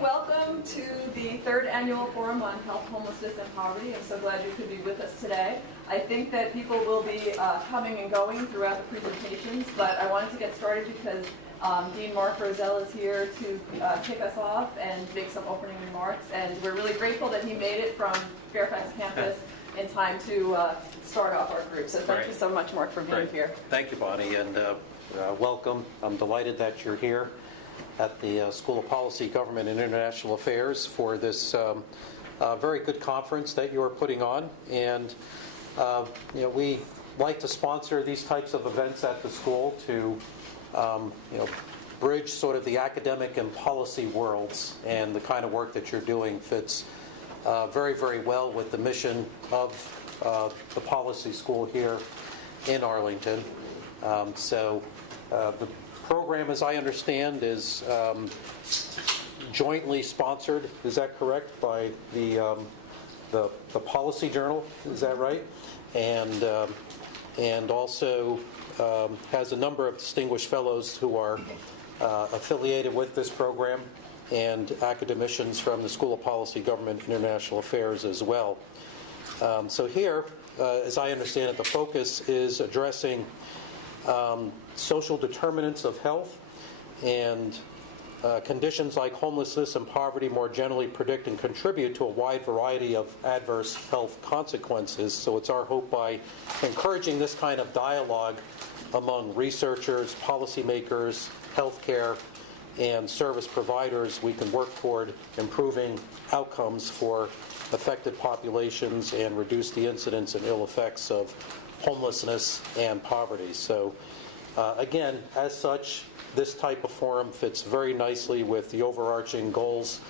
welcome to the third annual Forum on Health, Homelessness, and Poverty. I'm so glad you could be with us today. I think that people will be coming and going throughout the presentations, but I wanted to get started because Dean Mark Roselle is here to kick us off and make some opening remarks, and we're really grateful that he made it from Fairfax campus in time to start off our group. So thank you so much, Mark, for being here. Thank you, Bonnie, and welcome. I'm delighted that you're here at the School of Policy, Government, and International Affairs for this very good conference that you're putting on. And we like to sponsor these types of events at the school to bridge sort of the academic and policy worlds, and the kind of work that you're doing fits very, very well with the mission of the policy school here in Arlington. The program, as I understand, is jointly sponsored. Is that correct? By the Policy Journal. Is that right? And also has a number of distinguished fellows who are affiliated with this program, and academicians from the School of Policy, Government, and International Affairs as well. So here, as I understand it, the focus is addressing social determinants of health, and conditions like homelessness and poverty more generally predict and contribute to a wide variety of adverse health consequences. So it's our hope, by encouraging this kind of dialogue among researchers, policymakers, healthcare, and service providers, we can work toward improving outcomes for affected populations and reduce the incidence and ill effects of homelessness and poverty. So again, as such, this type of forum fits very nicely with the overarching goals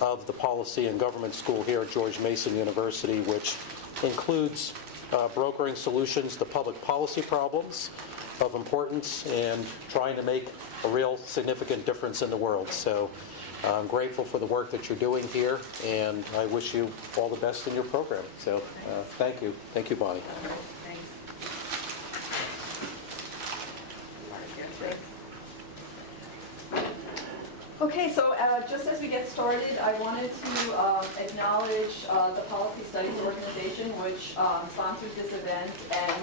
of the Policy and Government School here at George Mason University, which includes brokering solutions to public policy problems of importance and trying to make a real significant difference in the world. So I'm grateful for the work that you're doing here, and I wish you all the best in your program. So thank you. Thank you, Bonnie. Okay, so just as we get started, I wanted to acknowledge the Policy Studies Organization, which sponsors this event, and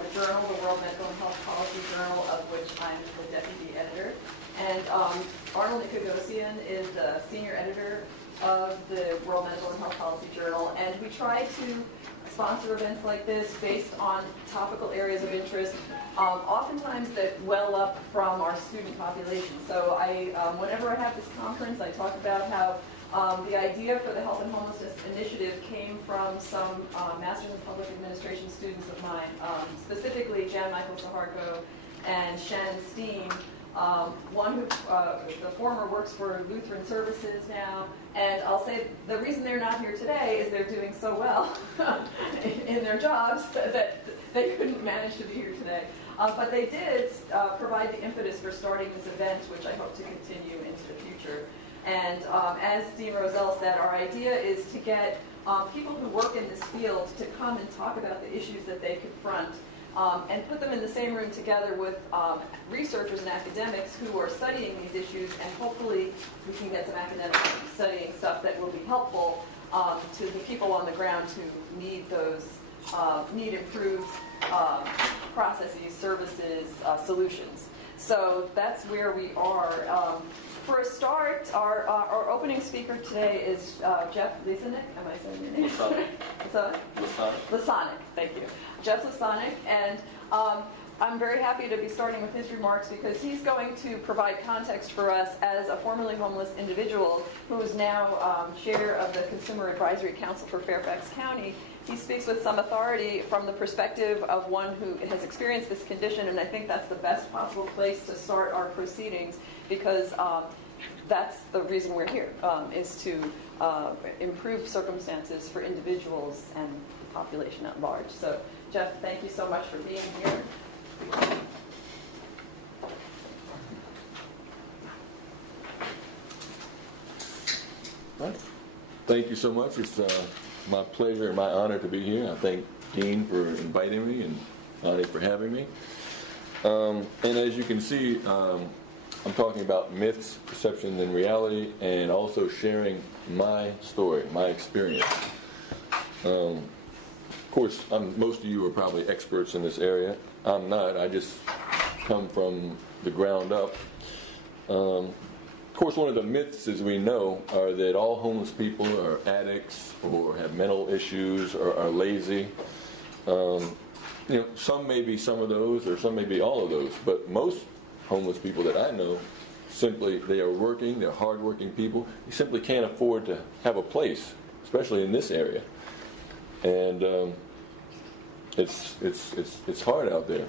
the journal, the World Medical and Health Policy Journal, of which I'm the deputy editor. And Arnold Nikogosian is the senior editor of the World Medical and Health Policy Journal, and we try to sponsor events like this based on topical areas of interest, oftentimes that well up from our student population. So whenever I have this conference, I talk about how the idea for the Health and Homelessness Initiative came from some Masters in Public Administration students of mine, specifically Jan Michael Saharko and Shannon Steen. One who, the former works for Lutheran Services now, and I'll say the reason they're not here today is they're doing so well in their jobs that they couldn't manage to be here today. But they did provide the impetus for starting this event, which I hope to continue into the future. And as Dean Roselle said, our idea is to get people who work in this field to come and talk about the issues that they confront, and put them in the same room together with researchers and academics who are studying these issues, and hopefully we can get some academics studying stuff that will be helpful to the people on the ground who need those, need improved processes, services, solutions. So that's where we are. For a start, our opening speaker today is Jeff Lisanic. Am I saying your name? Lisanic, thank you. Jeff Lisanic, and I'm very happy to be starting with his remarks because he's going to provide context for us as a formerly homeless individual who is now chair of the Consumer Advisory Council for Fairfax County. He speaks with some authority from the perspective of one who has experienced this condition, and I think that's the best possible place to start our proceedings, because that's the reason we're here, is to improve circumstances for individuals and the population at large. So, Jeff, thank you so much for being here. Thank you so much. It's my pleasure and my honor to be here. I thank Dean for inviting me and Bonnie for having me. And as you can see, I'm talking about myths, perceptions, and reality, and also sharing my story, my experience. Of course, most of you are probably experts in this area. I'm not. I just come from the ground up. Of course, one of the myths, as we know, are that all homeless people are addicts or have mental issues or are lazy. Some may be some of those, or some may be all of those, but most homeless people that I know, simply, they are working, they're hardworking people. You simply can't afford to have a place, especially in this area. And it's hard out there.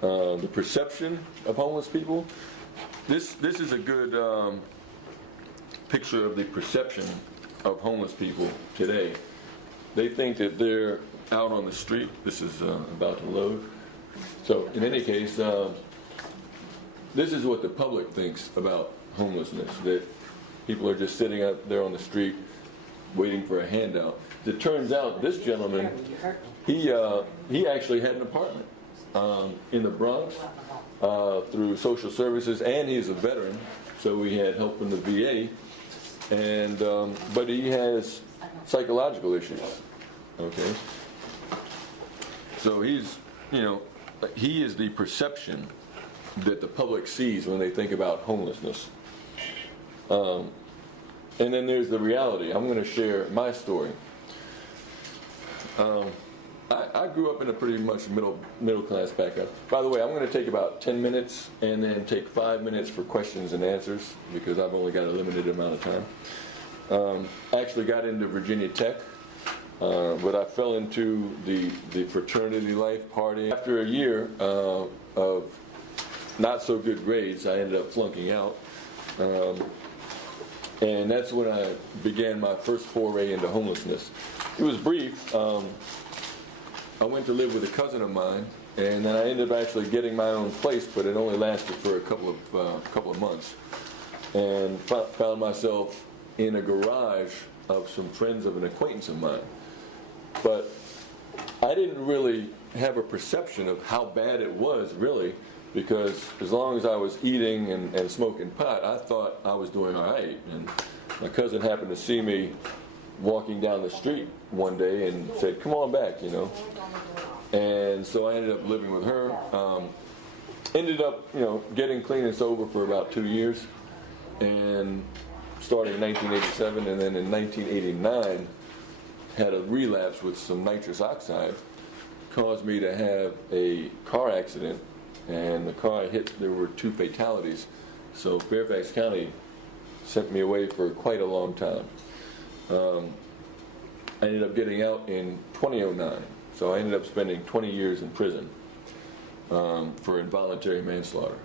The perception of homeless people, this is a good picture of the perception of homeless people today. They think that they're out on the street. This is about to load. So in any case, this is what the public thinks about homelessness, that people are just sitting out there on the street waiting for a handout. It turns out this gentleman, he actually had an apartment in the Bronx through social services, and he's a veteran, so we had help from the VA, and but he has psychological issues. Okay, so he is the perception that the public sees when they think about homelessness. And then there's the reality. I'm going to share my story. I grew up in a pretty much middle class background. By the way, I'm going to take about 10 minutes and then take 5 minutes for questions and answers because I've only got a limited amount of time. I actually got into Virginia Tech, but I fell into the fraternity life party. After a year of not so good grades, I ended up flunking out. And that's when I began my first foray into homelessness. It was brief. I went to live with a cousin of mine, and then I ended up actually getting my own place, but it only lasted for a couple of months. And found myself in a garage of some friends of an acquaintance of mine. But I didn't really have a perception of how bad it was, really, because as long as I was eating and smoking pot, I thought I was doing all right. And my cousin happened to see me walking down the street one day and said, "Come on back," And so I ended up living with her. Ended up, getting clean and sober for about 2 years, and starting in 1987, and then in 1989, had a relapse with some nitrous oxide, caused me to have a car accident. And the car I hit, there were 2 fatalities. So Fairfax County sent me away for quite a long time. I ended up getting out in 2009. So I ended up spending 20 years in prison for involuntary manslaughter.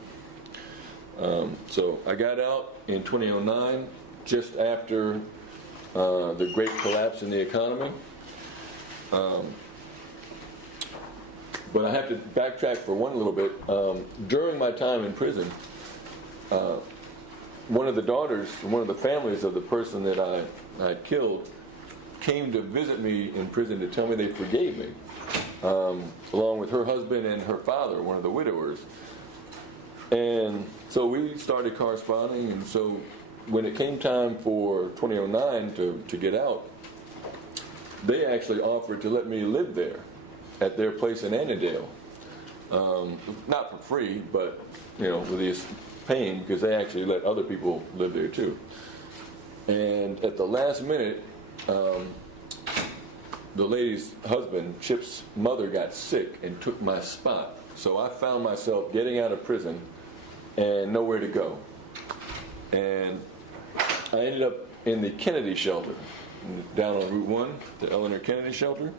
So I got out in 2009, just after the great collapse in the economy. But I have to backtrack for one little bit. During my time in prison, one of the daughters, one of the families of the person that I killed, came to visit me in prison to tell me they forgave me, along with her husband and her father, one of the widowers. And so we started corresponding, and so when it came time for 2009 to get out, they actually offered to let me live there at their place in Annandale. Not for free, but, with these paying, because they actually let other people live there too. And at the last minute, the lady's husband, Chip's mother, got sick and took my spot. So I found myself getting out of prison and nowhere to go. And I ended up in the Kennedy shelter, down on Route 1, the Eleanor Kennedy shelter.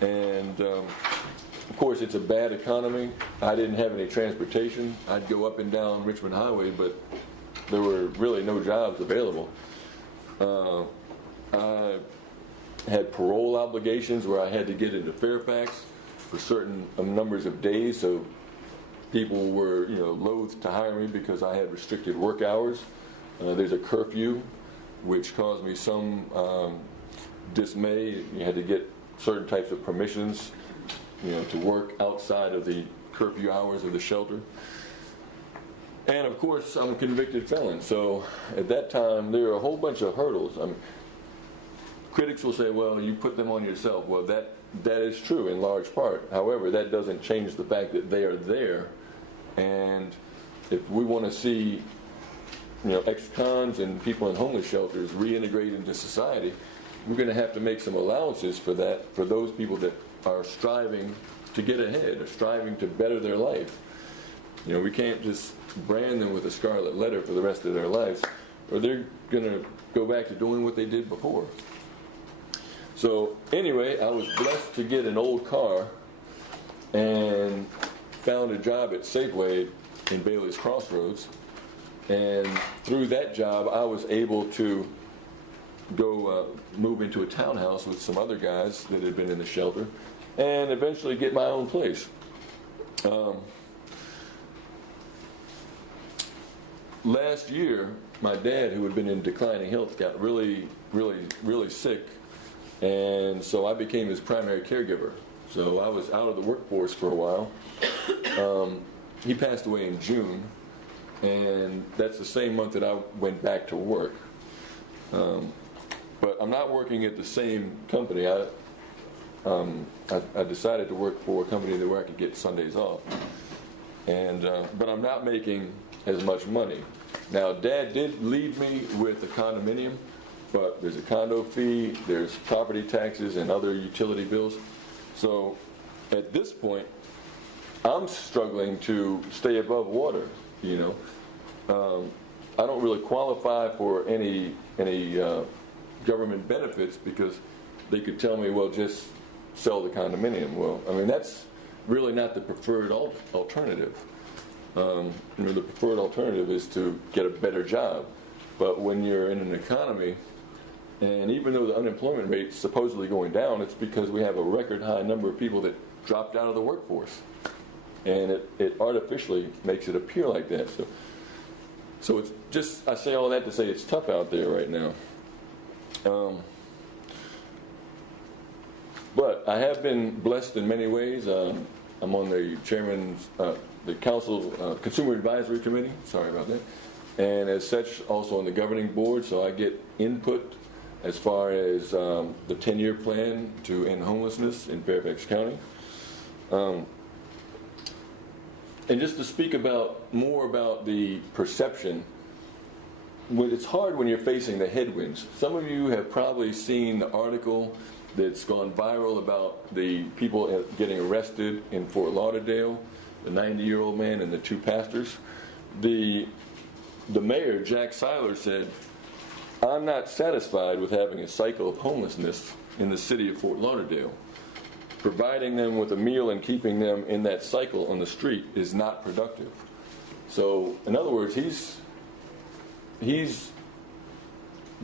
And of course, it's a bad economy. I didn't have any transportation. I'd go up and down Richmond Highway, but there were really no jobs available. I had parole obligations where I had to get into Fairfax for certain numbers of days, so people were, loath to hire me because I had restricted work hours. There's a curfew, which caused me some dismay. You had to get certain types of permissions, to work outside of the curfew hours of the shelter. And of course, I'm a convicted felon. So at that time, there are a whole bunch of hurdles. I mean, critics will say, well, you put them on yourself. Well, that is true in large part. However, that doesn't change the fact that they are there. And if we want to see, ex-cons and people in homeless shelters reintegrate into society, we're going to have to make some allowances for that, for those people that are striving to get ahead, or striving to better their life. We can't just brand them with a scarlet letter for the rest of their lives, or they're going to go back to doing what they did before. So anyway, I was blessed to get an old car and found a job at Safeway in Bailey's Crossroads. And through that job, I was able to go move into a townhouse with some other guys that had been in the shelter, and eventually get my own place. Last year, my dad, who had been in declining health, got really, really, really sick, and so I became his primary caregiver. So I was out of the workforce for a while. He passed away in June, and that's the same month that I went back to work. But I'm not working at the same company. I decided to work for a company where I could get Sundays off, and but I'm not making as much money. Now, Dad did leave me with a condominium, but there's a condo fee, there's property taxes and other utility bills. So at this point, I'm struggling to stay above water. I don't really qualify for any government benefits, because they could tell me, well, just sell the condominium. Well, I mean, that's really not the preferred alternative. The preferred alternative is to get a better job. But when you're in an economy, and even though the unemployment rate's supposedly going down, it's because we have a record high number of people that dropped out of the workforce. And it artificially makes it appear like that. So it's just, I say all that to say it's tough out there right now. But I have been blessed in many ways. I'm on the chairman's, the council consumer advisory committee. Sorry about that. And as such, also on the governing board. So I get input as far as the 10-year plan to end homelessness in Fairfax County. And just to speak more about the perception, it's hard when you're facing the headwinds. Some of you have probably seen the article that's gone viral about the people getting arrested in Fort Lauderdale, the 90-year-old man and the two pastors. The mayor, Jack Seiler, said, "I'm not satisfied with having a cycle of homelessness in the city of Fort Lauderdale. Providing them with a meal and keeping them in that cycle on the street is not productive." So, in other words, he's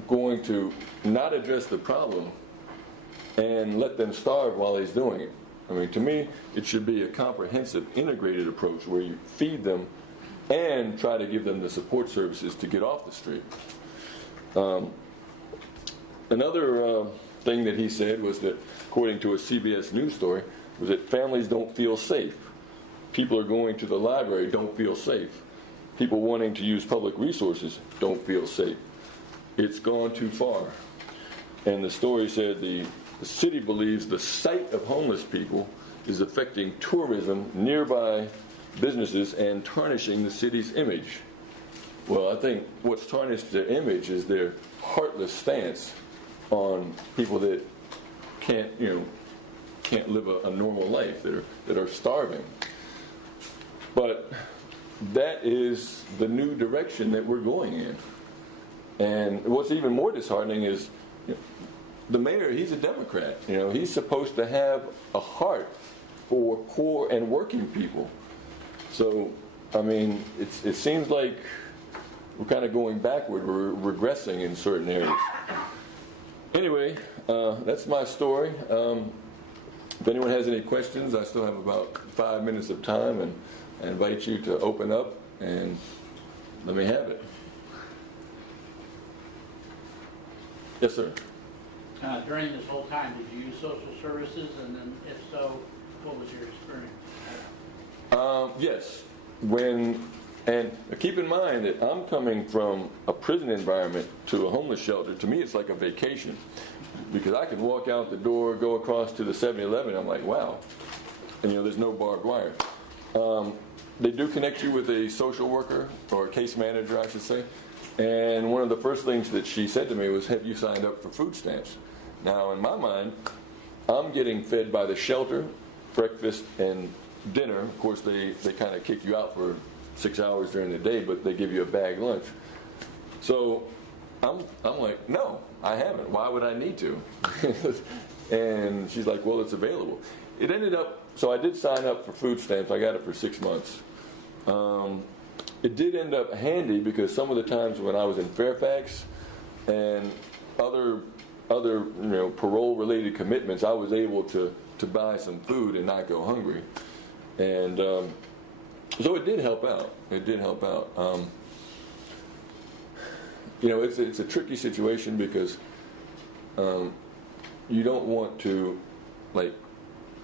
going to not address the problem and let them starve while he's doing it. I mean, to me, it should be a comprehensive, integrated approach where you feed them and try to give them the support services to get off the street. Another thing that he said was that, according to a CBS News story, was that families don't feel safe. People are going to the library, don't feel safe. People wanting to use public resources don't feel safe. It's gone too far. And the story said the city believes the sight of homeless people is affecting tourism, nearby businesses, and tarnishing the city's image. Well, I think what's tarnished their image is their heartless stance on people that can't live a normal life, that are starving. But that is the new direction that we're going in. And what's even more disheartening is, the mayor, he's a Democrat. He's supposed to have a heart for poor and working people. So, I mean, it seems like we're kind of going backward. We're regressing in certain areas. Anyway, that's my story. If anyone has any questions, I still have about 5 minutes of time, and I invite you to open up and let me have it. Yes, sir. During this whole time, did you use social services, and then if so, what was your experience? Yes. When And keep in mind that I'm coming from a prison environment to a homeless shelter. To me, it's like a vacation, because I could walk out the door, go across to the 7-Eleven. I'm like, wow. And there's no barbed wire. They do connect you with a social worker, or a case manager, I should say. And one of the first things that she said to me was, have you signed up for food stamps? Now, in my mind, I'm getting fed by the shelter, breakfast and dinner. Of course, they kind of kick you out for 6 hours during the day, but they give you a bag lunch. So I'm like, no, I haven't. Why would I need to? And she's like, well, it's available. It ended up, so I did sign up for food stamps. I got it for 6 months. It did end up handy, because some of the times when I was in Fairfax and other parole-related commitments, I was able to buy some food and not go hungry. And so it did help out. It did help out. It's a tricky situation, because you don't want to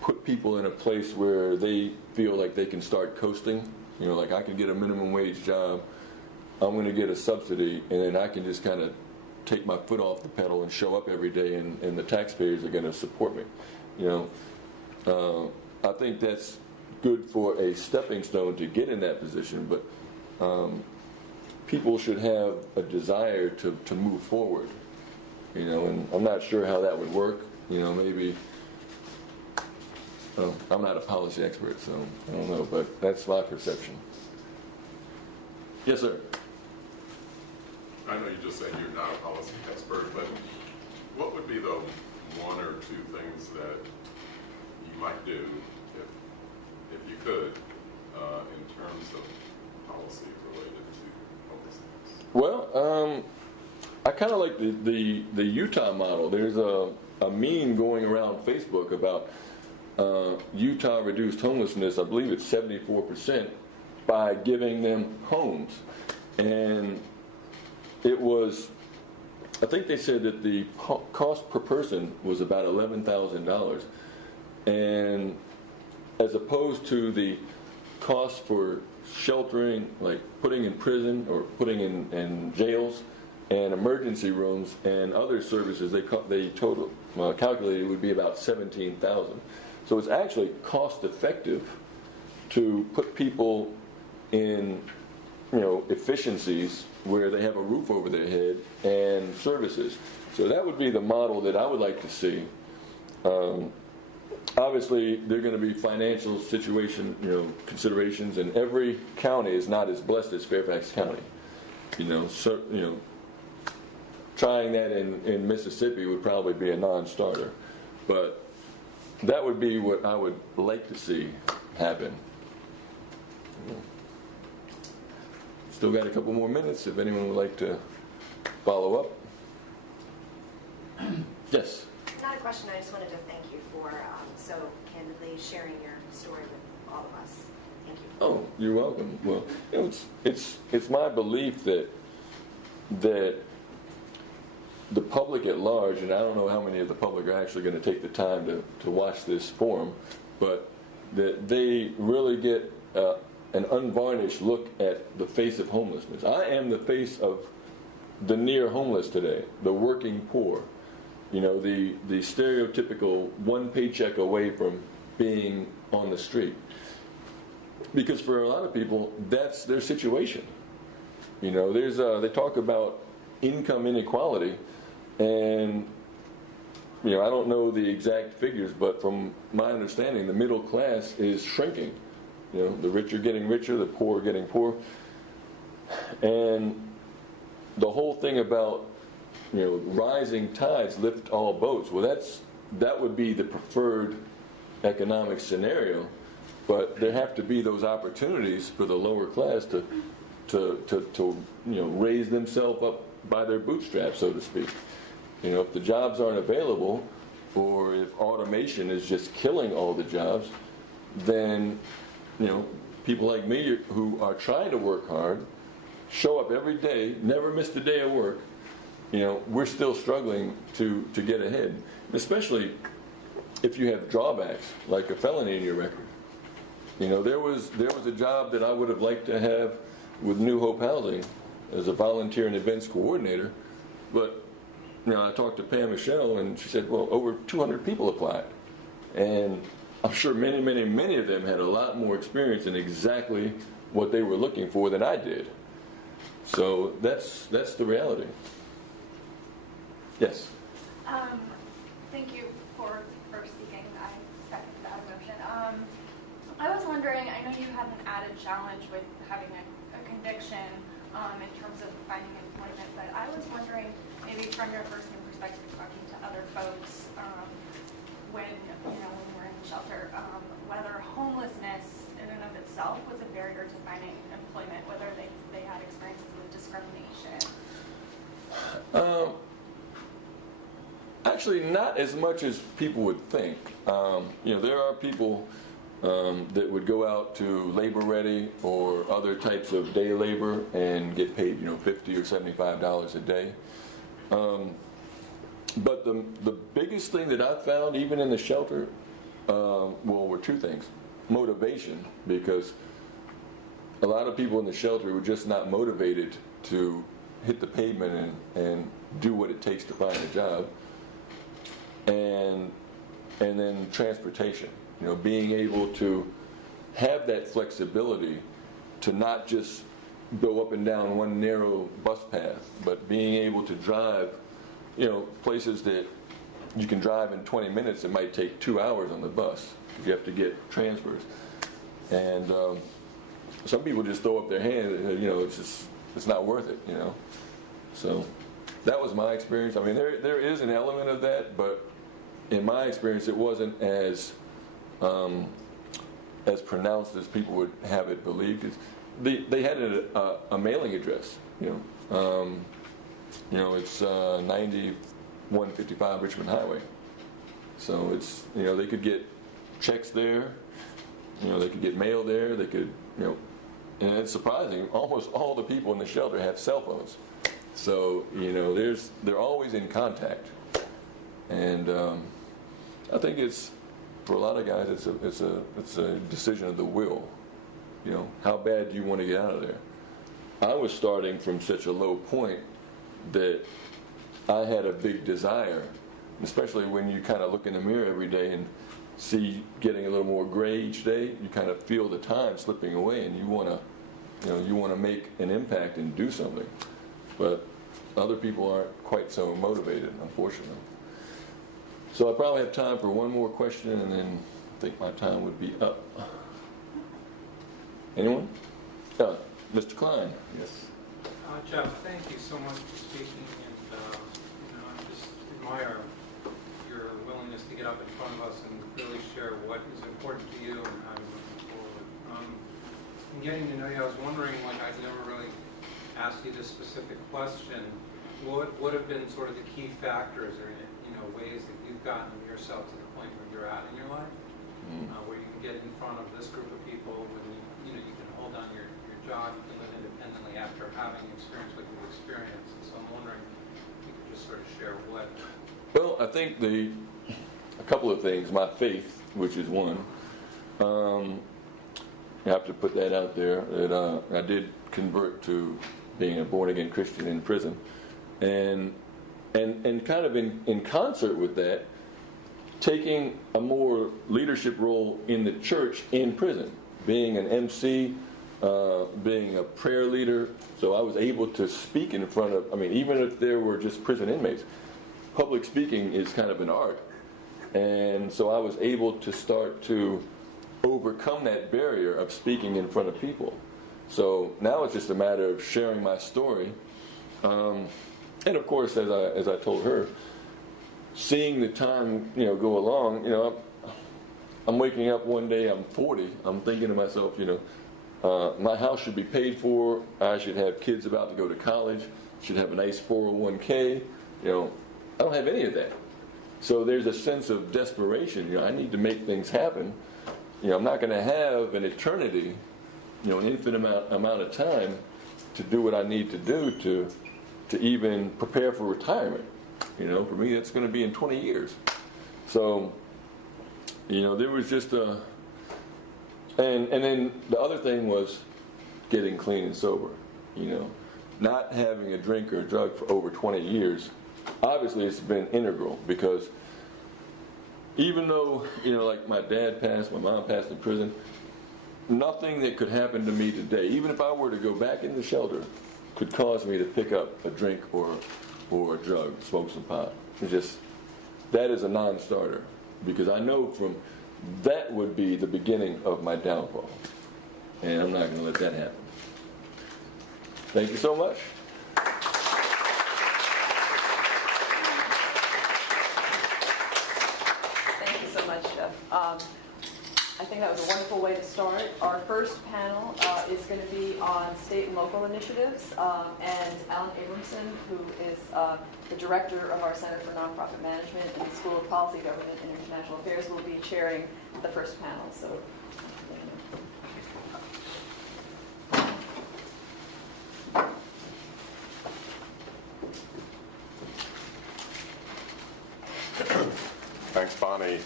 put people in a place where they feel like they can start coasting. Like, I can get a minimum wage job, I'm going to get a subsidy, and then I can just kind of take my foot off the pedal and show up every day, and the taxpayers are going to support me. I think that's good for a stepping stone to get in that position, but people should have a desire to move forward. And I'm not sure how that would work. Maybe. I'm not a policy expert, so I don't know, but that's my perception. Yes, sir. I know you just said you're not a policy expert, but what would be the one or two things that you might do, if you could, in terms of policy related to homelessness? Well, I kind of like the Utah model. There's a meme going around Facebook about Utah reduced homelessness, I believe it's 74%, by giving them homes. And it was, I think they said that the cost per person was about $11,000. And as opposed to the cost for sheltering, like putting in prison or putting in jails and emergency rooms and other services, they calculated it would be about $17,000. So it's actually cost effective to put people in, efficiencies where they have a roof over their head and services. So that would be the model that I would like to see. Obviously, there are going to be financial situation, considerations, and every county is not as blessed as Fairfax County. Trying that in Mississippi would probably be a non-starter, but that would be what I would like to see happen. Still got a couple more minutes if anyone would like to follow up. Yes? Not a question, I just wanted to thank you for so candidly sharing your story with all of us. Thank you. Oh, you're welcome. Well, it's my belief that the public at large, and I don't know how many of the public are actually going to take the time to watch this forum, but that they really get an unvarnished look at the face of homelessness. I am the face of the near homeless today, the working poor, the stereotypical one paycheck away from being on the street. Because for a lot of people, that's their situation. They talk about income inequality, and I don't know the exact figures, but from my understanding, the middle class is shrinking. The rich are getting richer, the poor are getting poor. And the whole thing about, rising tides lift all boats. Well, that would be the preferred economic scenario, but there have to be those opportunities for the lower class to raise themselves up by their bootstraps, so to speak. If the jobs aren't available, or if automation is just killing all the jobs, then people like me who are trying to work hard, show up every day, never missed a day of work, we're still struggling to get ahead, especially if you have drawbacks like a felony in your record. There was a job that I would have liked to have with New Hope Housing as a volunteer and events coordinator. But I talked to Pam Michelle, and she said, well, over 200 people applied. And I'm sure many, many, many of them had a lot more experience in exactly what they were looking for than I did. So that's the reality. Yes? Thank you for speaking. I second that motion. I was wondering, I know you have an added challenge with having a conviction in terms of finding employment, but I was wondering, maybe from your firsthand perspective, talking to other folks when we're in the shelter, whether homelessness in and of itself was a barrier to finding employment, whether they had experiences with discrimination. Actually, not as much as people would think. There are people that would go out to labor ready or other types of day labor and get paid, $50 or $75 a day. But the biggest thing that I found, even in the shelter, were two things. Motivation, because a lot of people in the shelter were just not motivated to hit the pavement and do what it takes to find a job. And then transportation, being able to have that flexibility to not just go up and down one narrow bus path, but being able to drive, places that you can drive in 20 minutes, it might take 2 hours on the bus because you have to get transfers. And some people just throw up their hand, it's not worth it, So that was my experience. I mean, there is an element of that, but in my experience, it wasn't as pronounced as people would have it believed. They had a mailing address, it's 9155 Richmond Highway. So it's, they could get checks there, they could get mail there, they could, and it's surprising, almost all the people in the shelter have cell phones. So, they're always in contact. And I think for a lot of guys, it's a decision of the will. How bad do you want to get out of there? I was starting from such a low point that I had a big desire, especially when you kind of look in the mirror every day and see getting a little more gray each day. You kind of feel the time slipping away, and you want to make an impact and do something. But other people aren't quite so motivated, unfortunately. So I probably have time for one more question, and then I think my time would be up. Anyone? Mr. Klein. Yes. Jeff, thank you so much for speaking, and I just admire your willingness to get up in front of us and really share what is important to you and how you're moving forward. In getting to know you, I was wondering, I've never really asked you this specific question. What would have been sort of the key factors or ways that you've gotten yourself to the point where you're at in your life, where you can get in front of this group of people, when you can hold on your job, you can live independently after having experience what you've experienced. And so I'm wondering if you could just sort of share what. Well, I think a couple of things. My faith, which is one. I have to put that out there. That I did convert to being a born-again Christian in prison, and kind of in concert with that, taking a more leadership role in the church in prison, being an MC, being a prayer leader. So I was able to speak in front of, even if there were just prison inmates, public speaking is kind of an art. And so I was able to start to overcome that barrier of speaking in front of people. So now it's just a matter of sharing my story. And of course, as I told her, seeing the time go along, I'm waking up one day, I'm 40, I'm thinking to myself, my house should be paid for, I should have kids about to go to college, should have a nice 401k, I don't have any of that. So there's a sense of desperation, I need to make things happen. I'm not going to have an eternity, an infinite amount of time to do what I need to do to even prepare for retirement. For me, that's going to be in 20 years. So, there was just and then the other thing was getting clean and sober. You know, not having a drink or a drug for over 20 years, obviously it's been integral, because even though, you know, like my dad passed, my mom passed in prison, nothing that could happen to me today, even if I were to go back in the shelter, could cause me to pick up a drink or a drug, smoke some pot. It's just, that is a non-starter, because I know from that would be the beginning of my downfall, and I'm not going to let that happen. Thank you so much. Thank you so much, Jeff. I think that was a wonderful way to start. Our first panel is going to be on state and local initiatives, and Alan Abramson, who is the director of our Center for Nonprofit Management in the School of Policy, Government, and International Affairs, will be chairing the first panel. So. Thanks, Bonnie.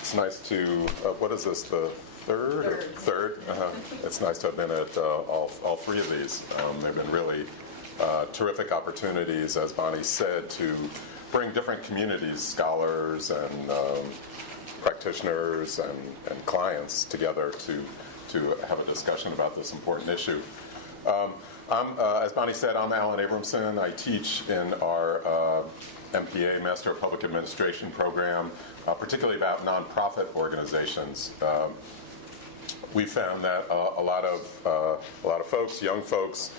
It's nice to, what is this, the third? Third? It's nice to have been at all three of these. They've been really terrific opportunities, as Bonnie said, to bring different communities, scholars and practitioners and clients together to have a discussion about this important issue. As Bonnie said, I'm Alan Abramson. I teach in our MPA, Master of Public Administration program, particularly about nonprofit organizations. We found that a lot of folks, young folks,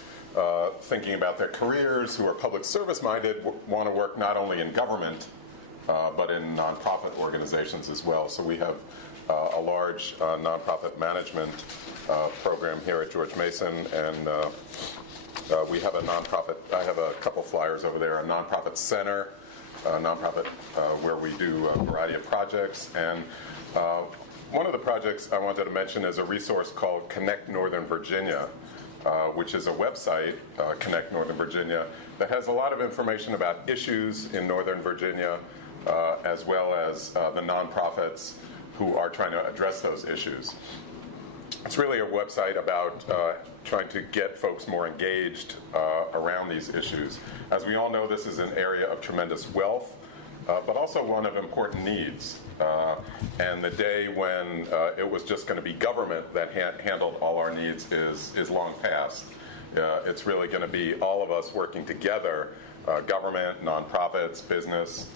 thinking about their careers, who are public service minded, want to work not only in government but in nonprofit organizations as well. So we have a large nonprofit management program here at George Mason, and we have a nonprofit. I have a couple flyers over there. A nonprofit center, nonprofit where we do a variety of projects. And one of the projects I wanted to mention is a resource called Connect Northern Virginia, which is a website, Connect Northern Virginia, that has a lot of information about issues in Northern Virginia, as well as the nonprofits who are trying to address those issues. It's really a website about trying to get folks more engaged around these issues. As we all know, this is an area of tremendous wealth, but also one of important needs. And the day when it was just going to be government that handled all our needs is long past. It's really going to be all of us working together, government, nonprofits, business,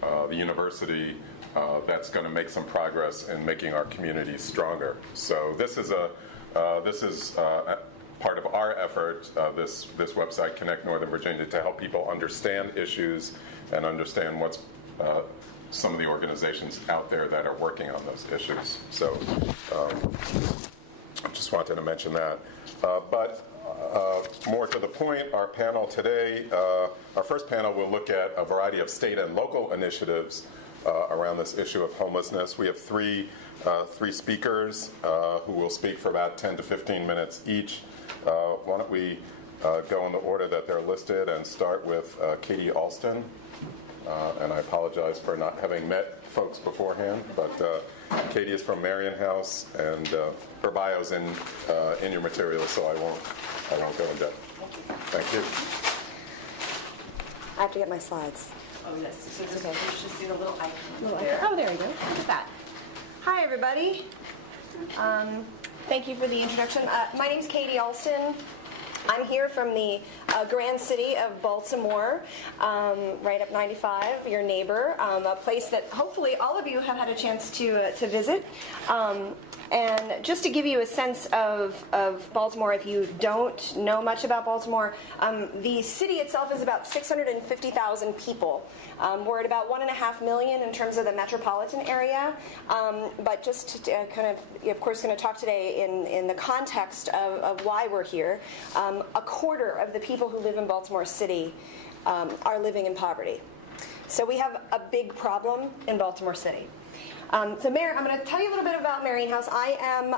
the university, that's going to make some progress in making our communities stronger. So this is part of our effort, this website, Connect Northern Virginia, to help people understand issues and understand what's some of the organizations out there that are working on those issues. So I just wanted to mention that. But more to the point, our panel today, our first panel will look at a variety of state and local initiatives around this issue of homelessness. We have three speakers who will speak for about 10 to 15 minutes each. Why don't we go in the order that they're listed and start with Katie Alston. And I apologize for not having met folks beforehand, but Katie is from Marion House, and her bio's in your materials, so I won't go into depth. Thank you. I have to get my slides. Oh, yes. So just, Okay. you should see the little icon Oh, there. there we go. Look at that. Hi, everybody. Thank you for the introduction. My name's Katie Alston. I'm here from the grand city of Baltimore, right up 95, your neighbor, a place that hopefully all of you have had a chance to visit. And just to give you a sense of Baltimore, if you don't know much about Baltimore, the city itself is about 650,000 people. We're at about 1.5 million in terms of the metropolitan area. But just to kind of course, going to talk today in the context of why we're here. A quarter of the people who live in Baltimore City are living in poverty. So we have a big problem in Baltimore City. So I'm going to tell you a little bit about Marion House. I am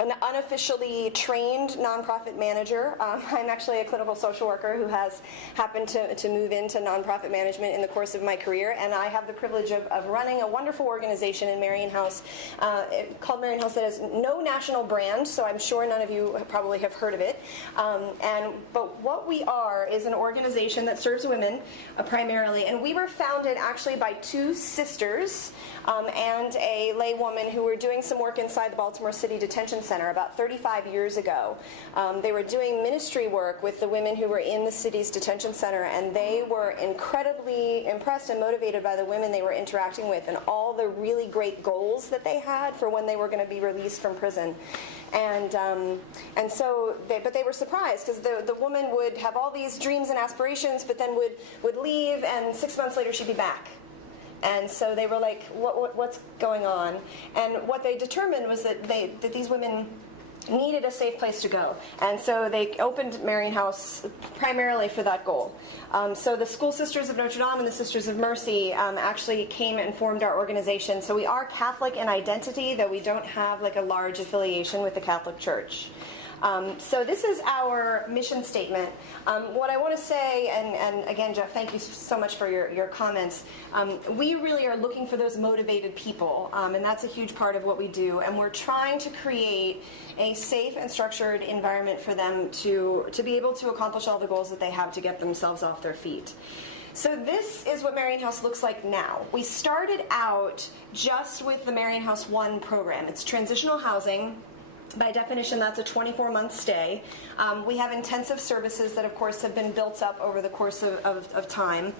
an unofficially trained nonprofit manager. I'm actually a clinical social worker who has happened to move into nonprofit management in the course of my career, and I have the privilege of running a wonderful organization in Marion House called Marion House that has no national brand, so I'm sure none of you probably have heard of it. But what we are is an organization that serves women primarily, and we were founded actually by two sisters and a lay woman who were doing some work inside the Baltimore City Detention Center about 35 years ago. They were doing ministry work with the women who were in the city's detention center, and they were incredibly impressed and motivated by the women they were interacting with and all the really great goals that they had for when they were going to be released from prison. And so, but they were surprised because the woman would have all these dreams and aspirations, but then would leave, and 6 months later she'd be back. And so they were like, what's going on? And what they determined was that these women needed a safe place to go. And so they opened Marion House primarily for that goal. So the School Sisters of Notre Dame and the Sisters of Mercy actually came and formed our organization. So we are Catholic in identity, though we don't have like a large affiliation with the Catholic Church. So this is our mission statement. What I want to say, and again, Jeff, thank you so much for your comments. We really are looking for those motivated people, and that's a huge part of what we do. And we're trying to create a safe and structured environment for them to be able to accomplish all the goals that they have to get themselves off their feet. So this is what Marion House looks like now. We started out just with the Marion House 1 program. It's transitional housing. By definition, that's a 24-month stay. We have intensive services that, of course, have been built up over the course of time.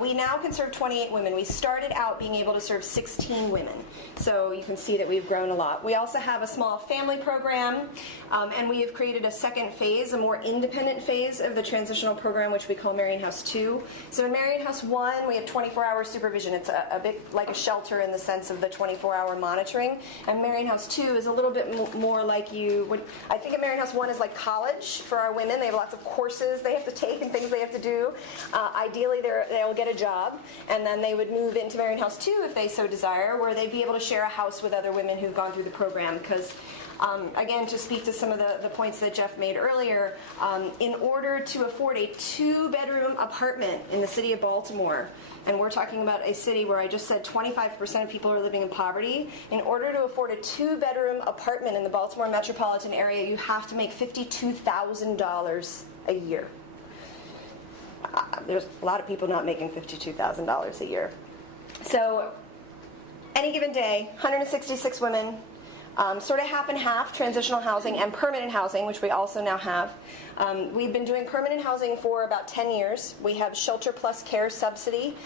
We now can serve 28 women. We started out being able to serve 16 women. So you can see that we've grown a lot. We also have a small family program, and we have created a second phase, a more independent phase of the transitional program, which we call Marion House 2. So in Marion House 1, we have 24-hour supervision. It's a bit like a shelter in the sense of the 24-hour monitoring. And Marion House 2 is a little bit more like you would. I think at Marion House 1 is like college for our women. They have lots of courses they have to take and things they have to do. Ideally, they'll get a job, and then they would move into Marion House 2 if they so desire, where they'd be able to share a house with other women who've gone through the program. Because again, to speak to some of the points that Jeff made earlier, in order to afford a 2-bedroom apartment in the city of Baltimore, and we're talking about a city where I just said 25% of people are living in poverty, in order to afford a 2-bedroom apartment in the Baltimore Metropolitan area, you have to make $52,000 a year. There's a lot of people not making $52,000 a year. So any given day, 166 women, sort of half and half, transitional housing and permanent housing, which we also now have. We've been doing permanent housing for about 10 years. We have Shelter Plus Care Subsidy,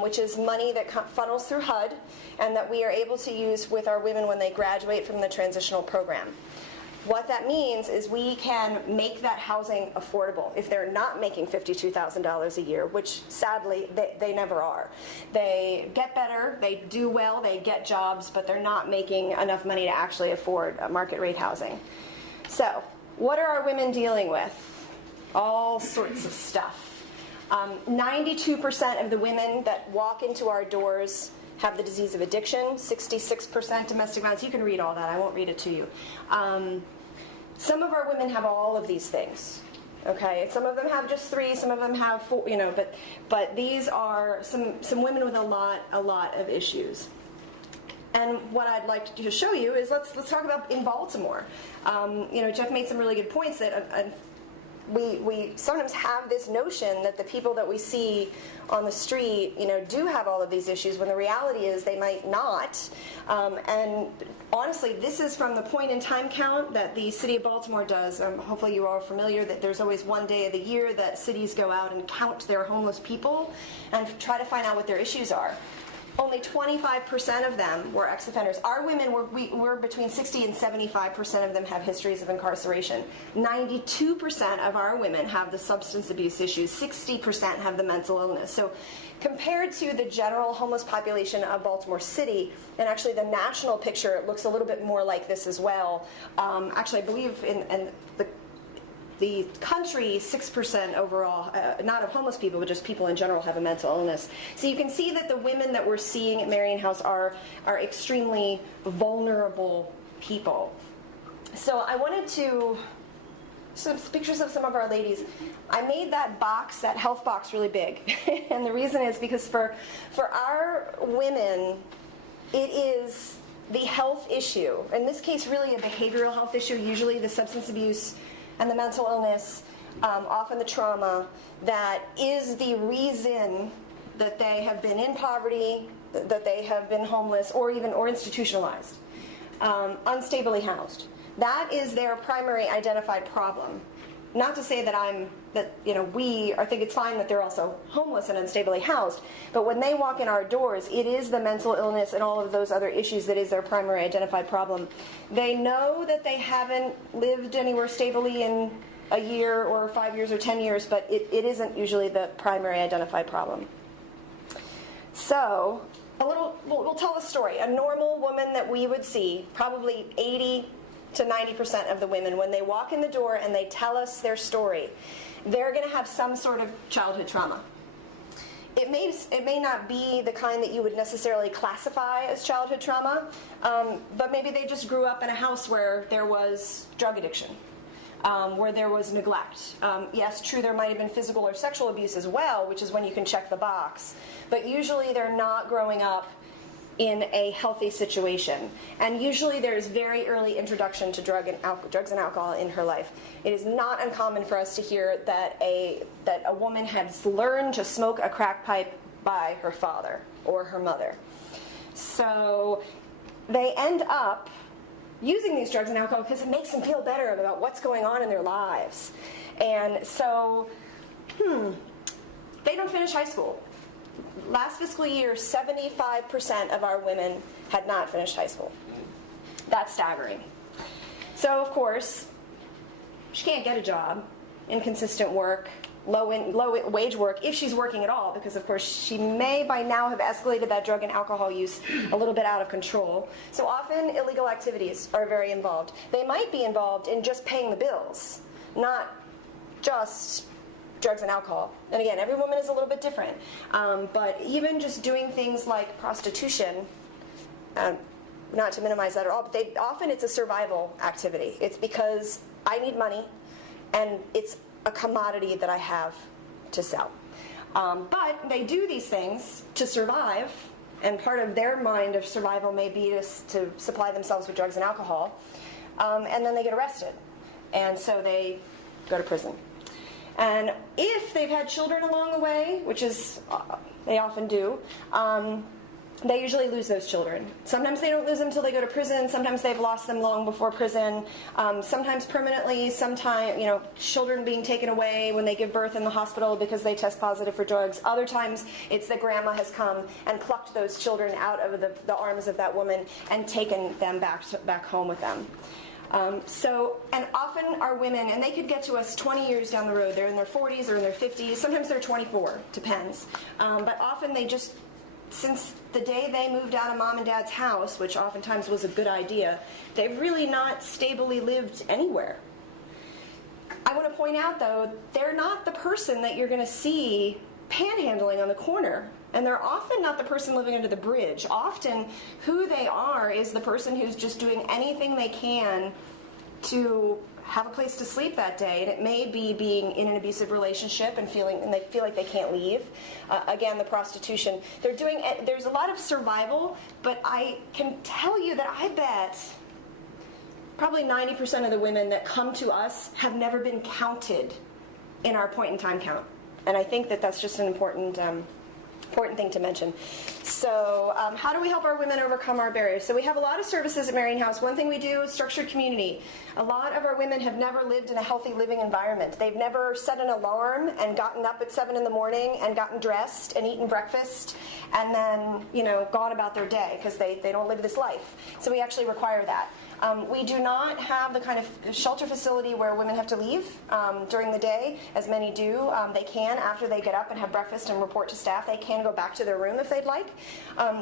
which is money that funnels through HUD and that we are able to use with our women when they graduate from the transitional program. What that means is we can make that housing affordable if they're not making $52,000 a year, which sadly they never are. They get better, they do well, they get jobs, but they're not making enough money to actually afford market rate housing. So what are our women dealing with? All sorts of stuff. 92% of the women that walk into our doors have the disease of addiction, 66% domestic violence. You can read all that. I won't read it to you. Some of our women have all of these things. Okay, some of them have just 3, some of them have 4. But these are some women with a lot of issues. And what I'd like to show you is let's talk about in Baltimore. Jeff made some really good points that. We sometimes have this notion that the people that we see on the street, do have all of these issues, when the reality is they might not. And honestly, this is from the point in time count that the City of Baltimore does. Hopefully you are all familiar that there's always one day of the year that cities go out and count their homeless people and try to find out what their issues are. Only 25% of them were ex-offenders. Our women were between 60 and 75% of them have histories of incarceration. 92% of our women have the substance abuse issues. 60% have the mental illness. So compared to the general homeless population of Baltimore City, and actually the national picture looks a little bit more like this as well. Actually, I believe in the country, 6% overall, not of homeless people, but just people in general have a mental illness. So you can see that the women that we're seeing at Marion House are extremely vulnerable people. So I wanted to, some pictures of some of our ladies. I made that box, that health box, really big. And the reason is because for our women, it is the health issue. In this case, really a behavioral health issue, usually the substance abuse and the mental illness, often the trauma, that is the reason that they have been in poverty, that they have been homeless, or institutionalized, unstably housed. That is their primary identified problem. Not to say that we think it's fine that they're also homeless and unstably housed, but when they walk in our doors, it is the mental illness and all of those other issues that is their primary identified problem. They know that they haven't lived anywhere stably in a year or 5 years or 10 years, but it isn't usually the primary identified problem. So, we'll tell a story. A normal woman that we would see, probably 80 to 90% of the women, when they walk in the door and they tell us their story, they're going to have some sort of childhood trauma. It may not be the kind that you would necessarily classify as childhood trauma, but maybe they just grew up in a house where there was drug addiction, where there was neglect. Yes, true, there might have been physical or sexual abuse as well, which is when you can check the box. But usually they're not growing up in a healthy situation. And usually there's very early introduction to drugs and alcohol in her life. It is not uncommon for us to hear that a woman has learned to smoke a crack pipe by her father or her mother. So they end up using these drugs and alcohol because it makes them feel better about what's going on in their lives. And so, they don't finish high school. Last fiscal year, 75% of our women had not finished high school. That's staggering. So, of course, she can't get a job, inconsistent work, low wage work, if she's working at all, because, of course, she may by now have escalated that drug and alcohol use a little bit out of control. So often, illegal activities are very involved. They might be involved in just paying the bills, not just drugs and alcohol. And again, every woman is a little bit different. But even just doing things like prostitution, not to minimize that at all, but often it's a survival activity. It's because I need money, and it's a commodity that I have to sell. But they do these things to survive, and part of their mind of survival may be to supply themselves with drugs and alcohol, and then they get arrested. And so they go to prison. And if they've had children along the way, which is, they often do, they usually lose those children. Sometimes they don't lose them until they go to prison. Sometimes they've lost them long before prison. Sometimes permanently. Sometimes, children being taken away when they give birth in the hospital because they test positive for drugs. Other times, it's that grandma has come and plucked those children out of the arms of that woman and taken them back home with them. And often our women, and they could get to us 20 years down the road. They're in their 40s or in their 50s. Sometimes they're 24, depends. But often they just, since the day they moved out of mom and dad's house, which oftentimes was a good idea, they've really not stably lived anywhere. I want to point out, though, they're not the person that you're going to see panhandling on the corner. And they're often not the person living under the bridge. Often who they are is the person who's just doing anything they can to have a place to sleep that day. And it may be being in an abusive relationship and they feel like they can't leave. Again, the prostitution. There's a lot of survival, but I can tell you that I bet probably 90% of the women that come to us have never been counted in our point-in-time count. And I think that that's just an important thing to mention. So how do we help our women overcome our barriers? So we have a lot of services at Marian House. One thing we do is structured community. A lot of our women have never lived in a healthy living environment. They've never set an alarm and gotten up at 7 in the morning and gotten dressed and eaten breakfast and then, gone about their day because they don't live this life. So we actually require that. We do not have the kind of shelter facility where women have to leave during the day, as many do. They can, after they get up and have breakfast and report to staff, they can go back to their room if they'd like.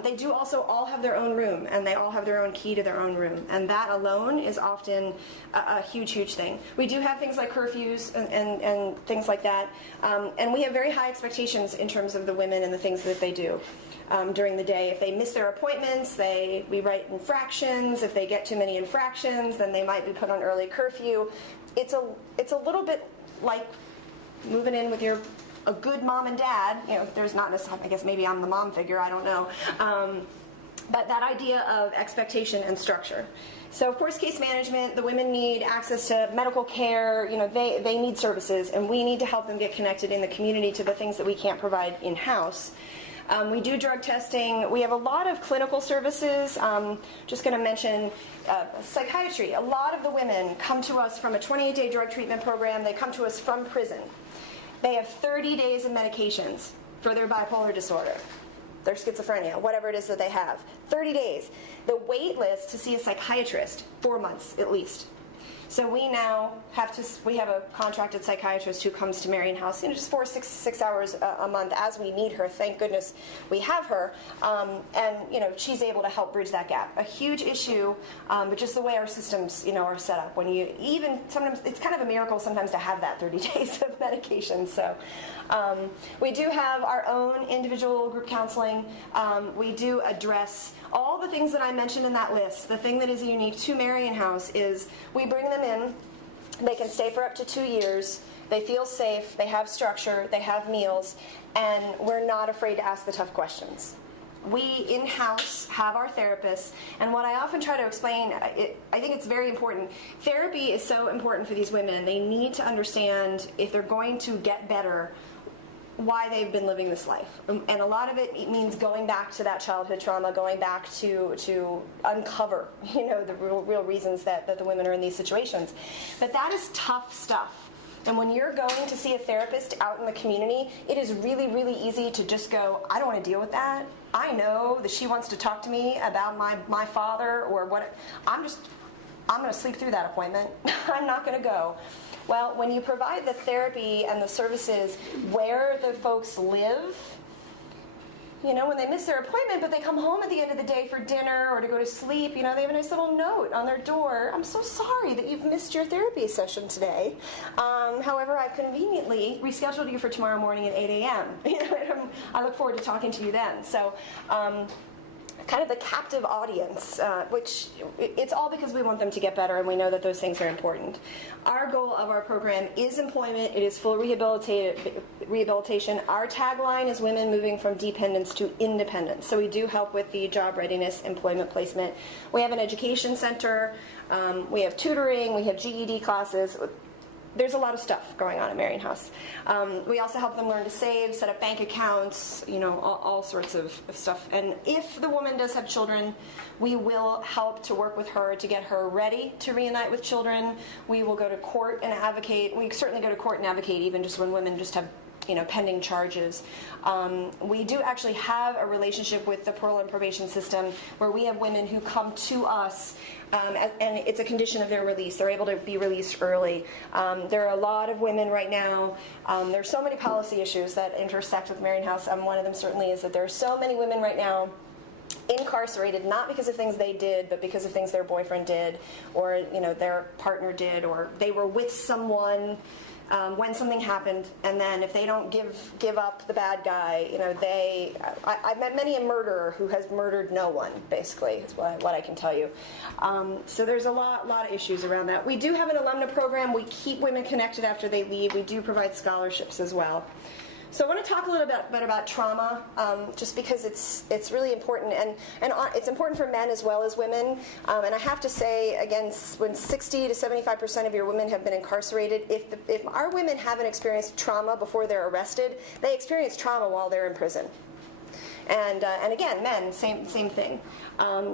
They do also all have their own room, and they all have their own key to their own room. And that alone is often a huge, huge thing. We do have things like curfews and things like that. And we have very high expectations in terms of the women and the things that they do. During the day. If they miss their appointments, we write infractions. If they get too many infractions, then they might be put on early curfew. It's a little bit like moving in with a good mom and dad. There's not necessarily, I guess maybe I'm the mom figure, I don't know. But that idea of expectation and structure. So of course, case management, the women need access to medical care, they need services, and we need to help them get connected in the community to the things that we can't provide in-house. We do drug testing. We have a lot of clinical services. Just going to mention psychiatry. A lot of the women come to us from a 28-day drug treatment program. They come to us from prison. They have 30 days of medications for their bipolar disorder, their schizophrenia, whatever it is that they have. 30 days. The wait list to see a psychiatrist, 4 months at least. So we now have a contracted psychiatrist who comes to Marion House, just 6 hours a month as we need her. Thank goodness we have her, and she's able to help bridge that gap. A huge issue, but just the way our systems are set up. When sometimes it's kind of a miracle sometimes to have that 30 days of medication. So we do have our own individual group counseling. We do address all the things that I mentioned in that list. The thing that is unique to Marion House is we bring them in. They can stay for up to 2 years. They feel safe. They have structure. They have meals. And we're not afraid to ask the tough questions. We in-house have our therapists, and what I often try to explain, I think it's very important. Therapy is so important for these women. They need to understand, if they're going to get better, why they've been living this life. And a lot of it means going back to that childhood trauma, going back to uncover, the real reasons that the women are in these situations. But that is tough stuff. And when you're going to see a therapist out in the community, it is really, really easy to just go, I don't want to deal with that. I know that she wants to talk to me about my father or what. I'm going to sleep through that appointment. I'm not going to go. Well, when you provide the therapy and the services where the folks live, when they miss their appointment, but they come home at the end of the day for dinner or to go to sleep, they have a nice little note on their door. I'm so sorry that you've missed your therapy session today. However, I've conveniently rescheduled you for tomorrow morning at 8 a.m. I look forward to talking to you then. So, kind of the captive audience, which it's all because we want them to get better, and we know that those things are important. Our goal of our program is employment. It is full rehabilitation. Our tagline is women moving from dependence to independence. So we do help with the job readiness, employment placement. We have an education center. We have tutoring. We have GED classes. There's a lot of stuff going on at Marion House. We also help them learn to save, set up bank accounts, all sorts of stuff. And if the woman does have children, we will help to work with her to get her ready to reunite with children. We will go to court and advocate. We certainly go to court and advocate even just when women just have pending charges. We do actually have a relationship with the parole and probation system where we have women who come to us and it's a condition of their release. They're able to be released early. There are a lot of women right now. There are so many policy issues that intersect with Marion House. One of them certainly is that there are so many women right now incarcerated, not because of things they did, but because of things their boyfriend did, or their partner did, or they were with someone when something happened, and then if they don't give up the bad guy, I've met many a murderer who has murdered no one, basically, is what I can tell you. So there's a lot of issues around that. We do have an alumna program. We keep women connected after they leave. We do provide scholarships as well. So I want to talk a little bit about trauma, just because it's really important, and it's important for men as well as women. And I have to say, again, when 60 to 75% of your women have been incarcerated, if our women haven't experienced trauma before they're arrested, they experience trauma while they're in prison. And again, men, same thing.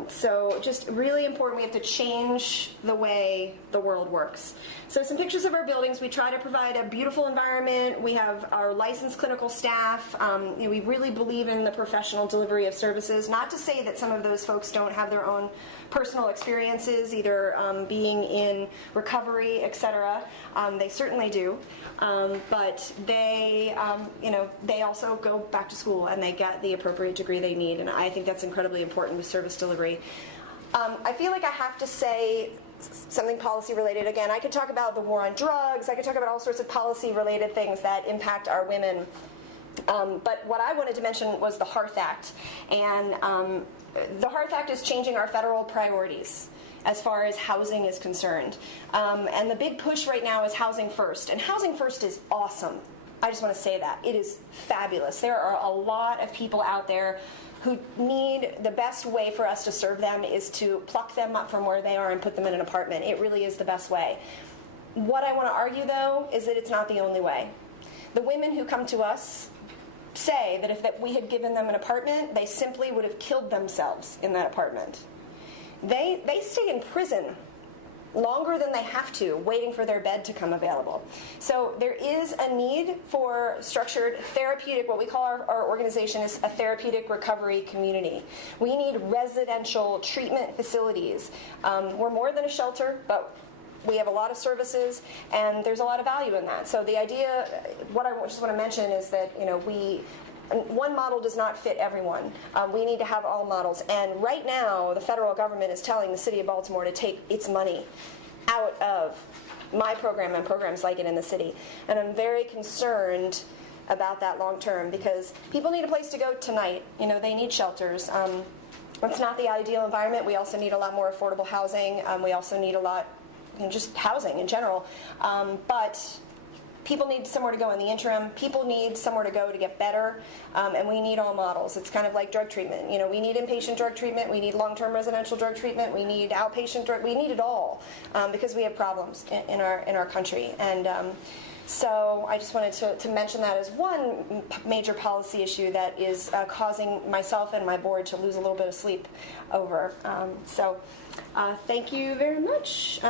So just really important, we have to change the way the world works. So some pictures of our buildings. We try to provide a beautiful environment. We have our licensed clinical staff. We really believe in the professional delivery of services. Not to say that some of those folks don't have their own personal experiences, either being in recovery, etc. They certainly do. But they also go back to school and they get the appropriate degree they need. And I think that's incredibly important with service delivery. I feel like I have to say something policy related. Again, I could talk about the war on drugs. I could talk about all sorts of policy related things that impact our women. But what I wanted to mention was the Hearth Act. And the Hearth Act is changing our federal priorities. as far as housing is concerned. And the big push right now is Housing First. And Housing First is awesome. I just want to say that. It is fabulous. There are a lot of people out there who need, the best way for us to serve them is to pluck them up from where they are and put them in an apartment. It really is the best way. What I want to argue, though, is that it's not the only way. The women who come to us say that if we had given them an apartment, they simply would have killed themselves in that apartment. They stay in prison longer than they have to, waiting for their bed to come available. So there is a need for structured therapeutic, what we call our organization is a therapeutic recovery community. We need residential treatment facilities. We're more than a shelter, but we have a lot of services, and there's a lot of value in that. So the idea, what I just want to mention is that, one model does not fit everyone. We need to have all models. And right now, the federal government is telling the city of Baltimore to take its money out of my program and programs like it in the city. And I'm very concerned about that long term, because people need a place to go tonight. They need shelters. It's not the ideal environment. We also need a lot more affordable housing. We also need a lot, just housing in general. But people need somewhere to go in the interim. People need somewhere to go to get better, and we need all models. It's kind of like drug treatment. We need inpatient drug treatment. We need long-term residential drug treatment. We need outpatient drug. We need it all because we have problems in our country. And so I just wanted to mention that as one major policy issue that is causing myself and my board to lose a little bit of sleep over. Thank you very much.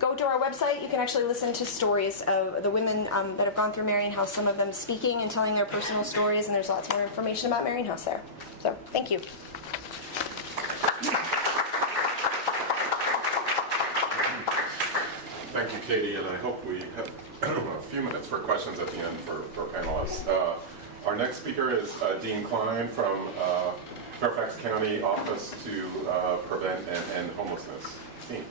Go to our website. You can actually listen to stories of the women that have gone through Marian House, some of them speaking and telling their personal stories, and there's lots more information about Marian House there. So, thank you. Thank you, Katie, and I hope we have a few minutes for questions at the end for panelists. Our next speaker is Dean Klein from Fairfax County Office to Prevent and End Homelessness. Dean.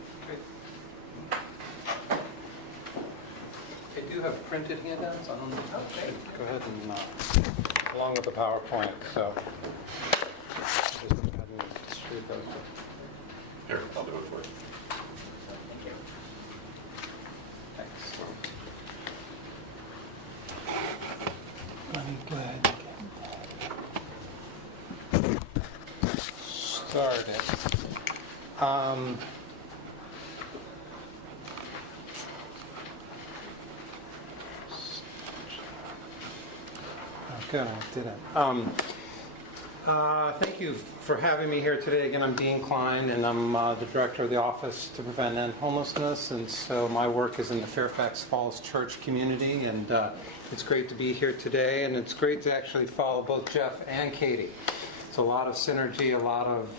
I do have printed handouts. I don't know. Okay. Go ahead and, along with the PowerPoint, so just go ahead and distribute those. Here, I'll do it for you. Thank you. Thanks. Let me go ahead and get started. Good, I did it. Thank you for having me here today. Again, I'm Dean Klein, and I'm the director of the Office to Prevent and End Homelessness. And so my work is in the Fairfax Falls Church community, and it's great to be here today. And it's great to actually follow both Jeff and Katie. It's a lot of synergy, a lot of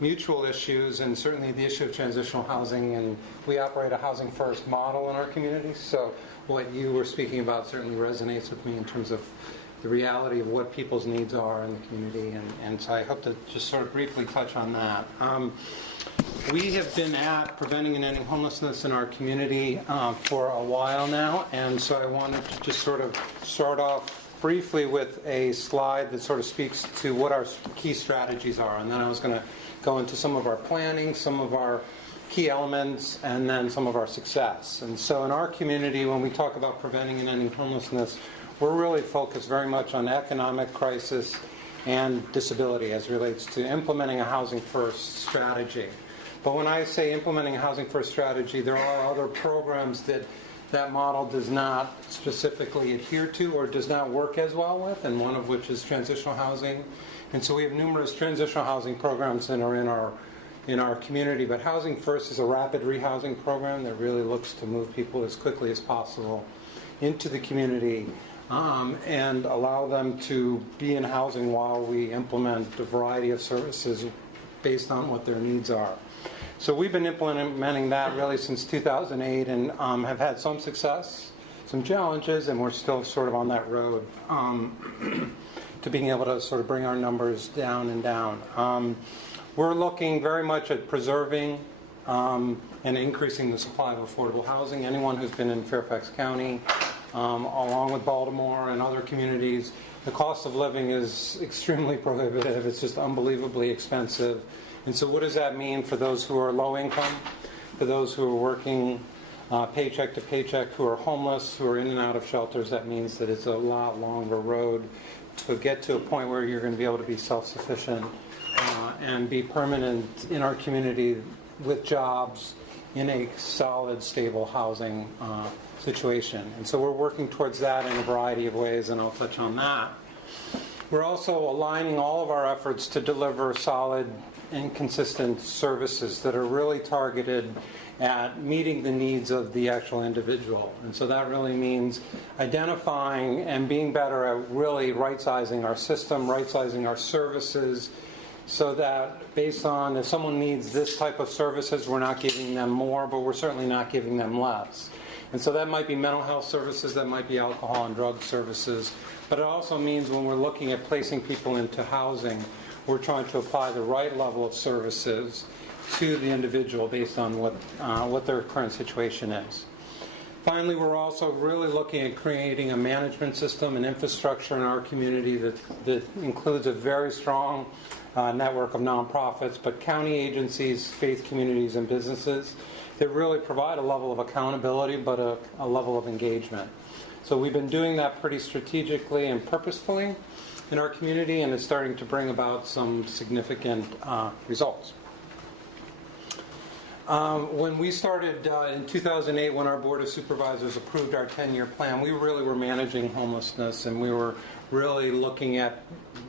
mutual issues, and certainly the issue of transitional housing. And we operate a housing first model in our community. So what you were speaking about certainly resonates with me in terms of the reality of what people's needs are in the community, and so I hope to just sort of briefly touch on that. We have been at preventing and ending homelessness in our community for a while now, and so I wanted to just sort of start off briefly with a slide that sort of speaks to what our key strategies are, and then I was going to go into some of our planning, some of our key elements, and then some of our success. And so in our community, when we talk about preventing and ending homelessness, we're really focused very much on economic crisis and disability as relates to implementing a housing first strategy. But when I say implementing a housing first strategy, there are other programs that model does not specifically adhere to or does not work as well with, and one of which is transitional housing. And so we have numerous transitional housing programs that are in our community, but Housing First is a rapid rehousing program that really looks to move people as quickly as possible into the community and allow them to be in housing while we implement a variety of services based on what their needs are. So we've been implementing that really since 2008 and have had some success, some challenges, and we're still sort of on that road to being able to sort of bring our numbers down and down. We're looking very much at preserving and increasing the supply of affordable housing. Anyone who's been in Fairfax County, along with Baltimore and other communities, the cost of living is extremely prohibitive. It's just unbelievably expensive. And so what does that mean for those who are low income, for those who are working paycheck to paycheck, who are homeless, who are in and out of shelters? That means that it's a lot longer road to get to a point where you're going to be able to be self-sufficient and be permanent in our community with jobs in a solid, stable housing situation. And so we're working towards that in a variety of ways, and I'll touch on that. We're also aligning all of our efforts to deliver solid and consistent services that are really targeted at meeting the needs of the actual individual. And so that really means identifying and being better at really right-sizing our system, right-sizing our services, so that based on if someone needs this type of services, we're not giving them more, but we're certainly not giving them less. And so that might be mental health services, that might be alcohol and drug services, but it also means when we're looking at placing people into housing, we're trying to apply the right level of services to the individual based on what their current situation is. Finally, we're also really looking at creating a management system and infrastructure in our community that includes a very strong network of nonprofits, but county agencies, faith communities, and businesses that really provide a level of accountability, but a level of engagement. So we've been doing that pretty strategically and purposefully in our community, and it's starting to bring about some significant results. When we started in 2008, when our Board of Supervisors approved our 10-year plan, we really were managing homelessness, and we were really looking at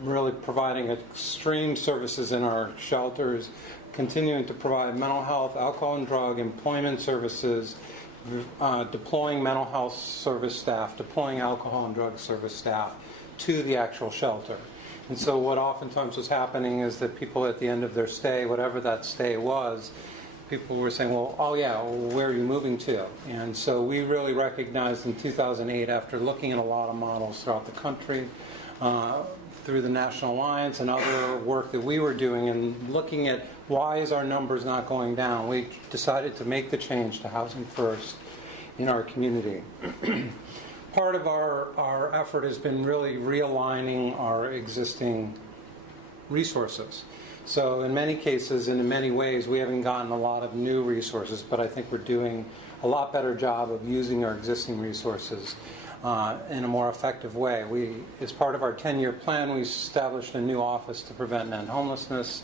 really providing extreme services in our shelters, continuing to provide mental health, alcohol and drug, employment services, deploying mental health service staff, deploying alcohol and drug service staff to the actual shelter. And so what oftentimes was happening is that people at the end of their stay, whatever that stay was, people were saying, well, oh yeah, well, where are you moving to? And so we really recognized in 2008, after looking at a lot of models throughout the country, through the National Alliance and other work that we were doing and looking at why is our numbers not going down, we decided to make the change to Housing First in our community. Part of our effort has been really realigning our existing resources. So in many cases and in many ways, we haven't gotten a lot of new resources, but I think we're doing a lot better job of using our existing resources in a more effective way. As part of our 10-year plan, we established a new office to prevent and end homelessness,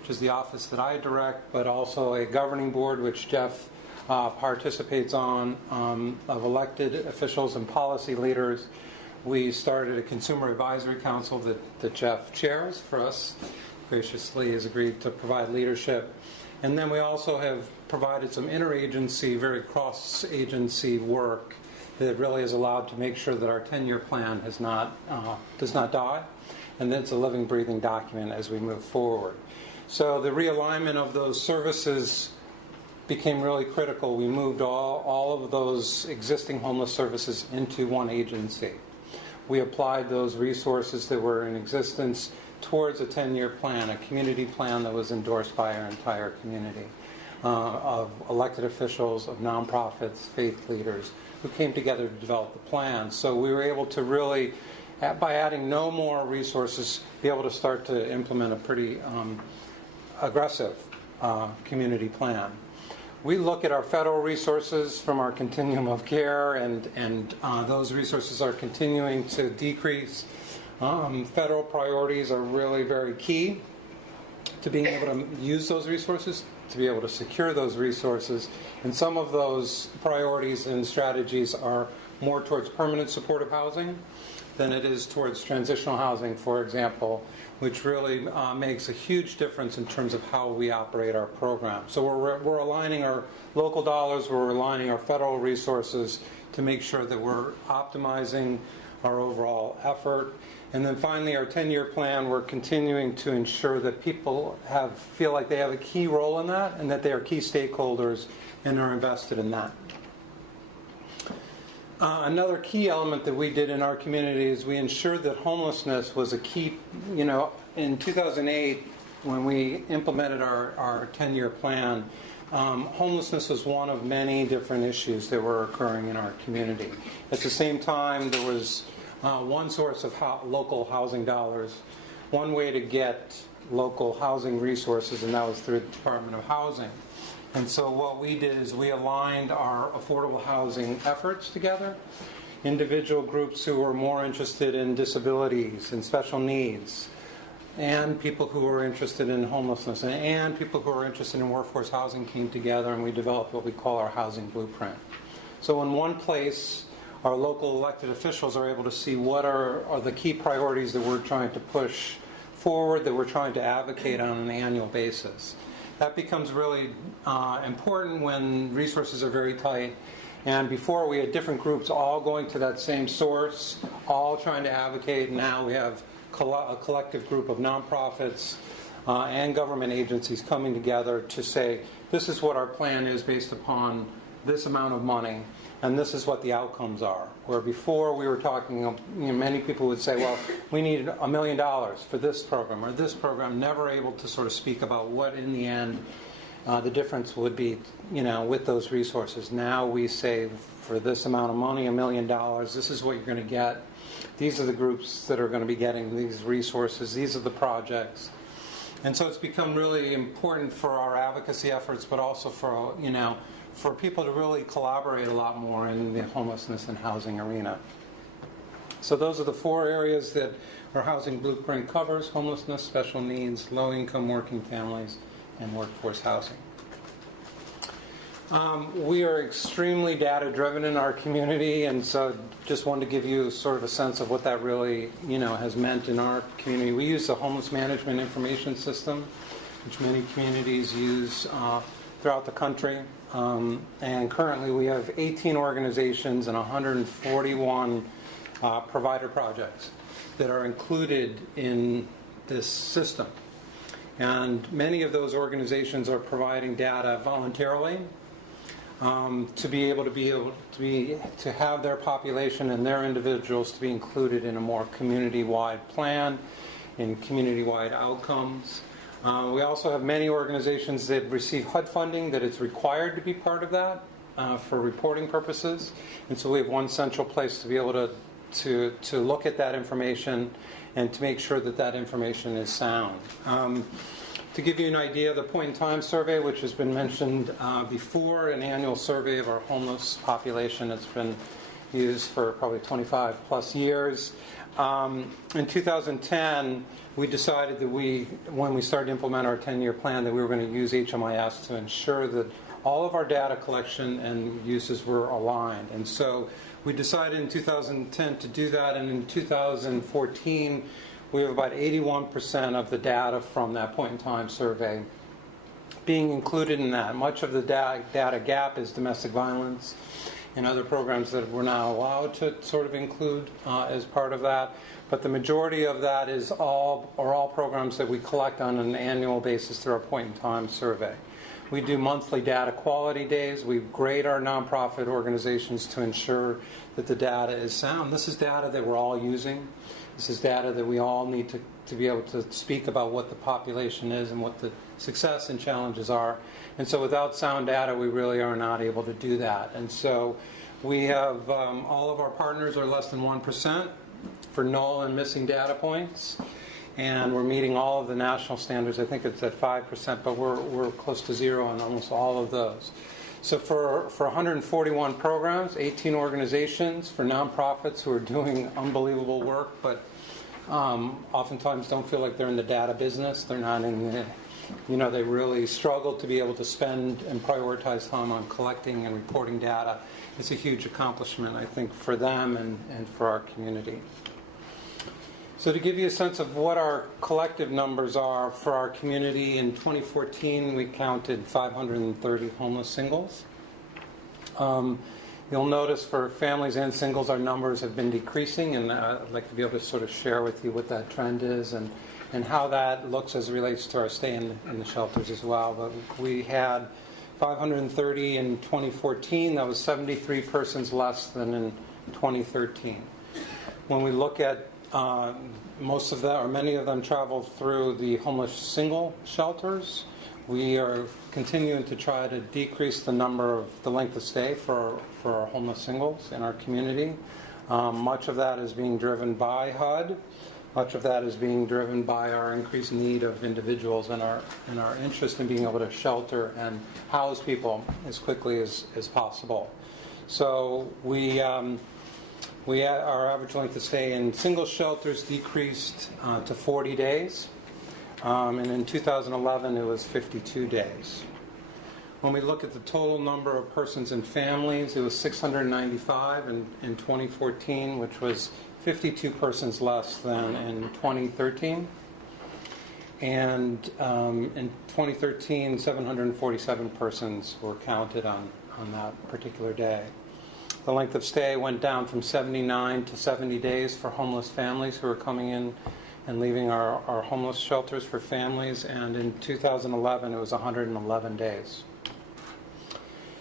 which is the office that I direct, but also a governing board, which Jeff participates on, of elected officials and policy leaders. We started a consumer advisory council that Jeff chairs for us, graciously has agreed to provide leadership. And then we also have provided some interagency, very cross-agency work that really is allowed to make sure that our 10-year plan does not die, and that it's a living, breathing document as we move forward. So the realignment of those services became really critical. We moved all of those existing homeless services into one agency. We applied those resources that were in existence towards a 10-year plan, a community plan that was endorsed by our entire community of elected officials, of nonprofits, faith leaders, who came together to develop the plan. So we were able to really, by adding no more resources, be able to start to implement a pretty aggressive community plan. We look at our federal resources from our continuum of care, and those resources are continuing to decrease. Federal priorities are really very key to being able to use those resources, to be able to secure those resources. And some of those priorities and strategies are more towards permanent supportive housing than it is towards transitional housing, for example, which really makes a huge difference in terms of how we operate our program. So we're aligning our local dollars, we're aligning our federal resources to make sure that we're optimizing our overall effort. And then finally, our 10-year plan, we're continuing to ensure that people feel like they have a key role in that and that they are key stakeholders and are invested in that. Another key element that we did in our community is we ensured that homelessness was a key, in 2008, when we implemented our 10-year plan, homelessness was one of many different issues that were occurring in our community. At the same time, there was one source of local housing dollars, one way to get local housing resources, and that was through the Department of Housing. And so what we did is we aligned our affordable housing efforts together. Individual groups who were more interested in disabilities and special needs, and people who were interested in homelessness, and people who were interested in workforce housing came together, and we developed what we call our housing blueprint. So in one place, our local elected officials are able to see what are the key priorities that we're trying to push forward, that we're trying to advocate on an annual basis. That becomes really important when resources are very tight. And before we had different groups all going to that same source, all trying to advocate. Now we have a collective group of nonprofits and government agencies coming together to say, this is what our plan is based upon this amount of money, and this is what the outcomes are. Where before we were talking, many people would say, well, we need $1 million for this program or this program, never able to sort of speak about what in the end the difference would be, with those resources. Now we say, for this amount of money, $1 million, this is what you're going to get. These are the groups that are going to be getting these resources. These are the projects. And so it's become really important for our advocacy efforts, but also for, for people to really collaborate a lot more in the homelessness and housing arena. So those are the 4 areas that our housing blueprint covers: homelessness, special needs, low-income working families, and workforce housing. We are extremely data-driven in our community, and so just wanted to give you sort of a sense of what that really, has meant in our community. We use the Homeless Management Information System, which many communities use throughout the country. And currently we have 18 organizations and 141 provider projects that are included in this system. And many of those organizations are providing data voluntarily to be able to have their population and their individuals to be included in a more community-wide plan, in community-wide outcomes. We also have many organizations that receive HUD funding that it's required to be part of that for reporting purposes. And so we have one central place to be able to look at that information and to make sure that that information is sound. To give you an idea, the point-in-time survey, which has been mentioned before, an annual survey of our homeless population, it's been used for probably 25 plus years. In 2010, we decided that when we started to implement our 10-year plan, that we were going to use HMIS to ensure that all of our data collection and uses were aligned. And so we decided in 2010 to do that, and in 2014, we have about 81% of the data from that point-in-time survey being included in that. Much of the data gap is domestic violence and other programs that we're not allowed to sort of include as part of that. But the majority of that are all programs that we collect on an annual basis through our point-in-time survey. We do monthly data quality days. We grade our nonprofit organizations to ensure that the data is sound. This is data that we're all using. This is data that we all need to be able to speak about what the population is and what the success and challenges are. And so without sound data, we really are not able to do that. And so we have all of our partners are less than 1% for null and missing data points. And we're meeting all of the national standards. I think it's at 5%, but we're close to 0 on almost all of those. So for 141 programs, 18 organizations, for nonprofits who are doing unbelievable work, but oftentimes don't feel like they're in the data business. They're not in the, they really struggle to be able to spend and prioritize time on collecting and reporting data. It's a huge accomplishment, I think, for them and for our community. So to give you a sense of what our collective numbers are for our community, in 2014 we counted 530 homeless singles. You'll notice for families and singles our numbers have been decreasing, and I'd like to be able to sort of share with you what that trend is and how that looks as it relates to our stay in the shelters as well. But we had 530 in 2014. That was 73 persons less than in 2013. When we look at most of them, or many of them, travel through the homeless single shelters. We are continuing to try to decrease the length of stay for our homeless singles in our community. Much of that is being driven by HUD. Much of that is being driven by our increased need of individuals and our interest in being able to shelter and house people as quickly as possible. So our average length of stay in single shelters decreased to 40 days, and in 2011 it was 52 days. When we look at the total number of persons and families, it was 695 in 2014, which was 52 persons less than in 2013. And in 2013, 747 persons were counted on that particular day. The length of stay went down from 79 to 70 days for homeless families who were coming in and leaving our homeless shelters for families. And in 2011, it was 111 days.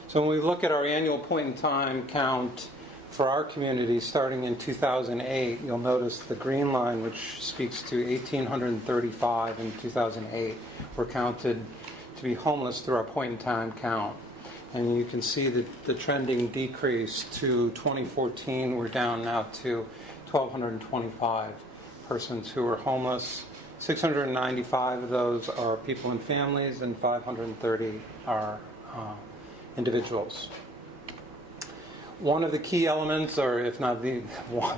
So when we look at our annual point-in-time count for our community starting in 2008, you'll notice the green line, which speaks to 1,835 in 2008, were counted to be homeless through our point-in-time count. And you can see that the trending decrease to 2014. We're down now to 1,225 persons who are homeless. 695 of those are people and families, and 530 are individuals. One of the key elements, or if not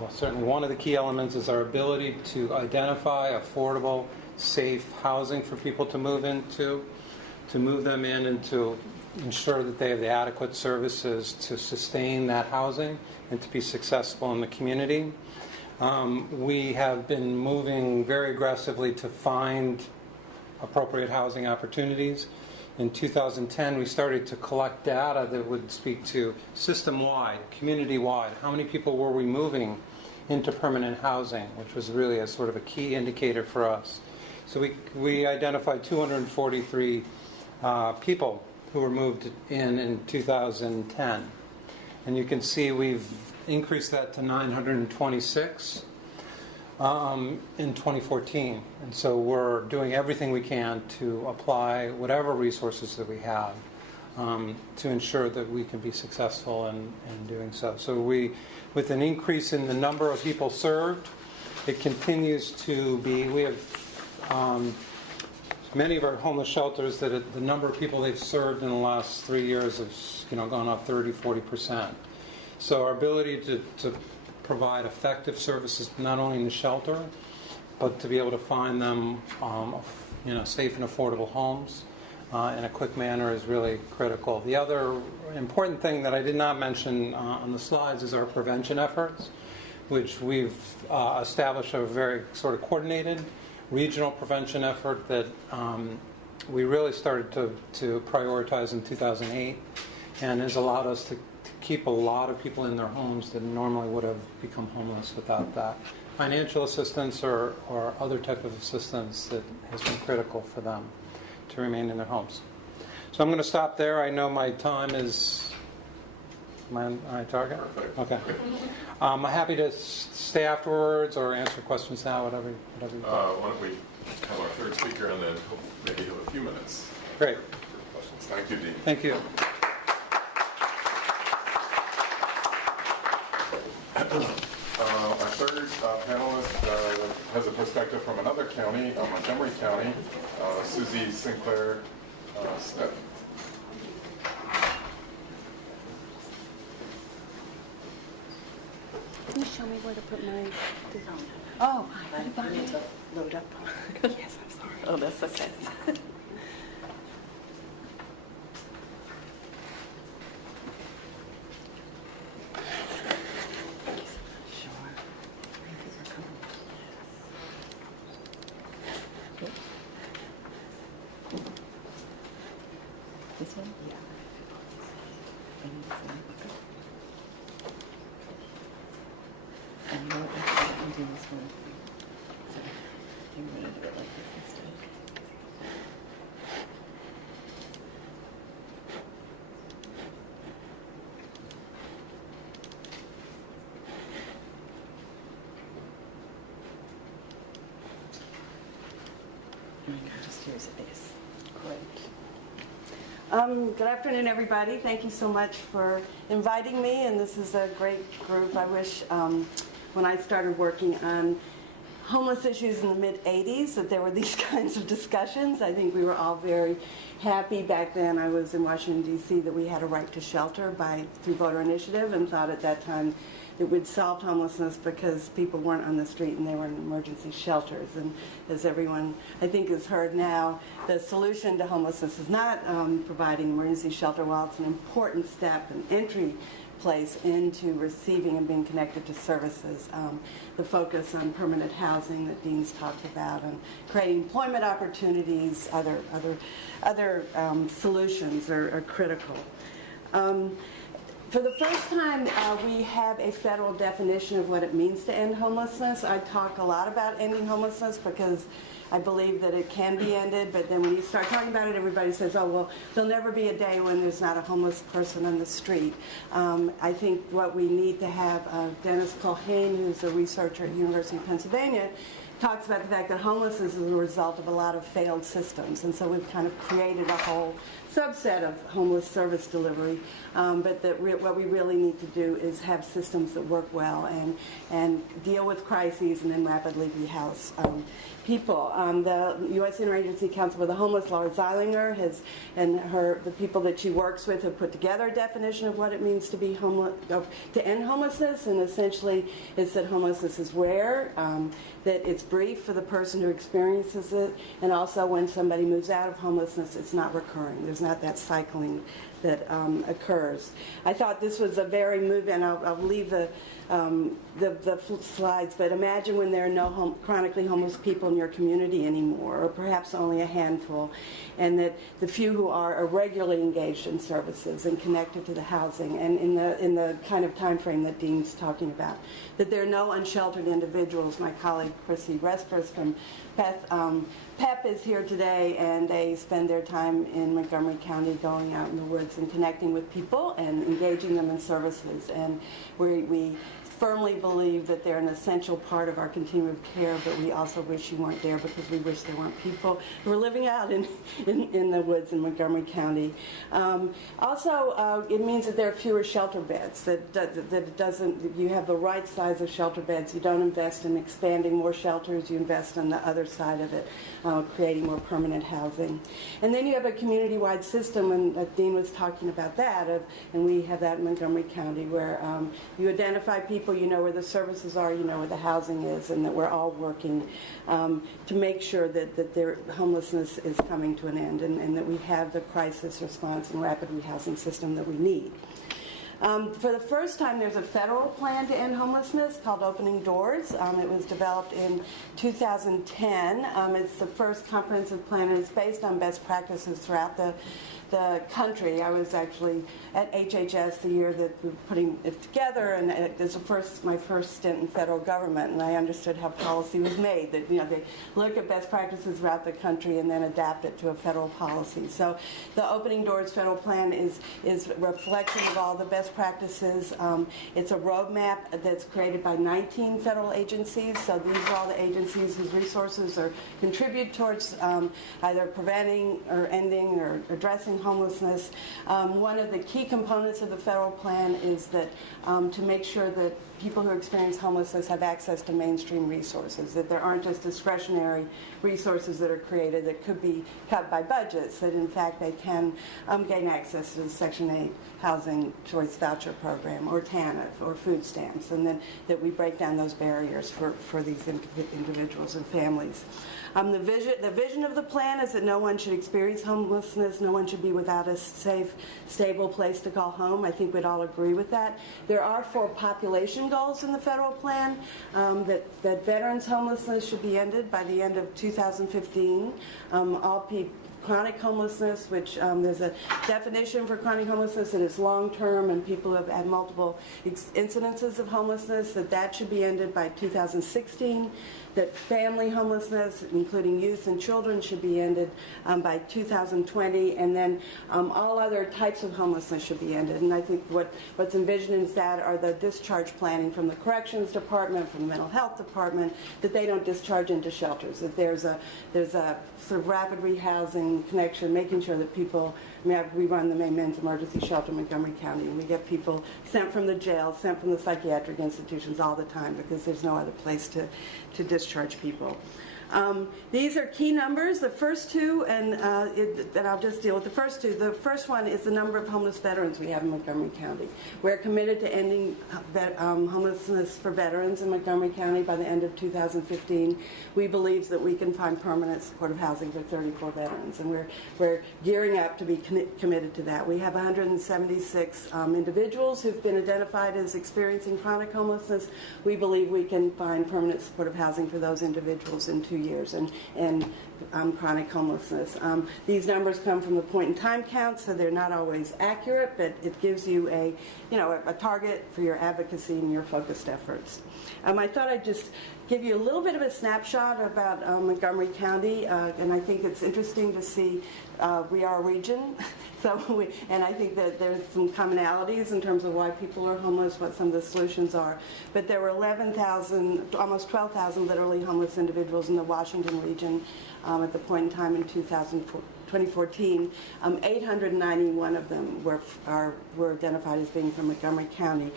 certainly one of the key elements, is our ability to identify affordable, safe housing for people to move into, to move them in and to ensure that they have the adequate services to sustain that housing and to be successful in the community. We have been moving very aggressively to find appropriate housing opportunities. In 2010, we started to collect data that would speak to system-wide, community-wide. How many people were we moving into permanent housing, which was really a sort of a key indicator for us. So we identified 243 people who were moved in 2010. And you can see we've increased that to 926 in 2014. And so we're doing everything we can to apply whatever resources that we have to ensure that we can be successful in doing so. So with an increase in the number of people served, it continues to be, we have many of our homeless shelters that the number of people they've served in the last 3 years has gone up 30-40%. So our ability to provide effective services not only in the shelter, but to be able to find them safe and affordable homes in a quick manner is really critical. The other important thing that I did not mention on the slides is our prevention efforts, which we've established a very sort of coordinated regional prevention effort that we really started to prioritize in 2008 and has allowed us to keep a lot of people in their homes that normally would have become homeless without that financial assistance or other type of assistance that has been critical for them to remain in their homes. So I'm going to stop there. I know my time is... Am I target? Okay. I'm happy to stay afterwards or answer questions now, whatever you Why don't we have our third speaker and then maybe have a few minutes Great. for questions. Thank you, Dean. Thank you. Our third panelist has a perspective from another county, Montgomery County, Susie Sinclair Smith. Can you show me where to put my... Oh, I need to load up. Yes, I'm sorry. Oh, that's okay. This one? Yeah. And you know what, actually, I'm doing this one. So I'm going to do it like this instead. And I can just use this. Great. Good afternoon, everybody. Thank you so much for inviting me, and this is a great group. I wish when I started working on homeless issues in the mid-'80s that there were these kinds of discussions. I think we were all very happy back then. I was in Washington, D.C., that we had a right to shelter through voter initiative, and thought at that time that we'd solved homelessness because people weren't on the street and they were in emergency shelters. And as everyone, I think, has heard now, the solution to homelessness is not providing emergency shelter. While it's an important step, an entry place into receiving and being connected to services, the focus on permanent housing that Dean's talked about, and creating employment opportunities, other solutions are critical. For the first time, we have a federal definition of what it means to end homelessness. I talk a lot about ending homelessness because I believe that it can be ended, but then when you start talking about it, everybody says, oh, well, there'll never be a day when there's not a homeless person on the street. I think what we need to have, Dennis Culhane, who's a researcher at the University of Pennsylvania, talks about the fact that homelessness is a result of a lot of failed systems, and so we've kind of created a whole subset of homeless service delivery, but what we really need to do is have systems that work well and deal with crises and then rapidly rehouse people. The U.S. Interagency Council for the Homeless, Laura Zeilinger, the people that she works with have put together a definition of what it means to be homeless, to end homelessness, and essentially it's that homelessness is rare, that it's brief for the person who experiences it, and also when somebody moves out of homelessness, it's not recurring. There's not that cycling that occurs. I thought this was a very moving, and I'll leave the slides, but imagine when there are no chronically homeless people in your community anymore, or perhaps only a handful, and that the few who are regularly engaged in services and connected to the housing, and in the kind of time frame that Dean's talking about, that there are no unsheltered individuals. My colleague Chrissy Respers from PEP is here today, and they spend their time in Montgomery County going out in the woods and connecting with people and engaging them in services. And we firmly believe that they're an essential part of our continuum of care, but we also wish you weren't there because we wish there weren't people who are living out in the woods in Montgomery County. Also, it means that there are fewer shelter beds, that it doesn't, you have the right size of shelter beds. You don't invest in expanding more shelters, you invest on the other side of it, creating more permanent housing. And then you have a community-wide system, and Dean was talking about that, and we have that in Montgomery County, where you identify people, you know where the services are, you know where the housing is, and that we're all working to make sure that their homelessness is coming to an end, and that we have the crisis response and rapid rehousing system that we need. For the first time, there's a federal plan to end homelessness called Opening Doors. It was developed in 2010. It's the first comprehensive plan, and it's based on best practices throughout the country. I was actually at HHS the year that we were putting it together, and it was my first stint in federal government, and I understood how policy was made, that they look at best practices throughout the country and then adapt it to a federal policy. So the Opening Doors federal plan is a reflection of all the best practices. It's a roadmap that's created by 19 federal agencies, so these are all the agencies whose resources contribute towards either preventing or ending or addressing homelessness. One of the key components of the federal plan is that to make sure that people who experience homelessness have access to mainstream resources, that there aren't just discretionary resources that are created that could be cut by budgets, that in fact they can gain access to the Section 8 Housing Choice Voucher Program or TANF or food stamps, and then that we break down those barriers for these individuals and families. The vision of the plan is that no one should experience homelessness, no one should be without a safe, stable place to call home. I think we'd all agree with that. There are 4 population goals in the federal plan, that veterans homelessness should be ended by the end of 2015. Chronic homelessness, which there's a definition for chronic homelessness, and it's long-term, and people who have had multiple incidences of homelessness, that should be ended by 2016. That family homelessness, including youth and children, should be ended by 2020, and then all other types of homelessness should be ended. And I think what's envisioned is that are the discharge planning from the corrections department, from the mental health department, that they don't discharge into shelters, that there's a sort of rapid rehousing connection, making sure that people, we run the main men's emergency shelter in Montgomery County, and we get people sent from the jail, sent from the psychiatric institutions all the time, because there's no other place to discharge discharge people. These are key numbers. The first two, and I'll just deal with the first two. The first one is the number of homeless veterans we have in Montgomery County. We're committed to ending homelessness for veterans in Montgomery County by the end of 2015. We believe that we can find permanent supportive housing for 34 veterans, and we're gearing up to be committed to that. We have 176 individuals who've been identified as experiencing chronic homelessness. We believe we can find permanent supportive housing for those individuals in 2 years and chronic homelessness. These numbers come from the point-in-time count, so they're not always accurate, but it gives you a target for your advocacy and your focused efforts. I thought I'd just give you a little bit of a snapshot about Montgomery County, and I think it's interesting to see we are a region, and I think that there's some commonalities in terms of why people are homeless, what some of the solutions are. But there were 11,000, almost 12,000 literally homeless individuals in the Washington region at the point in time in 2014. 891 of them were identified as being from Montgomery County.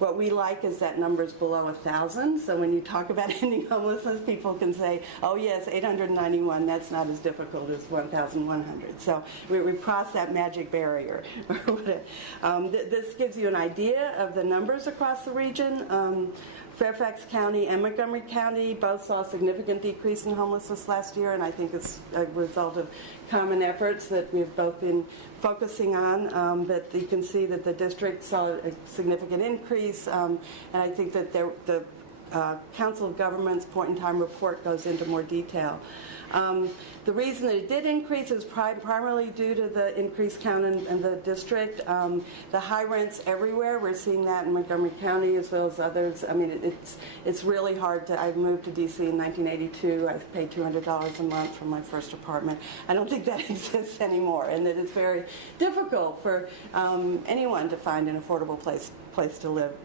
What we like is that number is below 1,000. So when you talk about ending homelessness, people can say, oh yes, 891, that's not as difficult as 1,100. So we crossed that magic barrier. This gives you an idea of the numbers across the region. Fairfax County and Montgomery County both saw a significant decrease in homelessness last year, and I think it's a result of common efforts that we've both been focusing on. But you can see that the district saw a significant increase, and I think that the Council of Governments point-in-time report goes into more detail. The reason that it did increase is primarily due to the increased count in the district. The high rents everywhere, we're seeing that in Montgomery County as well as others. I mean, it's really hard to, I moved to DC in 1982. I paid $200 a month for my first apartment. I don't think that exists anymore, and that it's very difficult for anyone to find an affordable place to live.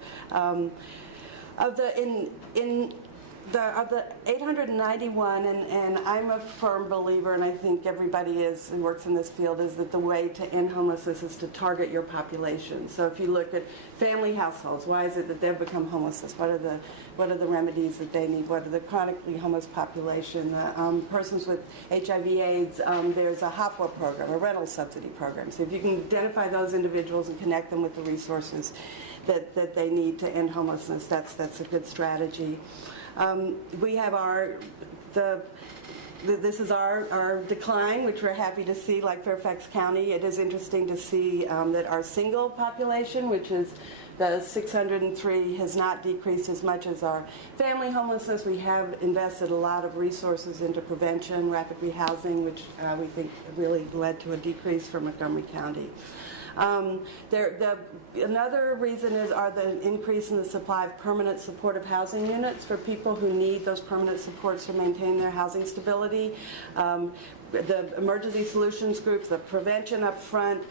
Of the 891, and I'm a firm believer, and I think everybody is who works in this field, is that the way to end homelessness is to target your population. So if you look at family households, why is it that they've become homeless? What are the remedies that they need? What are the chronically homeless population? Persons with HIV/AIDS, there's a HOPWA program, a rental subsidy program. So if you can identify those individuals and connect them with the resources that they need to end homelessness, that's a good strategy. We have this is our decline, which we're happy to see, like Fairfax County. It is interesting to see that our single population, which is the 603, has not decreased as much as our family homelessness. We have invested a lot of resources into prevention, rapid rehousing, which we think really led to a decrease for Montgomery County. Another reason are the increase in the supply of permanent supportive housing units for people who need those permanent supports to maintain their housing stability. The emergency solutions groups, the prevention up front.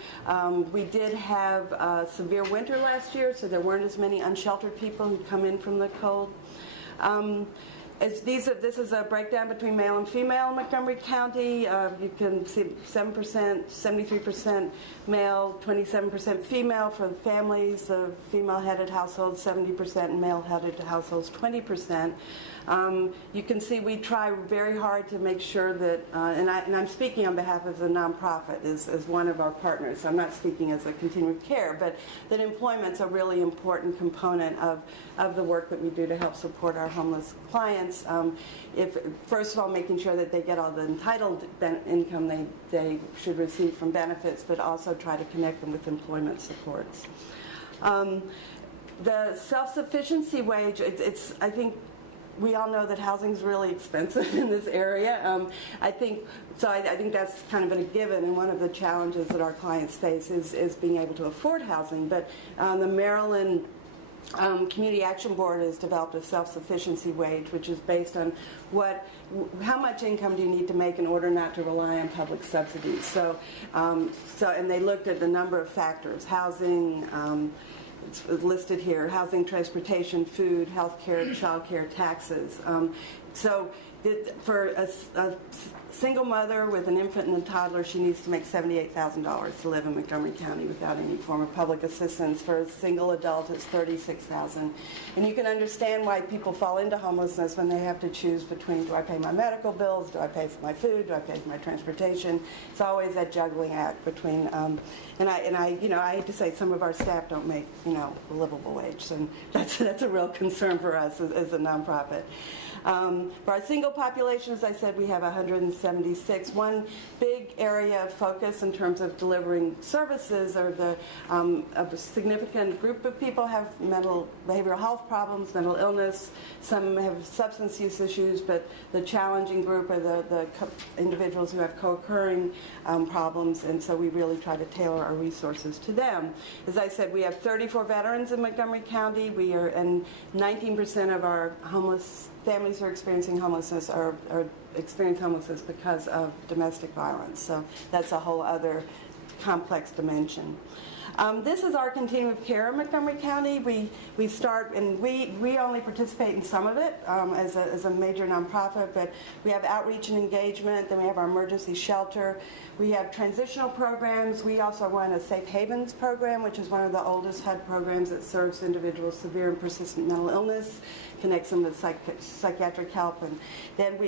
We did have a severe winter last year, so there weren't as many unsheltered people who come in from the cold. This is a breakdown between male and female in Montgomery County. You can see 7%, 73% male, 27% female for families, female-headed households, 70%, and male-headed households, 20%. You can see we try very hard to make sure that, and I'm speaking on behalf of the nonprofit as one of our partners. So I'm not speaking as a continuing care, but that employment's a really important component of the work that we do to help support our homeless clients. First of all, making sure that they get all the entitled income they should receive from benefits, but also try to connect them with employment supports. The self-sufficiency wage, I think we all know that housing is really expensive in this area. I think that's kind of a given, and one of the challenges that our clients face is being able to afford housing. But the Maryland Community Action Board has developed a self-sufficiency wage, which is based on how much income do you need to make in order not to rely on public subsidies. And they looked at a number of factors: housing. It's listed here: housing, transportation, food, health care, child care, taxes. So for a single mother with an infant and a toddler, she needs to make $78,000 to live in Montgomery County without any form of public assistance. For a single adult, it's $36,000. And you can understand why people fall into homelessness when they have to choose between, do I pay my medical bills, do I pay for my food, do I pay for my transportation? It's always that juggling act between, and I hate to say some of our staff don't make, a livable wage, and that's a real concern for us as a nonprofit. For our single population, as I said, we have 176. One big area of focus in terms of delivering services are a significant group of people have behavioral health problems, mental illness. Some have substance use issues, but the challenging group are the individuals who have co-occurring problems, and so we really try to tailor our resources to them. As I said, we have 34 veterans in Montgomery County. And 19% of our homeless families who are experiencing homelessness are experience homelessness because of domestic violence. So that's a whole other complex dimension. This is our continuum of care in Montgomery County. We start, and we only participate in some of it as a major nonprofit, but we have outreach and engagement, then we have our emergency shelter. We have transitional programs. We also run a Safe Havens program, which is one of the oldest HUD programs that serves individuals with severe and persistent mental illness, connects them with psychiatric help, and then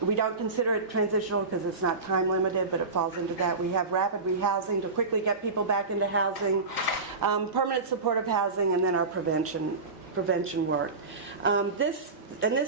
we don't consider it transitional because it's not time limited, but it falls into that. We have rapid rehousing to quickly get people back into housing, permanent supportive housing, and then our prevention work. This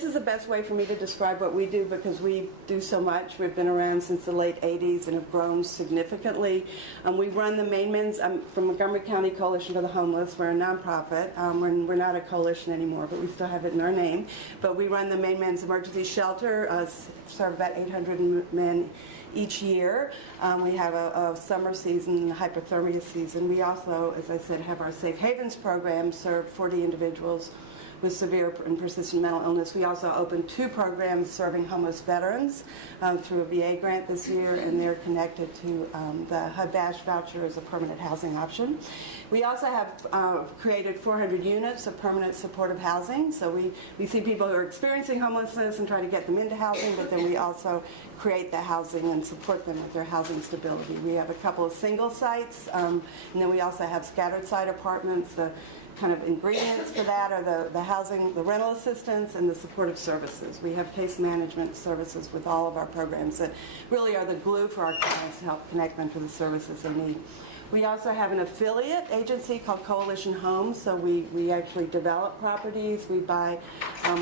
is the best way for me to describe what we do because we do so much. We've been around since the late 80s and have grown significantly. We run the main men's from Montgomery County Coalition for the Homeless. We're a nonprofit. We're not a coalition anymore, but we still have it in our name. But we run the main men's emergency shelter, serve about 800 men each year. We have a summer season, hypothermia season. We also, as I said, have our Safe Havens program, serve 40 individuals with severe and persistent mental illness. We also opened 2 programs serving homeless veterans through a VA grant this year, and they're connected to the HUD-BASH voucher as a permanent housing option. We also have created 400 units of permanent supportive housing. So we see people who are experiencing homelessness and try to get them into housing, but then we also create the housing and support them with their housing stability. We have a couple of single sites, and then we also have scattered site apartments. The kind of ingredients for that are the housing, the rental assistance, and the supportive services. We have case management services with all of our programs that really are the glue for our clients to help connect them to the services they need. We also have an affiliate agency called Coalition Homes, so we actually develop properties. We buy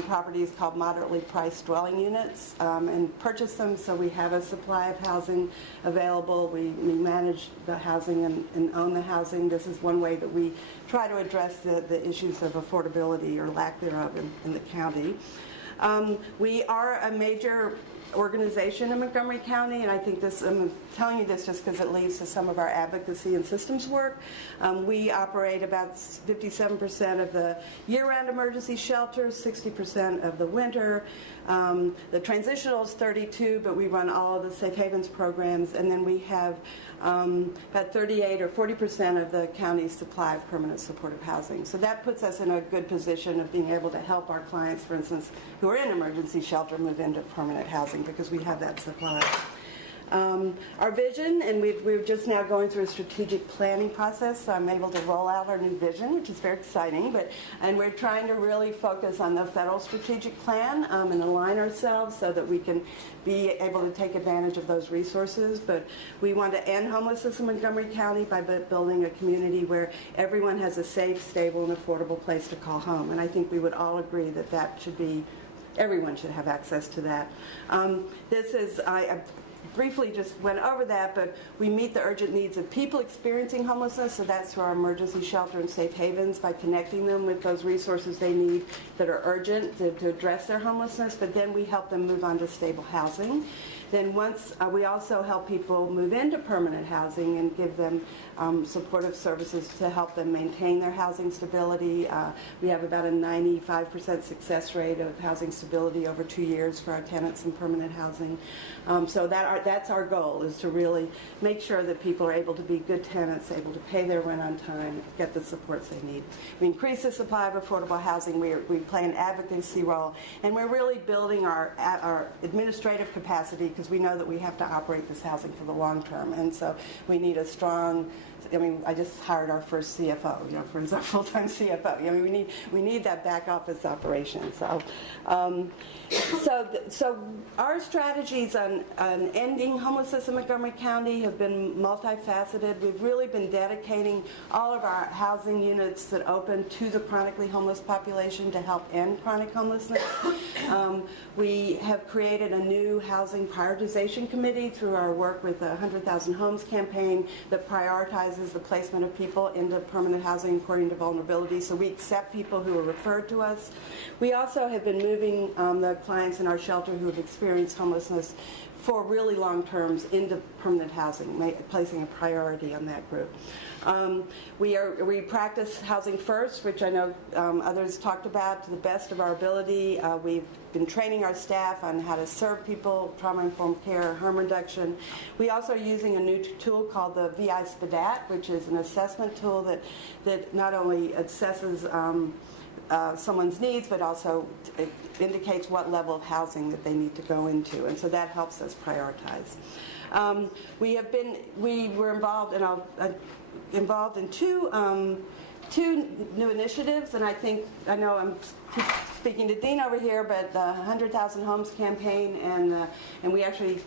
properties called moderately priced dwelling units and purchase them, so we have a supply of housing available. We manage the housing and own the housing. This is one way that we try to address the issues of affordability or lack thereof in the county. We are a major organization in Montgomery County, and I think this, I'm telling you this just because it leads to some of our advocacy and systems work. We operate about 57% of the year-round emergency shelters, 60% of the winter. The transitional is 32%, but we run all of the Safe Havens programs, and then we have about 38 or 40% of the county's supply of permanent supportive housing. So that puts us in a good position of being able to help our clients, for instance, who are in emergency shelter move into permanent housing because we have that supply. Our vision, and we're just now going through a strategic planning process, so I'm able to roll out our new vision, which is very exciting, and we're trying to really focus on the federal strategic plan and align ourselves so that we can be able to take advantage of those resources. But we want to end homelessness in Montgomery County by building a community where everyone has a safe, stable, and affordable place to call home, and I think we would all agree that that should be, everyone should have access to that. This is, I briefly just went over that, but we meet the urgent needs of people experiencing homelessness, so that's through our emergency shelter and Safe Havens by connecting them with those resources they need that are urgent to address their homelessness, but then we help them move on to stable housing. Then once we also help people move into permanent housing and give them supportive services to help them maintain their housing stability. We have about a 95% success rate of housing stability over 2 years for our tenants in permanent housing. So that that's our goal, is to really make sure that people are able to be good tenants, able to pay their rent on time, get the supports they need. We increase the supply of affordable housing. We play an advocacy role, and we're really building our administrative capacity, because we know that we have to operate this housing for the long term, and so we need a strong. I just hired our first CFO, for our full-time CFO. We need that back office operation. So our strategies on ending homelessness in Montgomery County have been multifaceted. We've really been dedicating all of our housing units that open to the chronically homeless population to help end chronic homelessness. We have created a new housing prioritization committee through our work with the 100,000 Homes campaign that prioritizes the placement of people into permanent housing according to vulnerability. So we accept people who are referred to us. We also have been moving the clients in our shelter who have experienced homelessness for really long terms into permanent housing, placing a priority on that group. We practice housing first, which I know others talked about, to the best of our ability. We've been training our staff on how to serve people, trauma-informed care, harm reduction. We also are using a new tool called the VI SPDAT, which is an assessment tool that not only assesses someone's needs, but also indicates what level of housing that they need to go into, and so that helps us prioritize. We were involved in two new initiatives, and I know I'm speaking to Dean over here, but the 100,000 Homes campaign, and we actually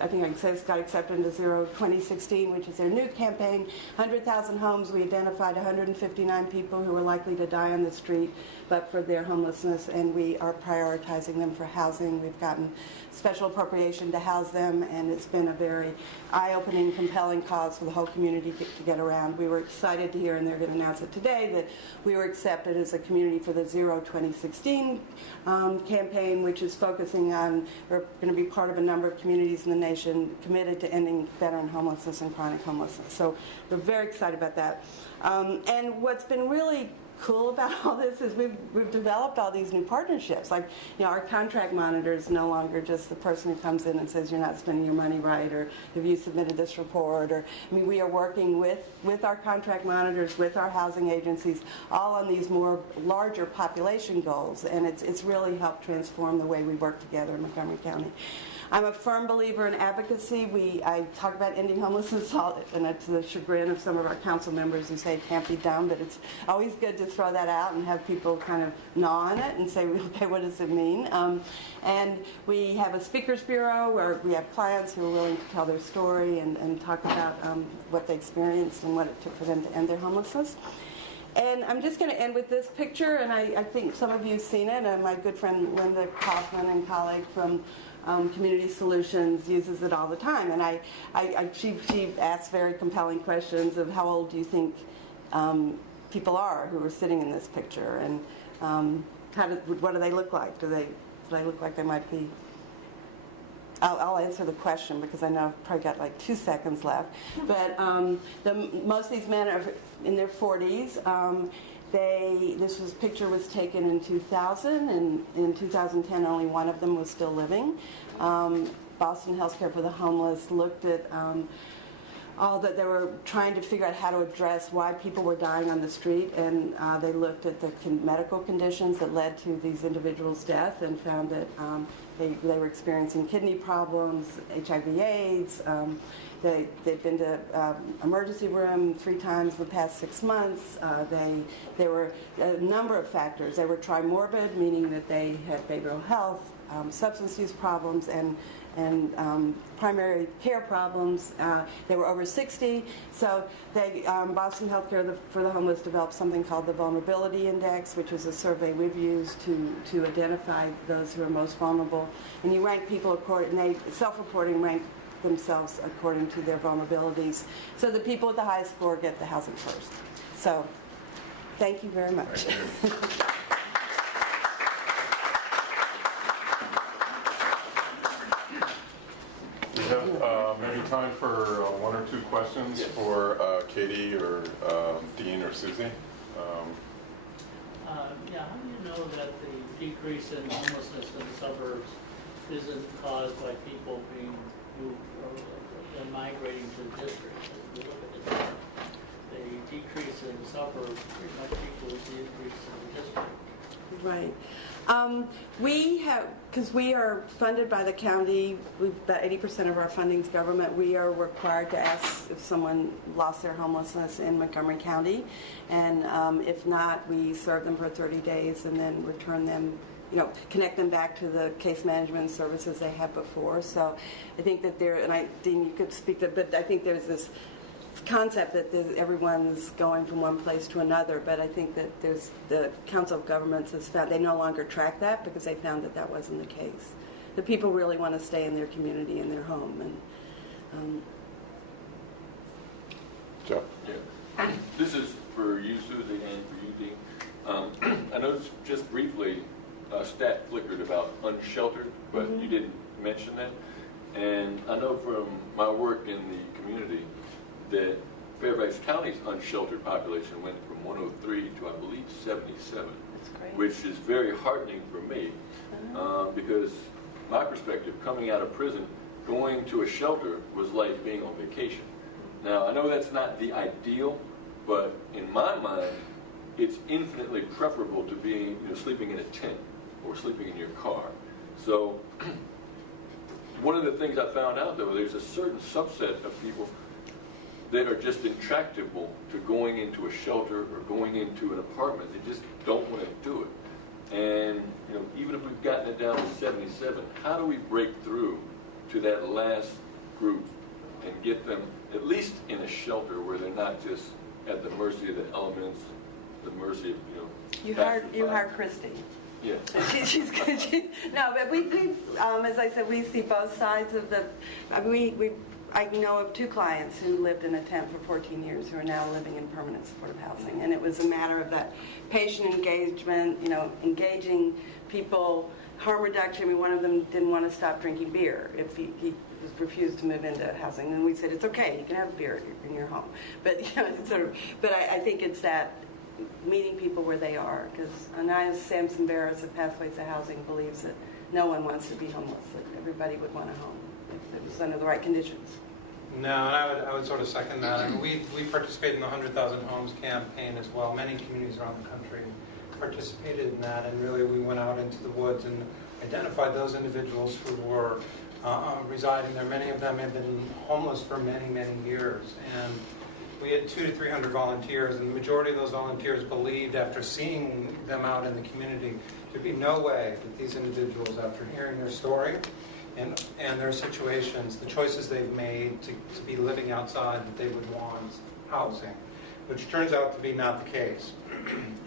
I think I can say this got accepted into Zero 2016, which is their new campaign. 100,000 Homes, we identified 159 people who were likely to die on the street but for their homelessness, and we are prioritizing them for housing. We've gotten special appropriation to house them, and it's been a very eye-opening, compelling cause for the whole community to get around. We were excited to hear, and they're going to announce it today, that we were accepted as a community for the Zero 2016 campaign, which is focusing on, we're going to be part of a number of communities in the nation committed to ending veteran homelessness and chronic homelessness. So we're very excited about that. And what's been really cool about all this is we've developed all these new partnerships. Like, our contract monitor is no longer just the person who comes in and says you're not spending your money right, or have you submitted this report, or we are working with our contract monitors, with our housing agencies, all on these larger population goals, and it's really helped transform the way we work together in Montgomery County. I'm a firm believer in advocacy. I talk about ending homelessness, and to the chagrin of some of our council members who say it can't be done, but it's always good to throw that out and have people kind of gnaw on it and say, okay, what does it mean? And we have a speakers bureau where we have clients who are willing to tell their story and talk about what they experienced and what it took for them to end their homelessness. And I'm just going to end with this picture, and I think some of you have seen it, and my good friend Linda Kaufman and colleague from Community Solutions uses it all the time. And she asks very compelling questions of how old do you think people are who are sitting in this picture, and what do they look like? Do they look like they might be? I'll answer the question because I know I've probably got like 2 seconds left. But most of these men are in their 40s. This picture was taken in 2000, and in 2010 only one of them was still living. Boston Healthcare for the Homeless looked at all that. They were trying to figure out how to address why people were dying on the street, and they looked at the medical conditions that led to these individuals' death and found that they were experiencing kidney problems, HIV/AIDS. They've been to emergency room 3 times in the past 6 months. There were a number of factors. They were trimorbid, meaning that they had behavioral health, substance use problems, and primary care problems. They were over 60, so Boston Healthcare for the Homeless developed something called the Vulnerability Index, which is a survey we've used to identify those who are most vulnerable. And you rank people according, they self-reporting rank themselves according to their vulnerabilities. So the people with the highest score get the housing first. So thank you very much. We have maybe time for 1 or 2 questions for Katie or Dean or Susie. How do you know that the decrease in homelessness in the suburbs isn't caused by people being who are then migrating to the district. As we look at the chart, the decrease in the suburbs pretty much equals the increase in the district. Right. We have, because we are funded by the county, about 80% of our funding's government, we are required to ask if someone lost their homelessness in Montgomery County. And if not, we serve them for 30 days and then return them, connect them back to the case management services they had before. So I think that Dean, you could speak to, but I think there's this concept that everyone's going from one place to another, but I think that the Council of Governments has found they no longer track that because they found that wasn't the case. The people really want to stay in their community, in their home. And Joe? Yeah. This is for you, Susie, and for you, Dean. I noticed just briefly a stat flickered about unsheltered, but you didn't mention that. And I know from my work in the community that Fairfax County's unsheltered population went from 103 to, I believe, 77. that's great. Which is very heartening for me because my perspective, coming out of prison, going to a shelter was like being on vacation. Now, I know that's not the ideal, but in my mind, it's infinitely preferable to being, sleeping in a tent or sleeping in your car. So one of the things I found out, though, there's a certain subset of people that are just intractable to going into a shelter or going into an apartment. They just don't want to do it. And even if we've gotten it down to 77, how do we break through to that last group and get them at least in a shelter where they're not just at the mercy of the elements, the mercy of You hired Christy. Yeah. She's good. No, but we as I said, we see both sides of the. I know of 2 clients who lived in a tent for 14 years who are now living in permanent supportive housing. And it was a matter of that patient engagement, engaging people, harm reduction. I mean, one of them didn't want to stop drinking beer if he refused to move into housing. And we said, it's okay, you can have beer in your home. But, I think it's that meeting people where they are. And I, as Samson Barris of Pathways to Housing, believes that no one wants to be homeless, that everybody would want a home if it was under the right conditions. No, and I would sort of second that. I mean, we participated in the 100,000 Homes campaign as well. Many communities around the country participated in that, and really we went out into the woods and identified those individuals who were residing there. Many of them had been homeless for many, many years, and we had 200 to 300 volunteers, and the majority of those volunteers believed, after seeing them out in the community, there'd be no way that these individuals, after hearing their story and their situations, the choices they've made to be living outside, that they would want housing, which turns out to be not the case.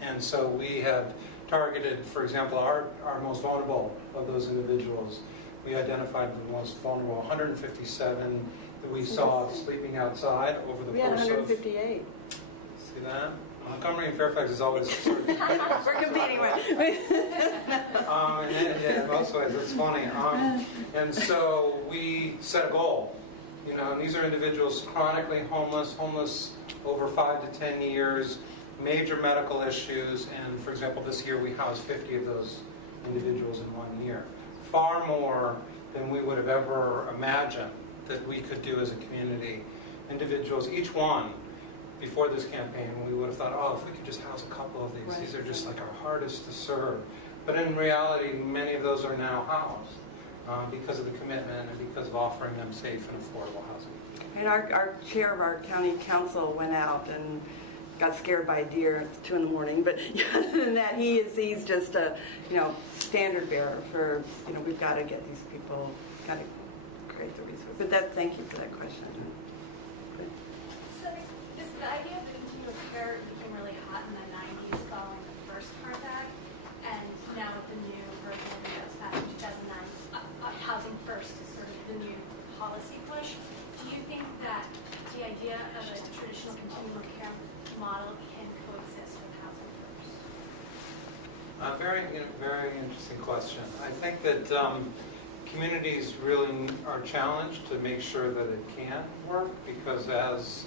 And so we have targeted, for example, our most vulnerable of those individuals. We identified the most vulnerable, 157 that we saw sleeping outside over the We had course 158. See that? Montgomery and Fairfax is always sort of We're competing with. yeah, in most ways, it's funny. And so we set a goal. And these are individuals chronically homeless over 5 to 10 years, major medical issues, and for example, this year we housed 50 of those individuals in 1 year. Far more than we would have ever imagined that we could do as a community. Individuals, each one, before this campaign, we would have thought, if we could just house a couple of these. Right. These are just like our hardest to serve. But in reality, many of those are now housed because of the commitment and because of offering them safe and affordable housing. And our chair of our county council went out and got scared by a deer at 2 in the morning. But other than that, he's just a standard bearer for we've got to get these people, got to create the resource. But thank you for that question. So the idea of the continuum of care became really hot in the 90s following the first CARD Act, and now with the new version of it that was passed in 2009, Housing First is sort of the new policy push. Do you think that the idea of a traditional continuum of care model can coexist with Housing First? Very interesting question. I think that communities really are challenged to make sure that it can work because, as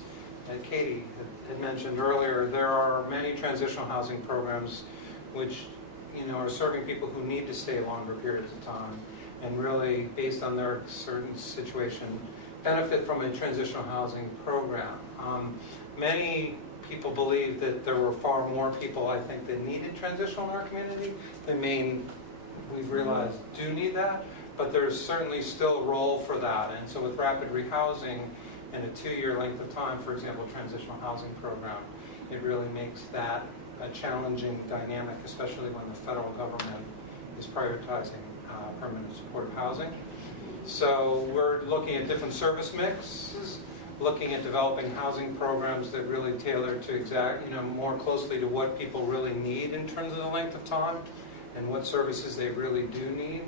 Katie had mentioned earlier, there are many transitional housing programs which are serving people who need to stay longer periods of time. and really, based on their certain situation, benefit from a transitional housing program. Many people believe that there were far more people, I think, that needed transitional in our community than we've realized do need that, but there's certainly still a role for that. And so with rapid rehousing and a 2-year length of time, for example, transitional housing program, it really makes that a challenging dynamic, especially when the federal government is prioritizing permanent supportive housing. So we're looking at different service mixes, looking at developing housing programs that really tailor to more closely to what people really need in terms of the length of time and what services they really do need,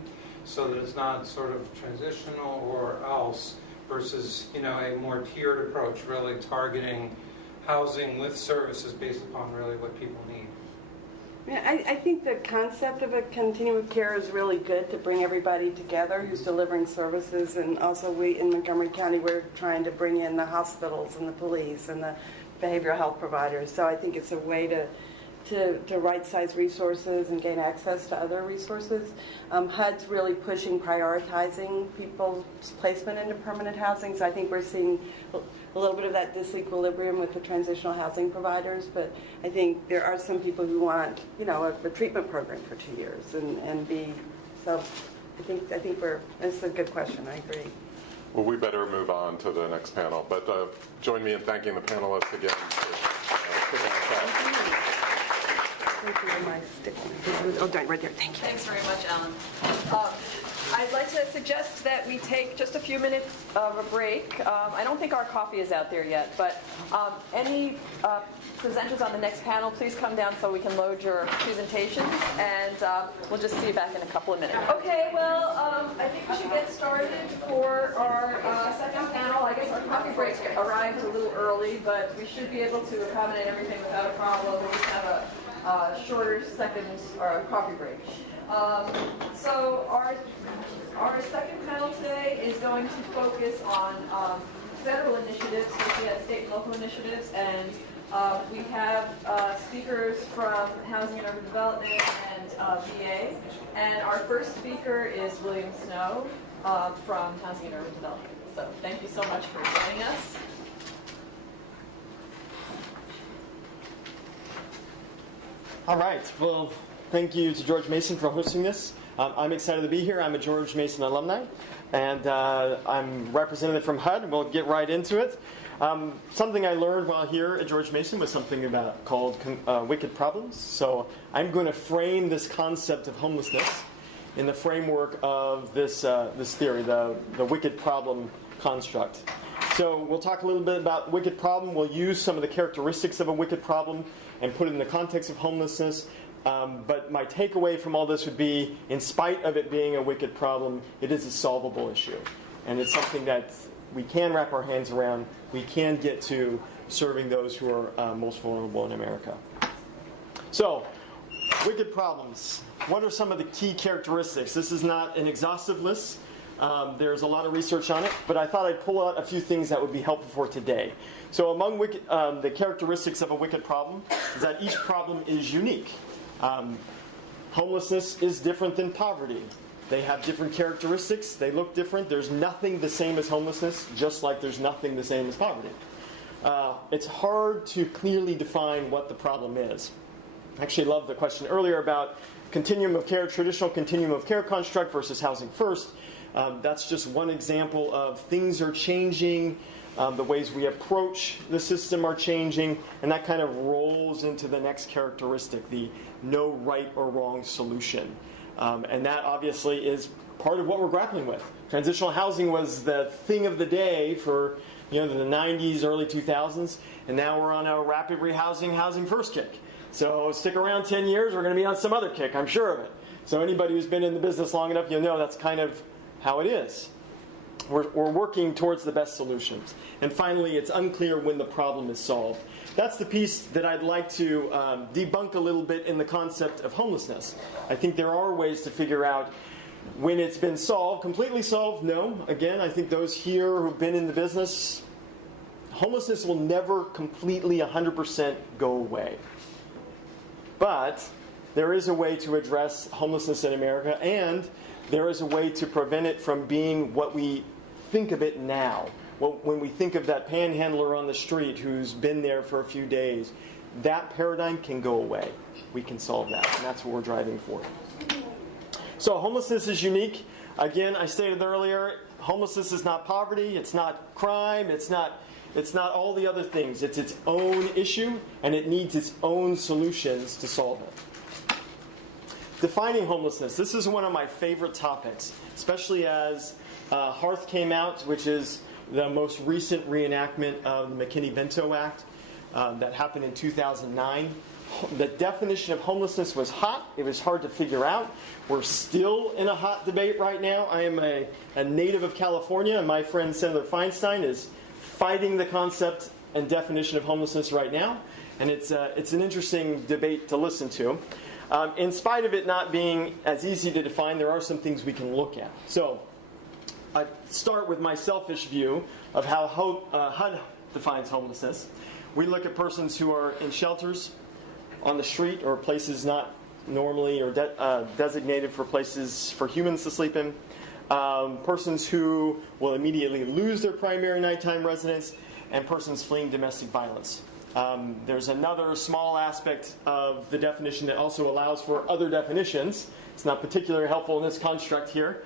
so that it's not sort of transitional or else versus a more tiered approach, really targeting housing with services based upon really what people need. Yeah, I think the concept of a continuum of care is really good to bring everybody together who's delivering services, and also we in Montgomery County, we're trying to bring in the hospitals and the police and the behavioral health providers. So I think it's a way to right-size resources and gain access to other resources. HUD's really pushing prioritizing people's placement into permanent housing, so I think we're seeing a little bit of that disequilibrium with the transitional housing providers, but I think there are some people who want, a treatment program for 2 years and be, so I think it's a good question, I agree. Well, we better move on to the next panel, but join me in thanking the panelists again for putting us out. Thank you, my stick. Oh, right there, thank you. Thanks very much, Alan. I'd like to suggest that we take just a few minutes of a break. I don't think our coffee is out there yet, but any presenters on the next panel, please come down so we can load your presentations, and we'll just see you back in a couple of minutes. Okay, well, I think we should get started for our second panel. I guess our coffee break arrived a little early, but we should be able to accommodate everything without a problem. We just have a shorter second coffee break. So our second panel today is going to focus on federal initiatives, we had state and local initiatives, and we have speakers from Housing and Urban Development and VA. And our first speaker is William Snow from Housing and Urban Development. So thank you so much for joining us. All right. Well, thank you to George Mason for hosting this. I'm excited to be here. I'm a George Mason alumni, and I'm representative from HUD. We'll get right into it. Something I learned while here at George Mason was something called wicked problems. So I'm going to frame this concept of homelessness in the framework of this theory, the wicked problem construct. So we'll talk a little bit about wicked problem. We'll use some of the characteristics of a wicked problem and put it in the context of homelessness. But my takeaway from all this would be, in spite of it being a wicked problem, it is a solvable issue. And it's something that we can wrap our hands around. We can get to serving those who are most vulnerable in America. So, wicked problems. What are some of the key characteristics? This is not an exhaustive list. There's a lot of research on it, but I thought I'd pull out a few things that would be helpful for today. So among the characteristics of a wicked problem is that each problem is unique. Homelessness is different than poverty. They have different characteristics. They look different. There's nothing the same as homelessness, just like there's nothing the same as poverty. It's hard to clearly define what the problem is. I actually love the question earlier about continuum of care, traditional continuum of care construct versus housing first. That's just one example of things are changing. The ways we approach the system are changing, and that kind of rolls into the next characteristic, the no right or wrong solution. And that obviously is part of what we're grappling with. Transitional housing was the thing of the day for the 90s, early 2000s, and now we're on a rapid rehousing, housing first kick. So stick around 10 years, we're going to be on some other kick, I'm sure of it. So anybody who's been in the business long enough, you'll know that's kind of how it is. We're working towards the best solutions. And finally, it's unclear when the problem is solved. That's the piece that I'd like to debunk a little bit in the concept of homelessness. I think there are ways to figure out when it's been solved. Completely solved? No. Again, I think those here who've been in the business, homelessness will never completely 100% go away. But there is a way to address homelessness in America, and there is a way to prevent it from being what we think of it now. When we think of that panhandler on the street who's been there for a few days, that paradigm can go away. We can solve that, and that's what we're driving for. So homelessness is unique. Again, I stated earlier, homelessness is not poverty, it's not crime, it's not all the other things. It's its own issue, and it needs its own solutions to solve it. Defining homelessness. This is one of my favorite topics, especially as Hearth came out, which is the most recent reenactment of the McKinney-Vento Act that happened in 2009. The definition of homelessness was hot. It was hard to figure out. We're still in a hot debate right now. I am a native of California, and my friend Senator Feinstein is fighting the concept and definition of homelessness right now. And it's an interesting debate to listen to. In spite of it not being as easy to define, there are some things we can look at. So I start with my selfish view of how HUD defines homelessness. We look at persons who are in shelters, on the street, or places not normally or designated for places for humans to sleep in. Persons who will immediately lose their primary nighttime residence, and persons fleeing domestic violence. There's another small aspect of the definition that also allows for other definitions. It's not particularly helpful in this construct here,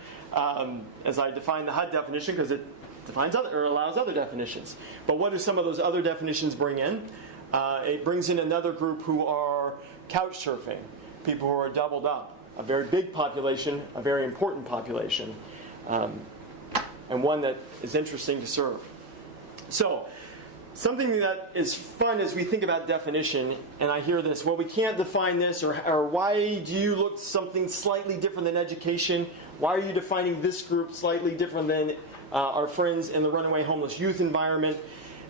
as I define the HUD definition, because it defines other or allows other definitions. But what do some of those other definitions bring in? It brings in another group who are couch surfing, people who are doubled up, a very big population, a very important population, and one that is interesting to serve. So, something that is fun as we think about definition, and I hear this, well, we can't define this, or why do you look something slightly different than education? Why are you defining this group slightly different than our friends in the runaway homeless youth environment?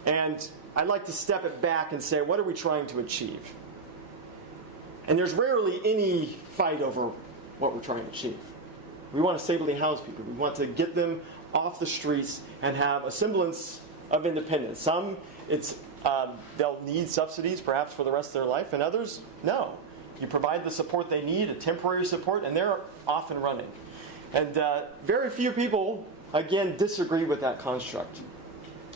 And I'd like to step it back and say, what are we trying to achieve? And there's rarely any fight over what we're trying to achieve. We want to stably house people. We want to get them off the streets and have a semblance of independence. Some, they'll need subsidies perhaps for the rest of their life, and others, no. You provide the support they need, a temporary support, and they're off and running. And very few people, again, disagree with that construct.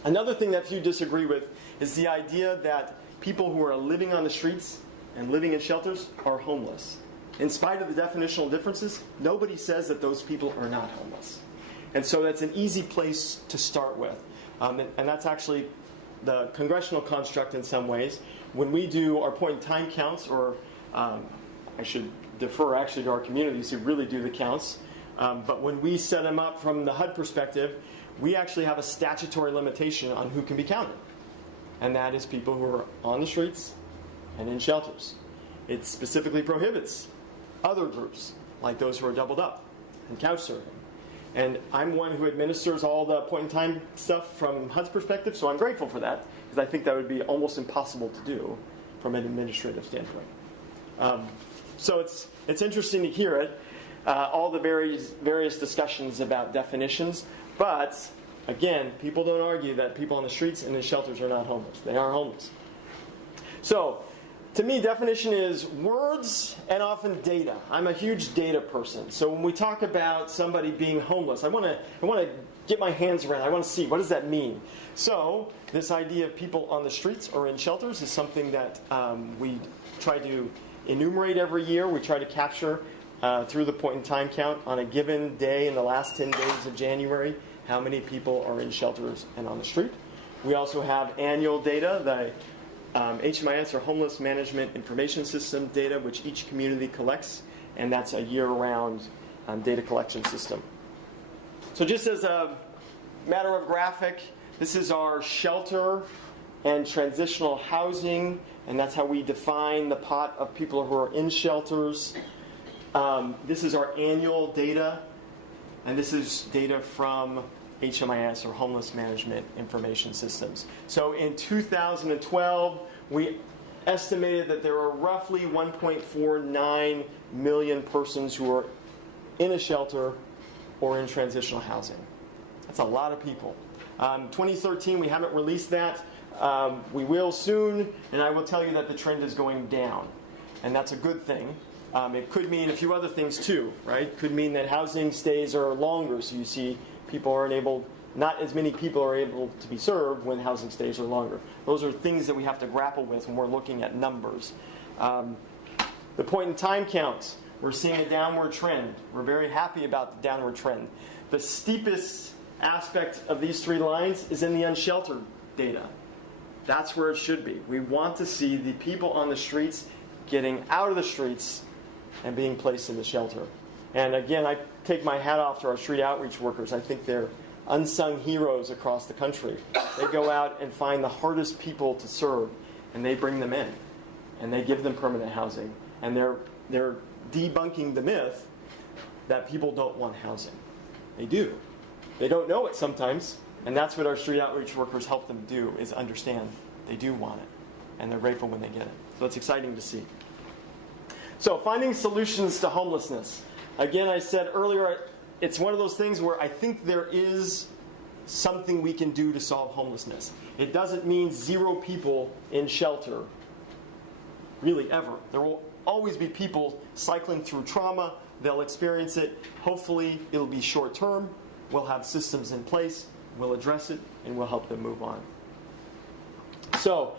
Another thing that few disagree with is the idea that people who are living on the streets and living in shelters are homeless. In spite of the definitional differences, nobody says that those people are not homeless. And so that's an easy place to start with. And that's actually the congressional construct in some ways. When we do our point-in-time counts, or I should defer actually to our communities who really do the counts, but when we set them up from the HUD perspective, we actually have a statutory limitation on who can be counted. And that is people who are on the streets and in shelters. It specifically prohibits other groups, like those who are doubled up and couch surfing. And I'm one who administers all the point-in-time stuff from HUD's perspective, so I'm grateful for that, because I think that would be almost impossible to do from an administrative standpoint. So it's interesting to hear it, all the various discussions about definitions, but again, people don't argue that people on the streets and in shelters are not homeless. They are homeless. So, to me, definition is words and often data. I'm a huge data person. So when we talk about somebody being homeless, I want to get my hands around it. I want to see, what does that mean? So this idea of people on the streets or in shelters is something that we try to enumerate every year. We try to capture through the point-in-time count on a given day in the last 10 days of January how many people are in shelters and on the street. We also have annual data, the HMIS, or Homeless Management Information System data, which each community collects, and that's a year-round data collection system. So just as a matter of graphic, this is our shelter and transitional housing, and that's how we define the pot of people who are in shelters. This is our annual data, and this is data from HMIS, or Homeless Management Information Systems. So in 2012, we estimated that there are roughly 1.49 million persons who are in a shelter or in transitional housing. That's a lot of people. 2013, we haven't released that. We will soon, and I will tell you that the trend is going down. And that's a good thing. It could mean a few other things too, right? Could mean that housing stays are longer, so you see people aren't able, not as many people are able to be served when housing stays are longer. Those are things that we have to grapple with when we're looking at numbers. The point in time counts. We're seeing a downward trend. We're very happy about the downward trend. The steepest aspect of these 3 lines is in the unsheltered data. That's where it should be. We want to see the people on the streets getting out of the streets and being placed in the shelter. And again, I take my hat off to our street outreach workers. I think they're unsung heroes across the country. They go out and find the hardest people to serve, and they bring them in, and they give them permanent housing. And they're debunking the myth that people don't want housing. They do. They don't know it sometimes, and that's what our street outreach workers help them do, is understand they do want it, and they're grateful when they get it. So it's exciting to see. So finding solutions to homelessness. Again, I said earlier, it's one of those things where I think there is something we can do to solve homelessness. It doesn't mean 0 people in shelter, really ever. There will always be people cycling through trauma. They'll experience it. Hopefully, it'll be short term. We'll have systems in place. We'll address it, and we'll help them move on. So,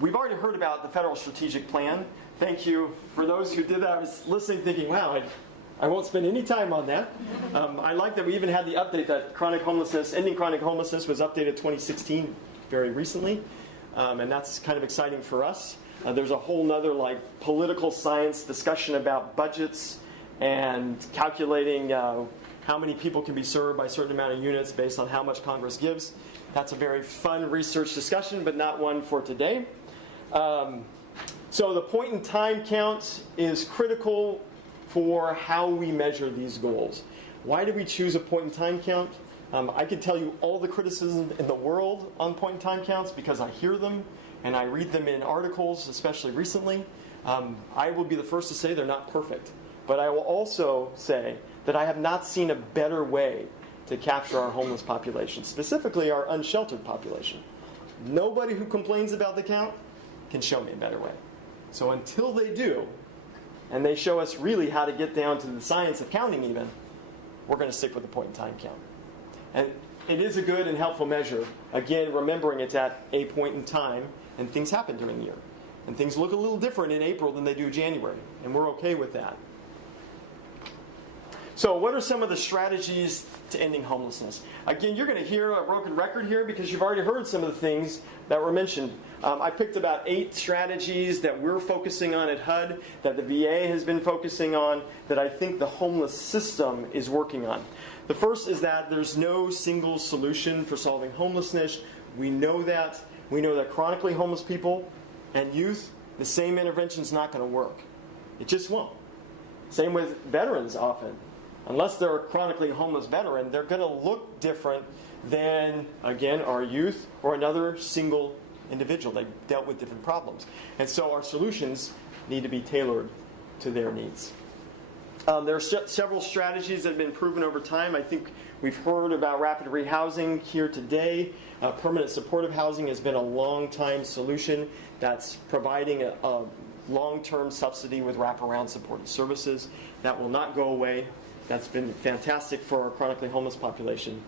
we've already heard about the federal strategic plan. Thank you for those who did that. I was listening thinking, wow, I won't spend any time on that. I like that we even had the update that ending chronic homelessness was updated 2016 very recently. And that's kind of exciting for us. There's a whole nother political science discussion about budgets and calculating how many people can be served by a certain amount of units based on how much Congress gives. That's a very fun research discussion, but not one for today. So the point in time count is critical for how we measure these goals. Why do we choose a point in time count? I could tell you all the criticism in the world on point in time counts because I hear them and I read them in articles, especially recently. I will be the first to say they're not perfect. But I will also say that I have not seen a better way to capture our homeless population, specifically our unsheltered population. Nobody who complains about the count can show me a better way. So until they do, and they show us really how to get down to the science of counting even, we're going to stick with the point in time count. And it is a good and helpful measure. Again, remembering it's at a point in time, and things happen during the year. And things look a little different in April than they do January, and we're okay with that. So what are some of the strategies to ending homelessness? Again, you're going to hear a broken record here because you've already heard some of the things that were mentioned. I picked about 8 strategies that we're focusing on at HUD, that the VA has been focusing on, that I think the homeless system is working on. The first is that there's no single solution for solving homelessness. We know that. We know that chronically homeless people and youth, the same intervention is not going to work. It just won't. Same with veterans often. Unless they're a chronically homeless veteran, they're going to look different than, again, our youth or another single individual. They've dealt with different problems. And so our solutions need to be tailored to their needs. There are several strategies that have been proven over time. I think we've heard about rapid rehousing here today. Permanent supportive housing has been a long-time solution that's providing a long-term subsidy with wraparound supportive services. That will not go away. That's been fantastic for our chronically homeless population.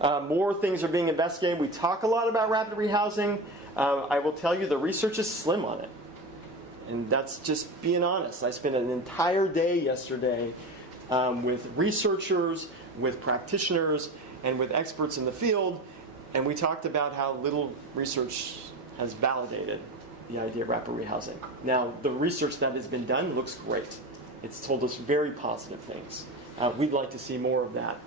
More things are being investigated. We talk a lot about rapid rehousing. I will tell you the research is slim on it. And that's just being honest. I spent an entire day yesterday with researchers, with practitioners, and with experts in the field. And we talked about how little research has validated the idea of rapid rehousing. Now, the research that has been done looks great. It's told us very positive things. We'd like to see more of that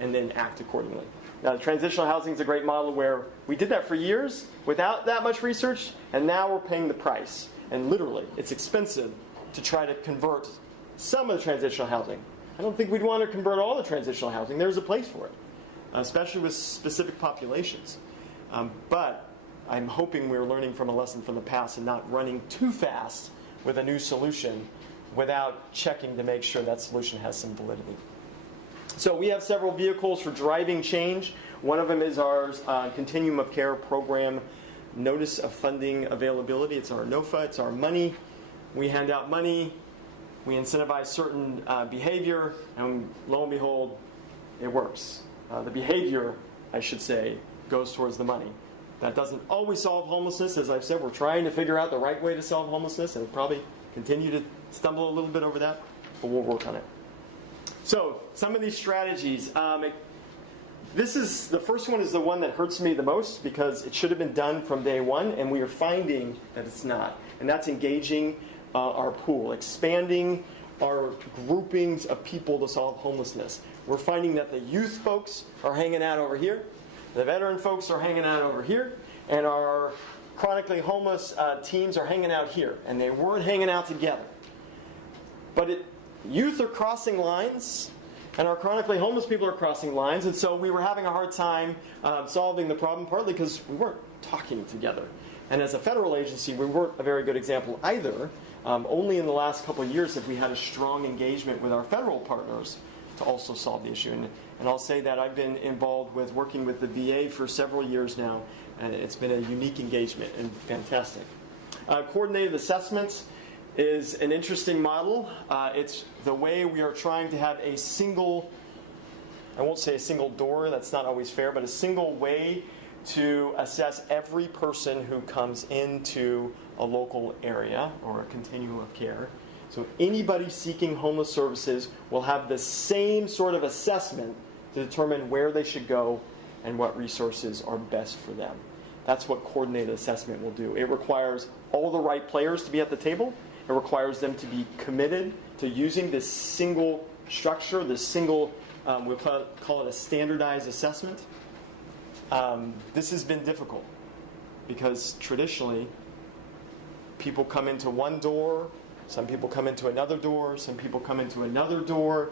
and then act accordingly. Now, transitional housing is a great model where we did that for years without that much research, and now we're paying the price. And literally, it's expensive to try to convert some of the transitional housing. I don't think we'd want to convert all the transitional housing. There's a place for it, especially with specific populations. But I'm hoping we're learning from a lesson from the past and not running too fast with a new solution without checking to make sure that solution has some validity. So we have several vehicles for driving change. One of them is our Continuum of Care program notice of funding availability. It's our NOFA. It's our money. We hand out money. We incentivize certain behavior, and lo and behold, it works. The behavior, I should say, goes towards the money. That doesn't always solve homelessness. As I've said, we're trying to figure out the right way to solve homelessness, and we'll probably continue to stumble a little bit over that, but we'll work on it. So, some of these strategies. The first one is the one that hurts me the most because it should have been done from day one, and we are finding that it's not. And that's engaging our pool, expanding our groupings of people to solve homelessness. We're finding that the youth folks are hanging out over here, the veteran folks are hanging out over here, and our chronically homeless teams are hanging out here. And they weren't hanging out together. But youth are crossing lines, and our chronically homeless people are crossing lines, and so we were having a hard time solving the problem, partly because we weren't talking together. And as a federal agency, we weren't a very good example either. Only in the last couple of years have we had a strong engagement with our federal partners to also solve the issue. And I'll say that I've been involved with working with the VA for several years now, and it's been a unique engagement and fantastic. Coordinated assessments is an interesting model. It's the way we are trying to have a single, I won't say a single door, that's not always fair, but a single way to assess every person who comes into a local area or a continuum of care. So anybody seeking homeless services will have the same sort of assessment to determine where they should go and what resources are best for them. That's what coordinated assessment will do. It requires all the right players to be at the table. It requires them to be committed to using this single structure, this single, we'll call it a standardized assessment. This has been difficult because traditionally people come into one door, some people come into another door, some people come into another door,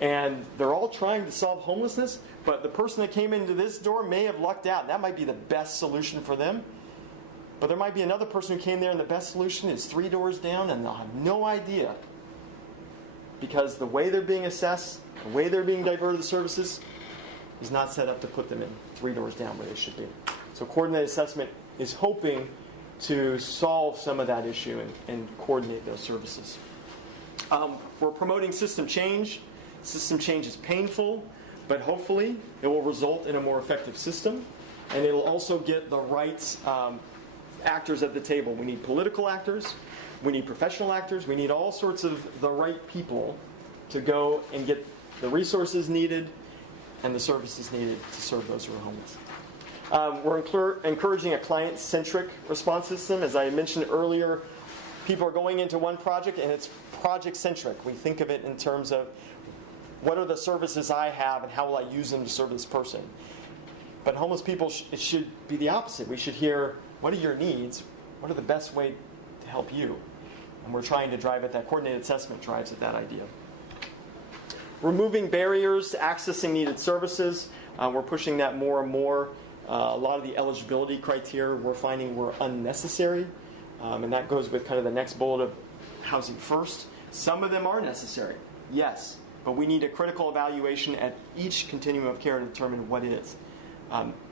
and they're all trying to solve homelessness, but the person that came into this door may have lucked out, and that might be the best solution for them. But there might be another person who came there and the best solution is 3 doors down and they'll have no idea. Because the way they're being assessed, the way they're being diverted to services is not set up to put them in 3 doors down where they should be. So coordinated assessment is hoping to solve some of that issue and coordinate those services. We're promoting system change. System change is painful, but hopefully it will result in a more effective system. And it'll also get the right actors at the table. We need political actors. We need professional actors. We need all sorts of the right people to go and get the resources needed and the services needed to serve those who are homeless. We're encouraging a client-centric response system. As I mentioned earlier, people are going into one project and it's project-centric. We think of it in terms of what are the services I have and how will I use them to serve this person. But homeless people, it should be the opposite. We should hear, what are your needs? What are the best way to help you? And we're trying to drive at that. Coordinated assessment drives at that idea. Removing barriers to accessing needed services. We're pushing that more and more. A lot of the eligibility criteria we're finding were unnecessary. And that goes with kind of the next bullet of housing first. Some of them are necessary, yes. But we need a critical evaluation at each continuum of care to determine what is.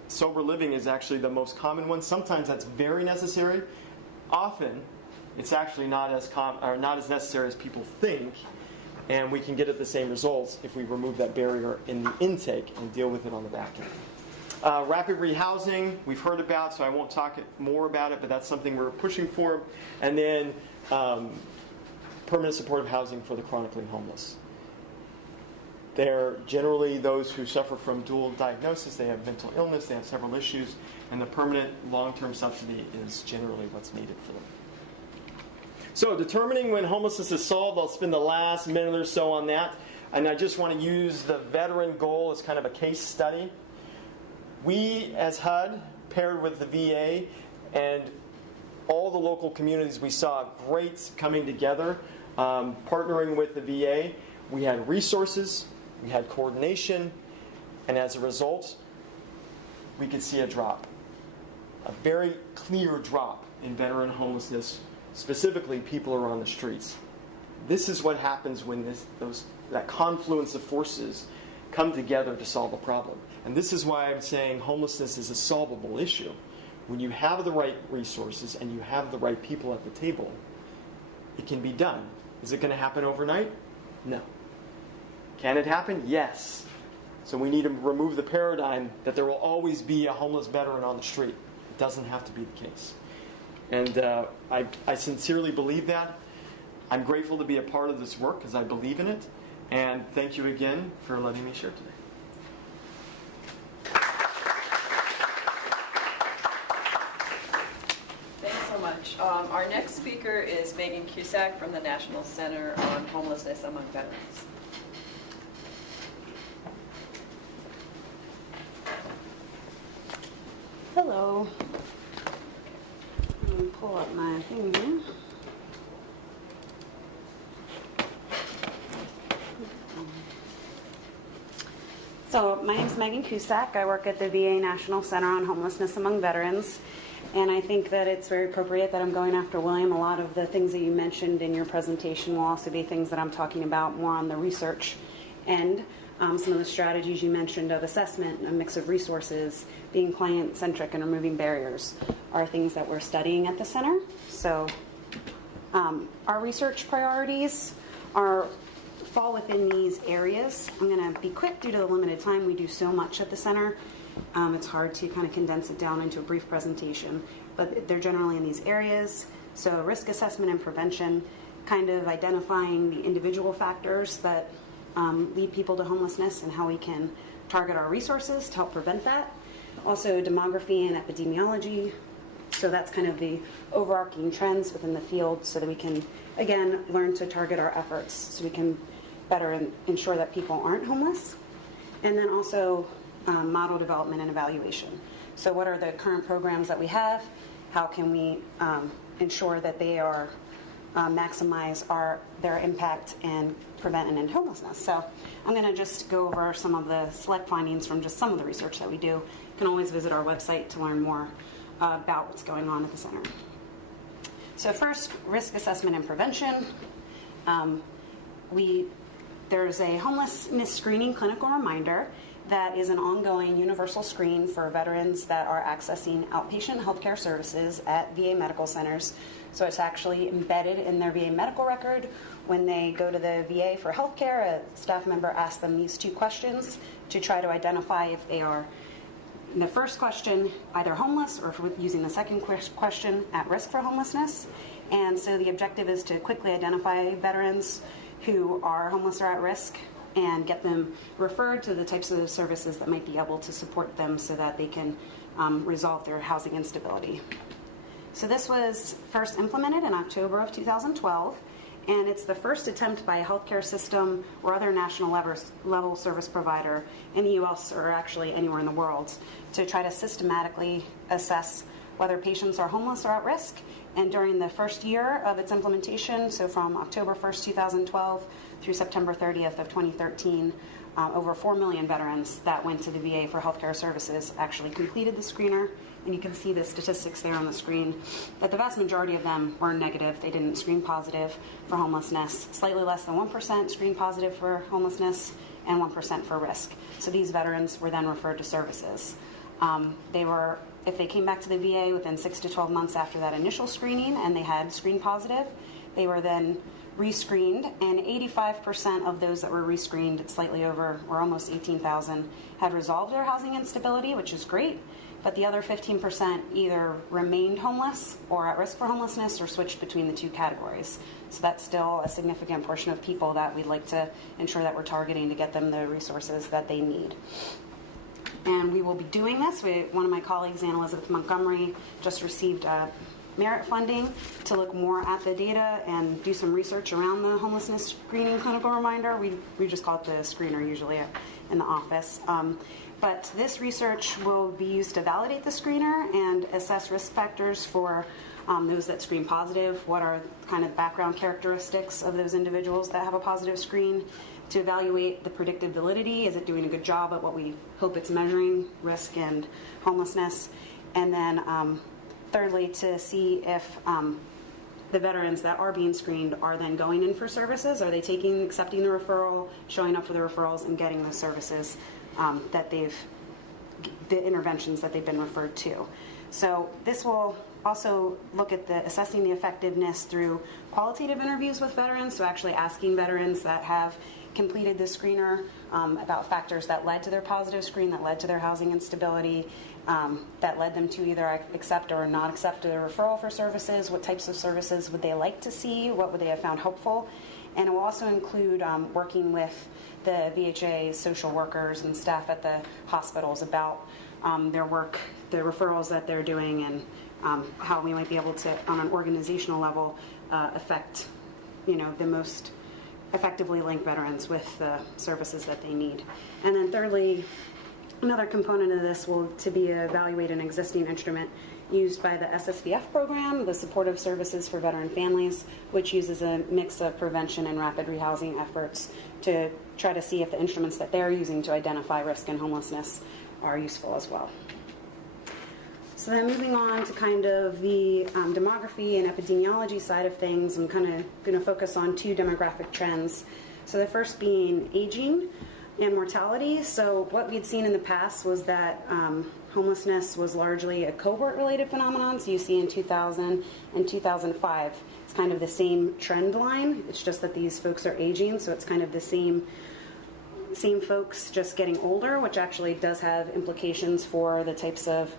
Sober living is actually the most common one. Sometimes that's very necessary. Often, it's actually not as necessary as people think, and we can get at the same results if we remove that barrier in the intake and deal with it on the back end. Rapid rehousing, we've heard about, so I won't talk more about it, but that's something we're pushing for. And then permanent supportive housing for the chronically homeless. They're generally those who suffer from dual diagnosis. They have mental illness, they have several issues, and the permanent long-term subsidy is generally what's needed for them. So determining when homelessness is solved, I'll spend the last minute or so on that. And I just want to use the veteran goal as kind of a case study. We, as HUD, paired with the VA and all the local communities, we saw great coming together, partnering with the VA. We had resources, we had coordination, and as a result, we could see a drop. A very clear drop in veteran homelessness. Specifically, people are on the streets. This is what happens when that confluence of forces come together to solve a problem. And this is why I'm saying homelessness is a solvable issue. When you have the right resources and you have the right people at the table, it can be done. Is it going to happen overnight? No. Can it happen? Yes. So we need to remove the paradigm that there will always be a homeless veteran on the street. It doesn't have to be the case. And I sincerely believe that. I'm grateful to be a part of this work because I believe in it. And thank you again for letting me share today. Thanks so much. Our next speaker is Megan Cusack from the National Center on Homelessness Among Veterans. Hello. Let me pull up my thing here. So my name is Megan Cusack. I work at the VA National Center on Homelessness Among Veterans. And I think that it's very appropriate that I'm going after William. A lot of the things that you mentioned in your presentation will also be things that I'm talking about more on the research end. Some of the strategies you mentioned of assessment, a mix of resources, being client-centric and removing barriers are things that we're studying at the center. So our research priorities fall within these areas. I'm going to be quick due to the limited time. We do so much at the center. It's hard to kind of condense it down into a brief presentation, but they're generally in these areas. So risk assessment and prevention, kind of identifying the individual factors that lead people to homelessness and how we can target our resources to help prevent that. Also demography and epidemiology. So that's kind of the overarching trends within the field so that we can, again, learn to target our efforts so we can better ensure that people aren't homeless. And then also model development and evaluation. So what are the current programs that we have? How can we ensure that they are maximize their impact and prevent and end homelessness? So I'm going to just go over some of the select findings from just some of the research that we do. You can always visit our website to learn more about what's going on at the center. So first, risk assessment and prevention. There's a homelessness screening clinical reminder that is an ongoing universal screen for veterans that are accessing outpatient healthcare services at VA medical centers. So it's actually embedded in their VA medical record. When they go to the VA for healthcare, a staff member asks them these two questions to try to identify if they are, in the first question, either homeless or, using the second question, at risk for homelessness. And so the objective is to quickly identify veterans who are homeless or at risk and get them referred to the types of services that might be able to support them so that they can resolve their housing instability. So this was first implemented in October of 2012, and it's the first attempt by a healthcare system or other national level service provider in the U.S. or actually anywhere in the world to try to systematically assess whether patients are homeless or at risk. And during the first year of its implementation, so from October 1st, 2012 through September 30th of 2013, over 4 million veterans that went to the VA for healthcare services actually completed the screener. And you can see the statistics there on the screen, that the vast majority of them were negative. They didn't screen positive for homelessness. Slightly less than 1% screened positive for homelessness and 1% for risk. So these veterans were then referred to services. If they came back to the VA within 6 to 12 months after that initial screening and they had screened positive, they were then rescreened, and 85% of those that were rescreened, slightly over or almost 18,000, had resolved their housing instability, which is great, but the other 15% either remained homeless or at risk for homelessness or switched between the two categories. So that's still a significant portion of people that we'd like to ensure that we're targeting to get them the resources that they need. And we will be doing this. One of my colleagues, Anne Elizabeth Montgomery, just received merit funding to look more at the data and do some research around the homelessness screening clinical reminder. We just call it the screener usually in the office. But this research will be used to validate the screener and assess risk factors for those that screen positive. What are kind of background characteristics of those individuals that have a positive screen? To evaluate the predictive validity, is it doing a good job at what we hope it's measuring, risk and homelessness? And then thirdly, to see if the veterans that are being screened are then going in for services. Are they accepting the referral, showing up for the referrals, and getting the services the interventions that they've been referred to? So this will also look at assessing the effectiveness through qualitative interviews with veterans, so actually asking veterans that have completed the screener about factors that led to their positive screen, that led to their housing instability, that led them to either accept or not accept a referral for services, what types of services would they like to see, what would they have found helpful. And it will also include working with the VHA social workers and staff at the hospitals about their work, the referrals that they're doing, and how we might be able to, on an organizational level, affect, the most effectively link veterans with the services that they need. And then thirdly, another component of this will to be evaluate an existing instrument used by the SSVF program, the Supportive Services for Veteran Families, which uses a mix of prevention and rapid rehousing efforts to try to see if the instruments that they're using to identify risk and homelessness are useful as well. So then moving on to kind of the demography and epidemiology side of things, I'm kind of going to focus on two demographic trends. So the first being aging and mortality. So what we'd seen in the past was that homelessness was largely a cohort-related phenomenon. So you see in 2000 and 2005, it's kind of the same trend line. It's just that these folks are aging, so it's kind of the same folks just getting older, which actually does have implications for the types of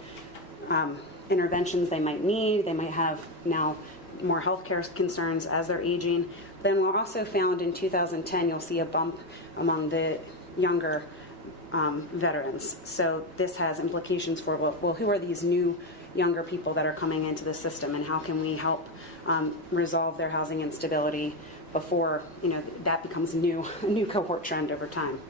interventions they might need. They might have now more healthcare concerns as they're aging. Then we're also found in 2010, you'll see a bump among the younger veterans. So this has implications for, well, who are these new younger people that are coming into the system, and how can we help resolve their housing instability before that becomes a new cohort trend over time.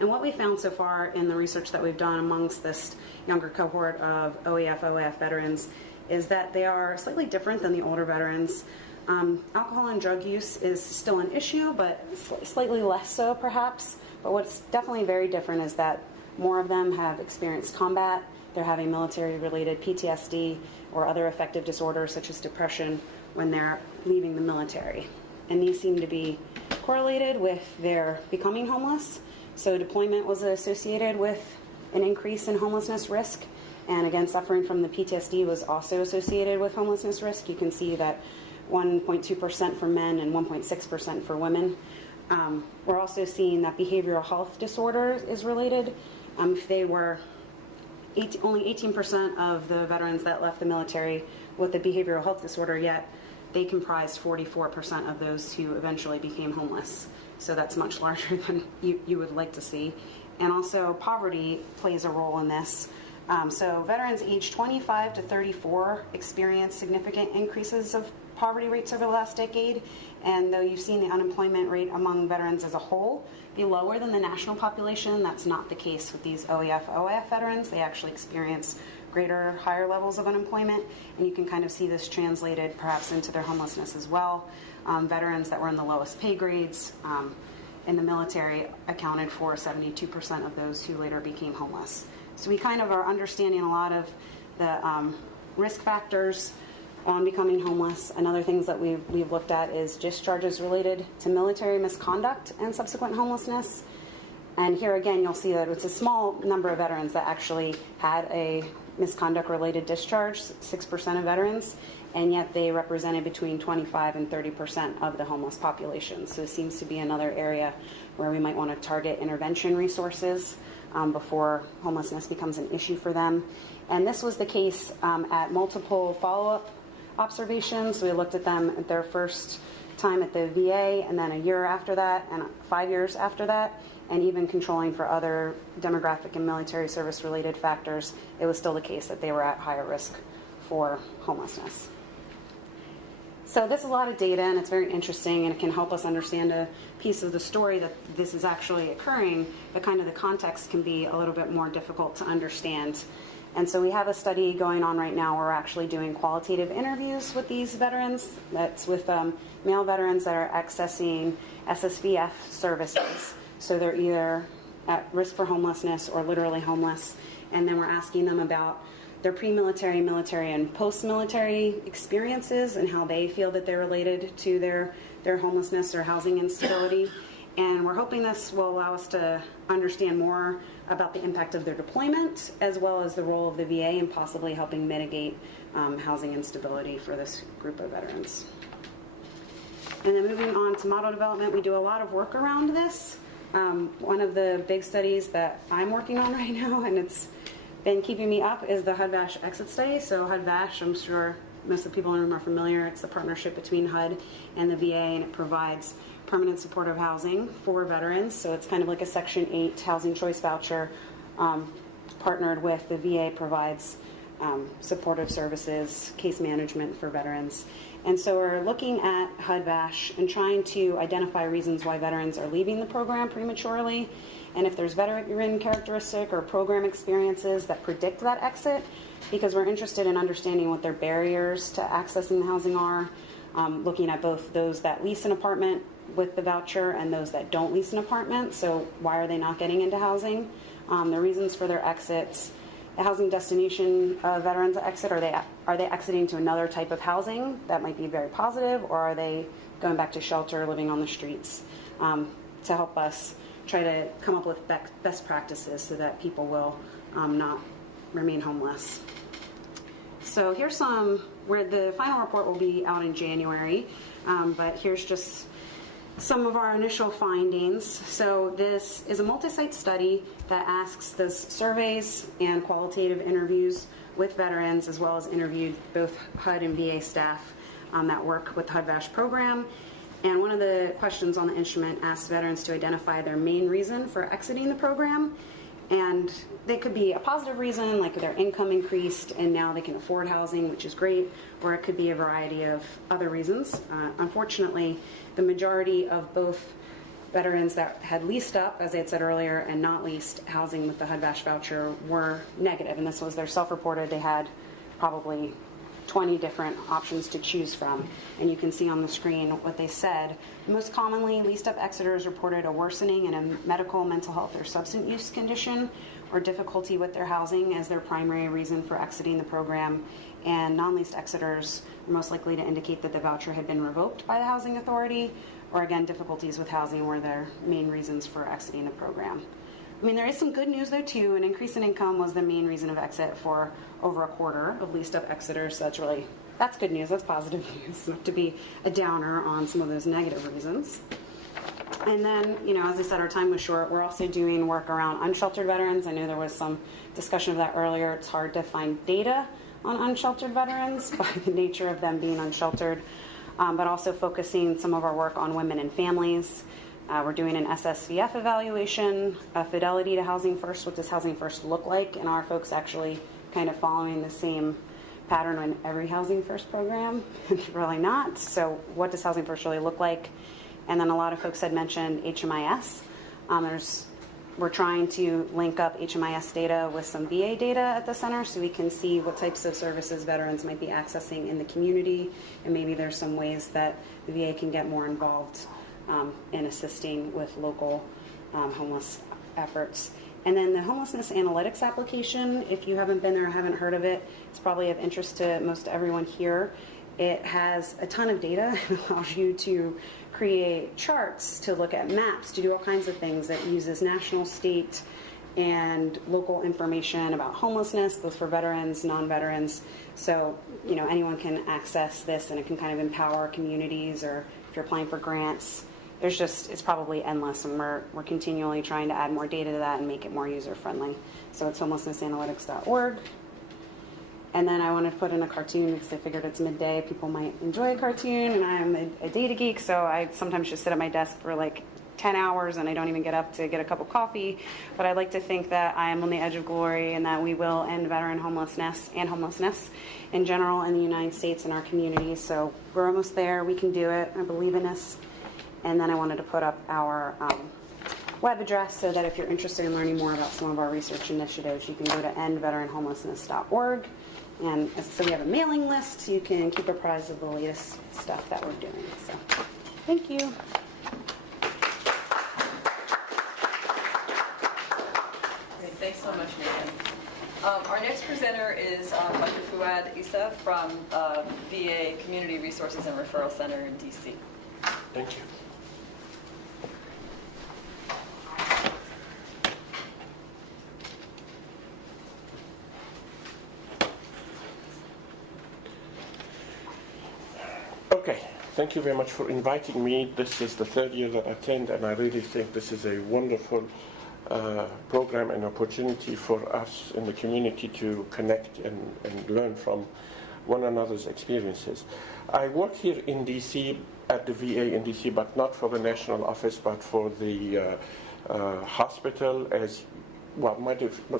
And what we found so far in the research that we've done amongst this younger cohort of OEF, OAF veterans is that they are slightly different than the older veterans. Alcohol and drug use is still an issue, but slightly less so perhaps. But what's definitely very different is that more of them have experienced combat. They're having military-related PTSD or other affective disorders such as depression when they're leaving the military. And these seem to be correlated with their becoming homeless. So deployment was associated with an increase in homelessness risk. And again, suffering from the PTSD was also associated with homelessness risk. You can see that 1.2% for men and 1.6% for women. We're also seeing that behavioral health disorder is related. If they were only 18% of the veterans that left the military with a behavioral health disorder, yet they comprised 44% of those who eventually became homeless. So that's much larger than you would like to see. And also poverty plays a role in this. So veterans aged 25 to 34 experienced significant increases of poverty rates over the last decade. And though you've seen the unemployment rate among veterans as a whole be lower than the national population, that's not the case with these OEF, OAF veterans. They actually experience higher levels of unemployment. And you can kind of see this translated perhaps into their homelessness as well. Veterans that were in the lowest pay grades in the military accounted for 72% of those who later became homeless. So we kind of are understanding a lot of the risk factors on becoming homeless. Another things that we've looked at is discharges related to military misconduct and subsequent homelessness. And here again, you'll see that it's a small number of veterans that actually had a misconduct-related discharge, 6% of veterans, and yet they represented between 25 and 30% of the homeless population. So it seems to be another area where we might want to target intervention resources before homelessness becomes an issue for them. And this was the case at multiple follow-up observations. We looked at them at their first time at the VA, and then a year after that, and 5 years after that, and even controlling for other demographic and military service-related factors, it was still the case that they were at higher risk for homelessness. So this is a lot of data, and it's very interesting, and it can help us understand a piece of the story that this is actually occurring, but kind of the context can be a little bit more difficult to understand. And so we have a study going on right now where we're actually doing qualitative interviews with these veterans. That's with male veterans that are accessing SSVF services. So they're either at risk for homelessness or literally homeless. And then we're asking them about their pre-military, military, and post-military experiences and how they feel that they're related to their homelessness or housing instability. And we're hoping this will allow us to understand more about the impact of their deployment, as well as the role of the VA in possibly helping mitigate housing instability for this group of veterans. And then moving on to model development, we do a lot of work around this. One of the big studies that I'm working on right now, and it's been keeping me up, is the HUD-VASH exit study. So HUD-VASH, I'm sure most of the people in the room are familiar. It's the partnership between HUD and the VA, and it provides permanent supportive housing for veterans. So it's kind of like a Section 8 housing choice voucher partnered with the VA, provides supportive services, case management for veterans. And so we're looking at HUD-VASH and trying to identify reasons why veterans are leaving the program prematurely, and if there's veteran characteristic or program experiences that predict that exit, because we're interested in understanding what their barriers to accessing the housing are, looking at both those that lease an apartment with the voucher and those that don't lease an apartment. So why are they not getting into housing? The reasons for their exits. The housing destination veterans exit, are they exiting to another type of housing that might be very positive, or are they going back to shelter, living on the streets, to help us try to come up with best practices so that people will not remain homeless. So here's where the final report will be out in January, but here's just some of our initial findings. So this is a multi-site study that asks the surveys and qualitative interviews with veterans, as well as interviewed both HUD and VA staff that work with the HUD-VASH program. And one of the questions on the instrument asks veterans to identify their main reason for exiting the program. And they could be a positive reason, like their income increased and now they can afford housing, which is great, or it could be a variety of other reasons. Unfortunately, the majority of both veterans that had leased up, as I had said earlier, and not leased housing with the HUD-VASH voucher were negative, and this was their self-reported. They had probably 20 different options to choose from, and you can see on the screen what they said. Most commonly, leased up exiters reported a worsening in a medical, mental health, or substance use condition, or difficulty with their housing as their primary reason for exiting the program. And non-leased exiters are most likely to indicate that the voucher had been revoked by the housing authority, or again, difficulties with housing were their main reasons for exiting the program. I mean, there is some good news though too. An increase in income was the main reason of exit for over a quarter of leased up exiters. So that's good news. That's positive news, not to be a downer on some of those negative reasons. And then, as I said, our time was short. We're also doing work around unsheltered veterans. I know there was some discussion of that earlier. It's hard to find data on unsheltered veterans by the nature of them being unsheltered, but also focusing some of our work on women and families. We're doing an SSVF evaluation, fidelity to Housing First. What does Housing First look like? And are folks actually kind of following the same pattern in every Housing First program? Really not. So what does Housing First really look like? And then a lot of folks had mentioned HMIS. We're trying to link up HMIS data with some VA data at the center so we can see what types of services veterans might be accessing in the community, and maybe there's some ways that the VA can get more involved in assisting with local homeless efforts. And then the homelessness analytics application, if you haven't been there or haven't heard of it, it's probably of interest to most everyone here. It has a ton of data. It allows you to create charts, to look at maps, to do all kinds of things. That uses national, state, and local information about homelessness, both for veterans, non-veterans. So, anyone can access this, and it can kind of empower communities, or if you're applying for grants, it's probably endless, and we're continually trying to add more data to that and make it more user-friendly. So it's homelessnessanalytics.org. And then I wanted to put in a cartoon because I figured it's midday. People might enjoy a cartoon, and I'm a data geek, so I sometimes just sit at my desk for like 10 hours and I don't even get up to get a cup of coffee. But I'd like to think that I am on the edge of glory and that we will end veteran homelessness and homelessness in general in the United States and our community. So we're almost there. We can do it. I believe in this. And then I wanted to put up our web address so that if you're interested in learning more about some of our research initiatives, you can go to endveteranhomelessness.org. And as I said, we have a mailing list, so you can keep apprised of the latest stuff that we're doing. So, thank you. Great, thanks so much, Megan. Our next presenter is Dr. Fuad Issa from VA Community Resources and Referral Center in DC. Thank you. Okay, thank you very much for inviting me. This is the third year that I attend, and I really think this is a wonderful program and opportunity for us in the community to connect and learn from one another's experiences. I work here in DC at the VA in DC, but not for the national office, but for the hospital. As well,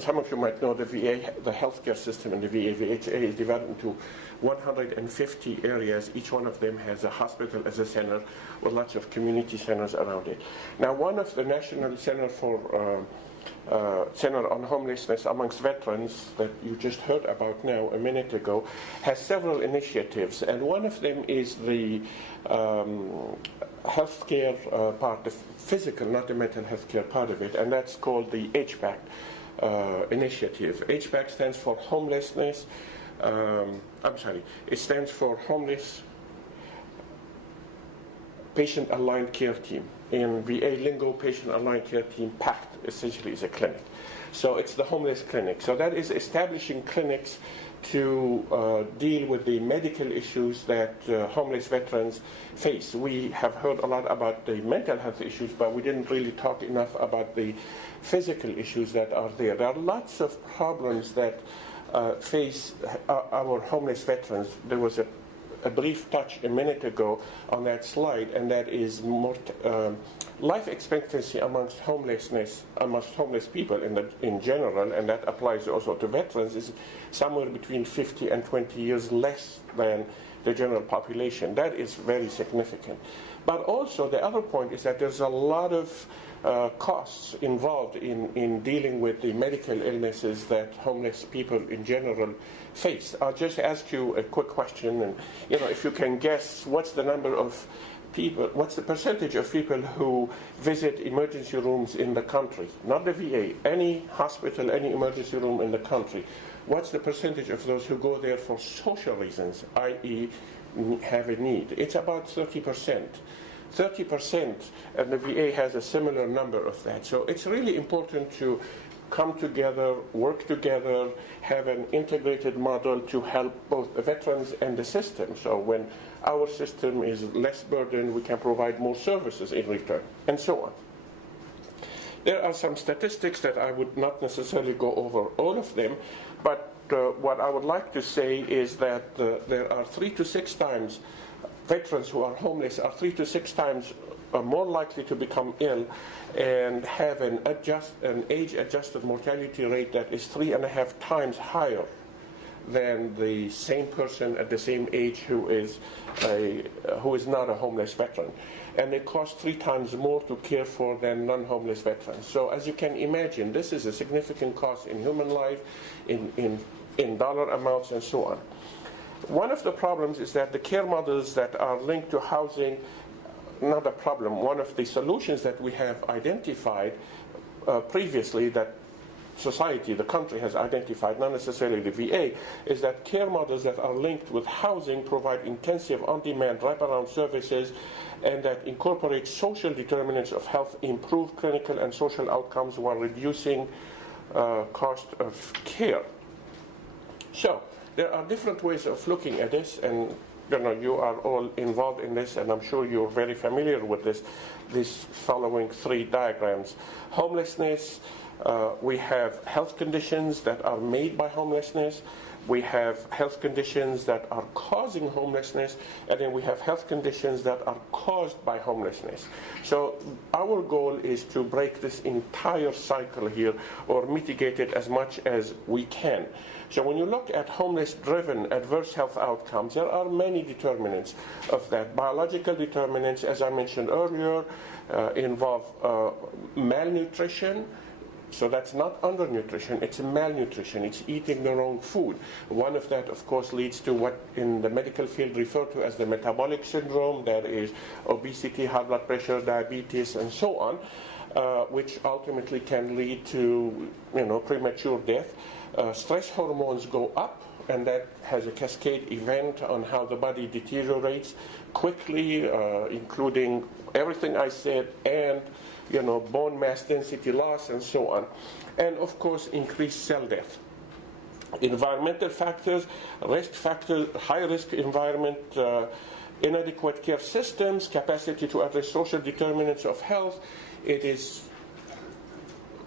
some of you might know, the VA, the healthcare system in the VHA is divided into 150 areas. Each one of them has a hospital as a center with lots of community centers around it. Now, one of the National Center on Homelessness amongst veterans that you just heard about now a minute ago has several initiatives, and one of them is the healthcare part, the physical, not the mental health care part of it, and that's called the HPAC initiative. HPAC stands for homelessness. It stands for Homeless Patient Aligned Care Team. In VA lingo, Patient Aligned Care Team, PACT, essentially is a clinic. So it's the homeless clinic. So that is establishing clinics to deal with the medical issues that homeless veterans face. We have heard a lot about the mental health issues, but we didn't really talk enough about the physical issues that are there. There are lots of problems that face our homeless veterans. There was a brief touch a minute ago on that slide, and that is life expectancy amongst homeless people in general, and that applies also to veterans, is somewhere between 50 and 20 years less than the general population. That is very significant. But also the other point is that there's a lot of costs involved in dealing with the medical illnesses that homeless people in general face. I'll just ask you a quick question, and if you can guess, what's the percentage of people who visit emergency rooms in the country? Not the VA, any hospital, any emergency room in the country. What's the percentage of those who go there for social reasons, i.e. have a need? It's about 30%. 30%, and the VA has a similar number of that. So it's really important to come together, work together, have an integrated model to help both the veterans and the system. So when our system is less burdened, we can provide more services in return, and so on. There are some statistics that I would not necessarily go over all of them, but what I would like to say is that there are 3 to 6 times veterans who are homeless are 3 to 6 times more likely to become ill and have an age-adjusted mortality rate that is 3.5 times higher than the same person at the same age who is not a homeless veteran. And they cost 3 times more to care for than non-homeless veterans. So as you can imagine, this is a significant cost in human life, in dollar amounts, and so on. One of the problems is that the care models that are linked to housing, not a problem, one of the solutions that we have identified previously that society, the country has identified, not necessarily the VA, is that care models that are linked with housing provide intensive on-demand wraparound services and that incorporate social determinants of health, improve clinical and social outcomes while reducing cost of care. So there are different ways of looking at this, and you are all involved in this, and I'm sure you're very familiar with these following 3 diagrams. Homelessness, we have health conditions that are made by homelessness, we have health conditions that are causing homelessness, and then we have health conditions that are caused by homelessness. So our goal is to break this entire cycle here, or mitigate it as much as we can. So when you look at homeless-driven adverse health outcomes, there are many determinants of that. Biological determinants, as I mentioned earlier, involve malnutrition. So that's not undernutrition, it's malnutrition. It's eating the wrong food. One of that, of course, leads to what in the medical field referred to as the metabolic syndrome, that is obesity, high blood pressure, diabetes, and so on, which ultimately can lead to premature death. Stress hormones go up, and that has a cascade event on how the body deteriorates quickly, including everything I said, and bone mass density loss, and so on. And of course, increased cell death. Environmental factors, risk factors, high risk environment inadequate care systems, capacity to address social determinants of health. It is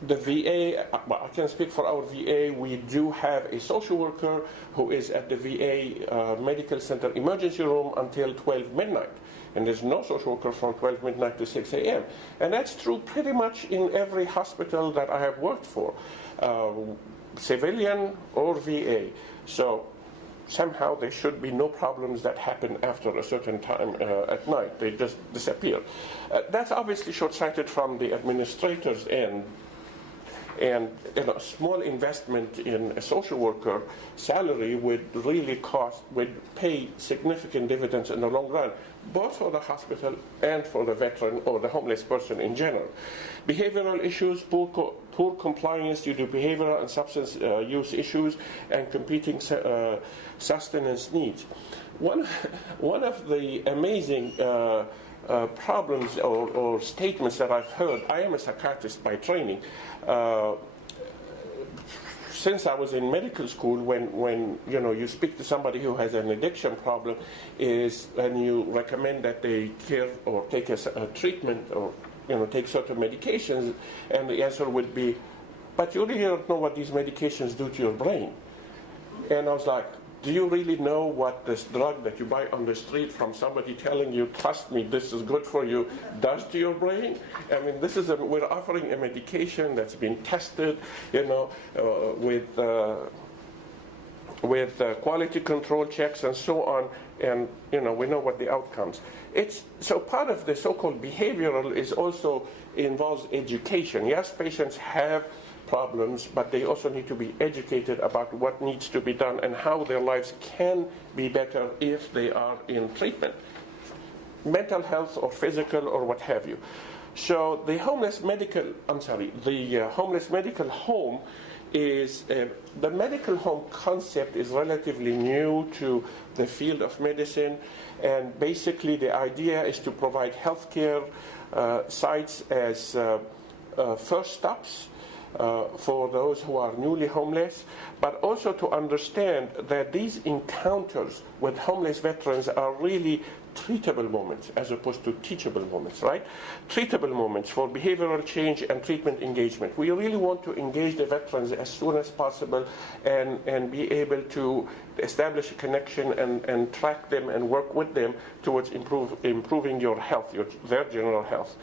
the VA, well, I can speak for our VA, we do have a social worker who is at the VA Medical Center emergency room until 12 midnight. And there's no social worker from 12 midnight to 6 a.m. And that's true pretty much in every hospital that I have worked for, civilian or VA. So somehow there should be no problems that happen after a certain time at night. They just disappear. That's obviously short-sighted from the administrator's end. And a small investment in a social worker salary would pay significant dividends in the long run, both for the hospital and for the veteran or the homeless person in general. Behavioral issues, poor compliance due to behavioral and substance use issues, and competing sustenance needs. One of the amazing problems or statements that I've heard, I am a psychiatrist by training. Since I was in medical school, when you speak to somebody who has an addiction problem, and you recommend that they care or take a treatment or take certain medications, and the answer would be, but you really don't know what these medications do to your brain. And I was like, do you really know what this drug that you buy on the street from somebody telling you, trust me, this is good for you, does to your brain? I mean, we're offering a medication that's been tested, with quality control checks and so on, and we know what the outcomes. So part of the so-called behavioral is also involves education. Yes, patients have problems, but they also need to be educated about what needs to be done and how their lives can be better if they are in treatment, mental health or physical or what have you. So the homeless medical home is the medical home concept is relatively new to the field of medicine, and basically the idea is to provide healthcare sites as first stops for those who are newly homeless, but also to understand that these encounters with homeless veterans are really treatable moments as opposed to teachable moments, right? Treatable moments for behavioral change and treatment engagement. We really want to engage the veterans as soon as possible and be able to establish a connection and track them and work with them towards improving your health, their general health.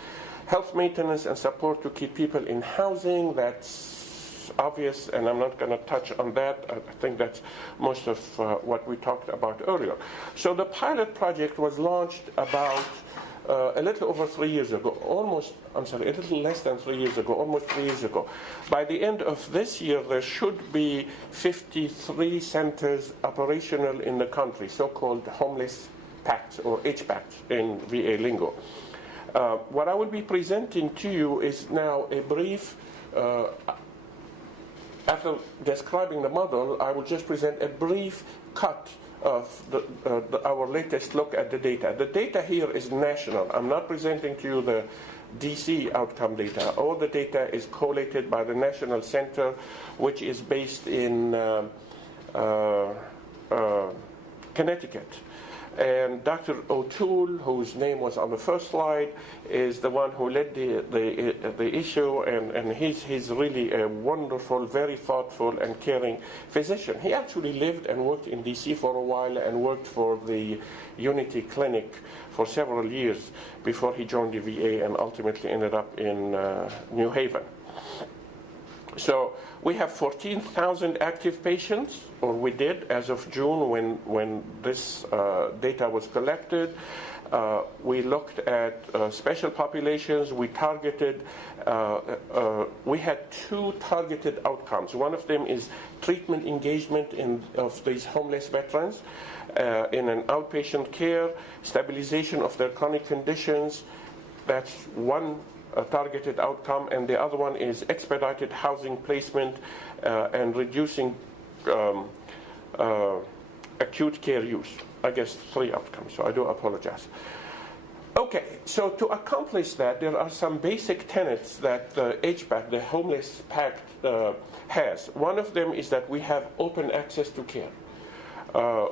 Health maintenance and support to keep people in housing, that's obvious, and I'm not going to touch on that. I think that's most of what we talked about earlier. So the pilot project was launched about a little over 3 years ago, a little less than 3 years ago, almost 3 years ago. By the end of this year, there should be 53 centers operational in the country, so-called homeless packs or H-packs in VA lingo. What I will be presenting to you is now a brief, after describing the model, I will just present a brief cut of our latest look at the data. The data here is national. I'm not presenting to you the DC outcome data. All the data is collated by the National Center, which is based in Connecticut. And Dr. O'Toole, whose name was on the first slide, is the one who led the issue, and he's really a wonderful, very thoughtful and caring physician. He actually lived and worked in DC for a while and worked for the Unity Clinic for several years before he joined the VA and ultimately ended up in New Haven. So we have 14,000 active patients, or we did as of June when this data was collected. We looked at special populations. We targeted, we had 2 targeted outcomes. One of them is treatment engagement of these homeless veterans in an outpatient care, stabilization of their chronic conditions. That's one targeted outcome, and the other one is expedited housing placement and reducing acute care use. I guess 3 outcomes, so I do apologize. Okay, so to accomplish that, there are some basic tenets that the HPAC, the Homeless Pact, has. One of them is that we have open access to care.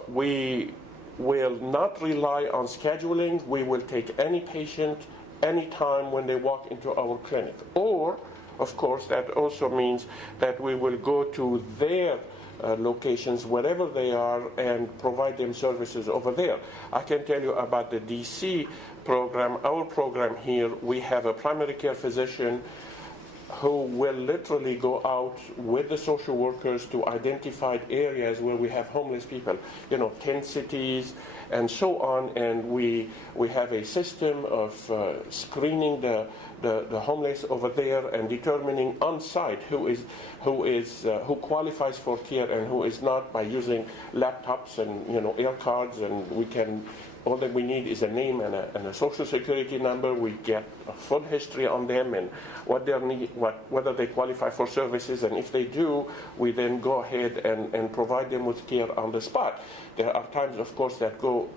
We will not rely on scheduling. We will take any patient anytime when they walk into our clinic. Or, of course, that also means that we will go to their locations, wherever they are, and provide them services over there. I can tell you about the DC program. Our program here, we have a primary care physician who will literally go out with the social workers to identified areas where we have homeless people, 10 cities and so on, and we have a system of screening the homeless over there and determining on site who qualifies for care and who is not, by using laptops and air cards, and all that we need is a name and a social security number. We get a full history on them and what their need, whether they qualify for services, and if they do, we then go ahead and provide them with care on the spot. There are times, of course,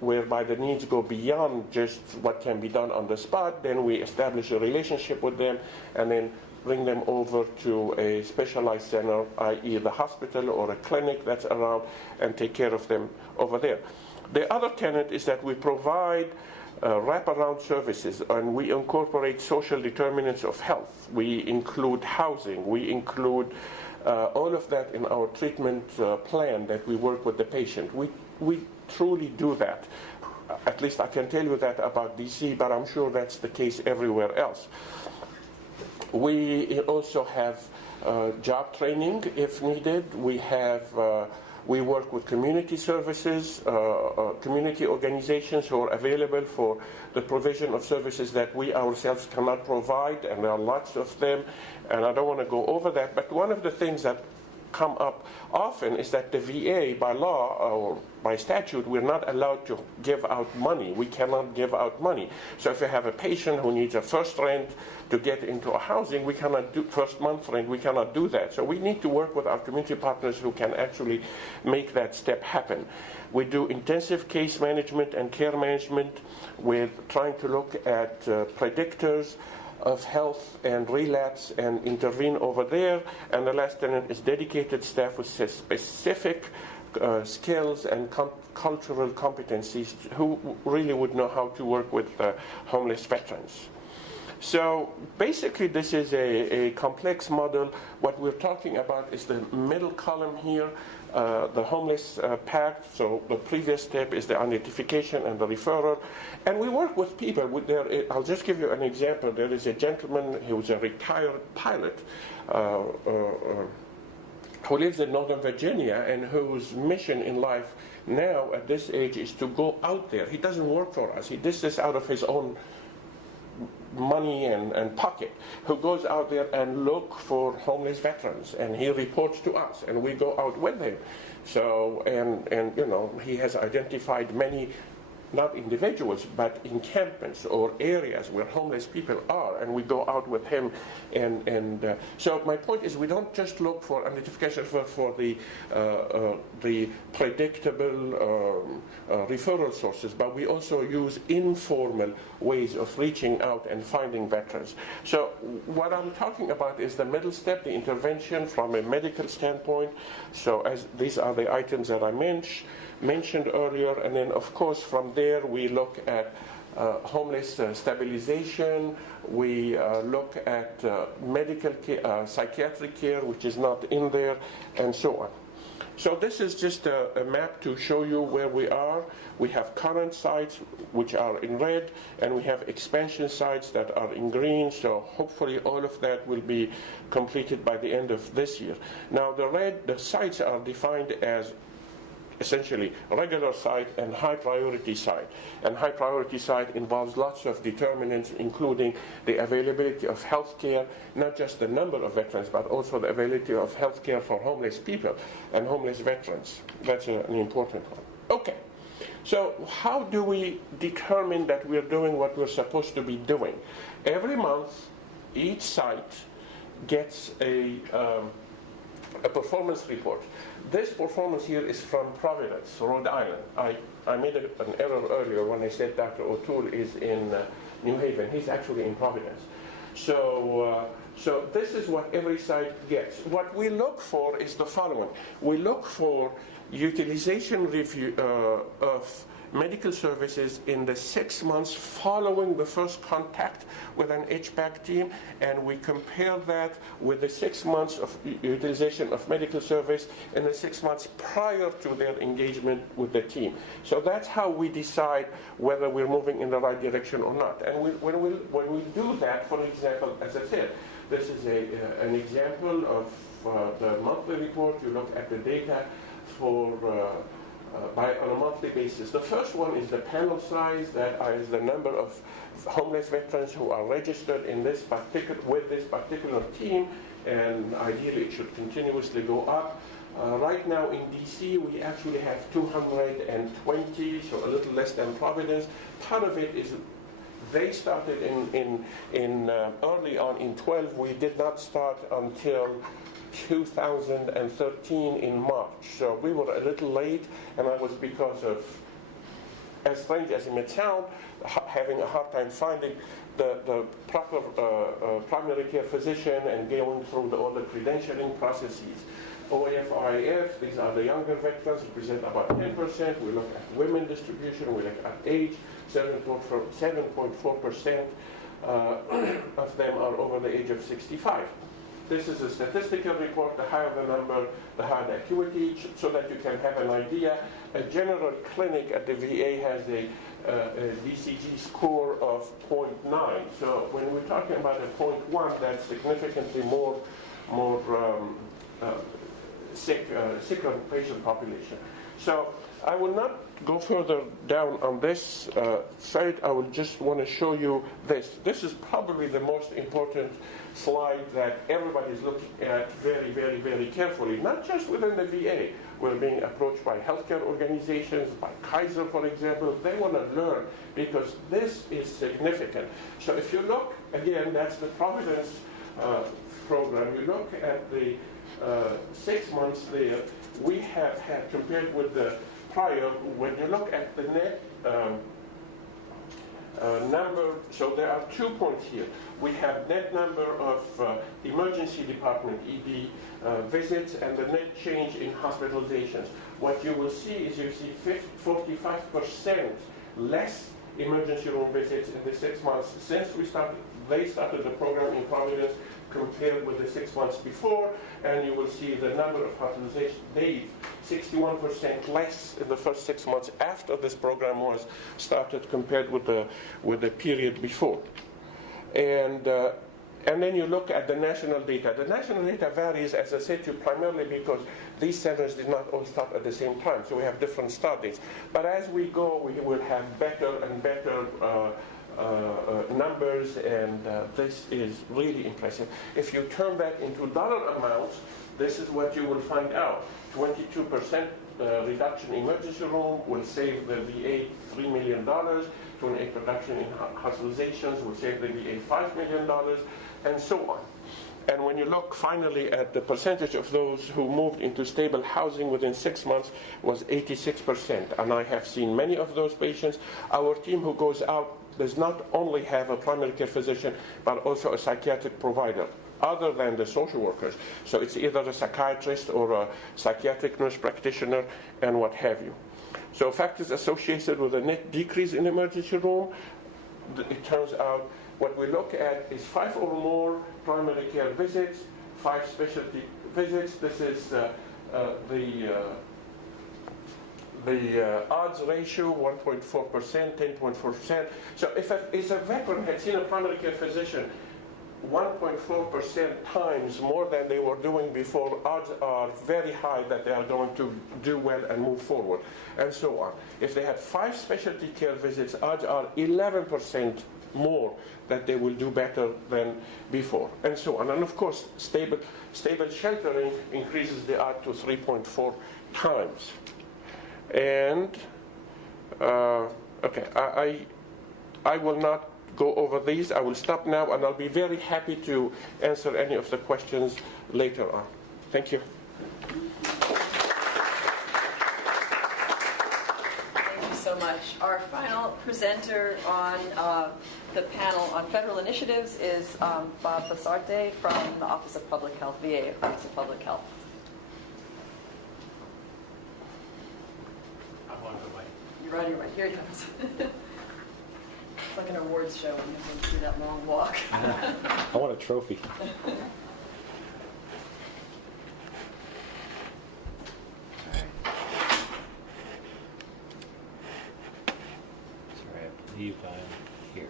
whereby the needs go beyond just what can be done on the spot. Then we establish a relationship with them and then bring them over to a specialized center, i.e. the hospital or a clinic that's around, and take care of them over there. The other tenet is that we provide wraparound services, and we incorporate social determinants of health. We include housing. We include all of that in our treatment plan that we work with the patient. We truly do that. At least I can tell you that about DC, but I'm sure that's the case everywhere else. We also have job training if needed. We work with community services, community organizations who are available for the provision of services that we ourselves cannot provide, and there are lots of them, and I don't want to go over that, but one of the things that come up often is that the VA, by law or by statute, we're not allowed to give out money. We cannot give out money. So if you have a patient who needs a first rent to get into a housing, we cannot do first month rent. We cannot do that. So we need to work with our community partners who can actually make that step happen. We do intensive case management and care management with trying to look at predictors of health and relapse and intervene over there. And the last tenet is dedicated staff with specific skills and cultural competencies who really would know how to work with homeless veterans. So basically this is a complex model. What we're talking about is the middle column here, the homeless pact. So the previous step is the identification and the referral. And we work with people. I'll just give you an example. There is a gentleman who was a retired pilot who lives in Northern Virginia and whose mission in life now at this age is to go out there. He doesn't work for us. He does this out of his own money and pocket, who goes out there and look for homeless veterans, and he reports to us, and we go out with him. So, and he has identified many, not individuals, but encampments or areas where homeless people are, and we go out with him. So my point is, we don't just look for identification for the predictable referral sources, but we also use informal ways of reaching out and finding veterans. So what I'm talking about is the middle step, the intervention from a medical standpoint. So as these are the items that I mentioned earlier, and then of course from there we look at homeless stabilization, we look at medical care, psychiatric care, which is not in there, and so on. So this is just a map to show you where we are. We have current sites, which are in red, and we have expansion sites that are in green, so hopefully all of that will be completed by the end of this year. Now the sites are defined as essentially regular site and high priority site. And high priority site involves lots of determinants, including the availability of health care, not just the number of veterans, but also the availability of health care for homeless people and homeless veterans. That's an important one. Okay, so how do we determine that we're doing what we're supposed to be doing? Every month, each site gets a performance report. This performance here is from Providence, Rhode Island. I made an error earlier when I said Dr. O'Toole is in New Haven. He's actually in Providence. So this is what every site gets. What we look for is the following. We look for utilization review of medical services in the 6 months following the first contact with an HPAC team, and we compare that with the 6 months of utilization of medical service in the 6 months prior to their engagement with the team. So that's how we decide whether we're moving in the right direction or not. And when we do that, for example, as I said, this is an example of the monthly report. You look at the data for on a monthly basis. The first one is the panel size, that is the number of homeless veterans who are registered in this particular team, and ideally it should continuously go up. Right now in DC we actually have 220, so a little less than Providence. Part of it is they started in early on in 12. We did not start until 2013 in March. So we were a little late, and that was because of, as strange as it may sound, having a hard time finding the proper primary care physician and going through all the credentialing processes. OAF, RAF, these are the younger veterans, represent about 10%. We look at women distribution, we look at age, 7.4% of them are over the age of 65. This is a statistical report. The higher the number, the higher the acuity, so that you can have an idea. A general clinic at the VA has a DCG score of 0.9. So when we're talking about a 0.1, that's significantly more sicker patient population. So I will not go further down on this side. I will just want to show you this. This is probably the most important slide that everybody is looking at very, very, very carefully, not just within the VA. We're being approached by healthcare organizations, by Kaiser, for example. They want to learn because this is significant. So if you look, again, that's the Providence program. You look at the 6 months there, we have had, compared with the prior, when you look at the net number, so there are 2 points here. We have net number of emergency department, ED, visits, and the net change in hospitalizations. What you will see is you see 45% less emergency room visits in the 6 months since they started the program in Providence compared with the 6 months before, and you will see the number of hospitalization days, 61% less in the first 6 months after this program was started compared with the period before. And then you look at the national data. The national data varies, as I said to you, primarily because these centers did not all start at the same time, so we have different start dates. But as we go, we will have better and better numbers, and this is really impressive. If you turn that into dollar amounts, this is what you will find out. 22% reduction in emergency room will save the VA $3 million. 28% reduction in hospitalizations will save the VA $5 million, and so on. And when you look finally at the percentage of those who moved into stable housing within 6 months was 86%. And I have seen many of those patients. Our team who goes out does not only have a primary care physician, but also a psychiatric provider, other than the social workers. So it's either a psychiatrist or a psychiatric nurse practitioner and what have you. So factors associated with a net decrease in emergency room, it turns out what we look at is 5 or more primary care visits, 5 specialty visits. This is the odds ratio, 1.4%, 10.4%. So if a veteran had seen a primary care physician 1.4% times more than they were doing before, odds are very high that they are going to do well and move forward, and so on. If they had 5 specialty care visits, odds are 11% more that they will do better than before, and so on. And of course, stable sheltering increases the odds to 3.4 times. And okay, I will not go over these. I will stop now, and I'll be very happy to answer any of the questions later on. Thank you. Thank you so much. Our final presenter on the panel on federal initiatives is Bob Basarte from the Office of Public Health, VA Office of Public Health. you're on your way. Here it comes. It's like an awards show when you go through that long walk. I want a trophy. Sorry, I believe I'm here.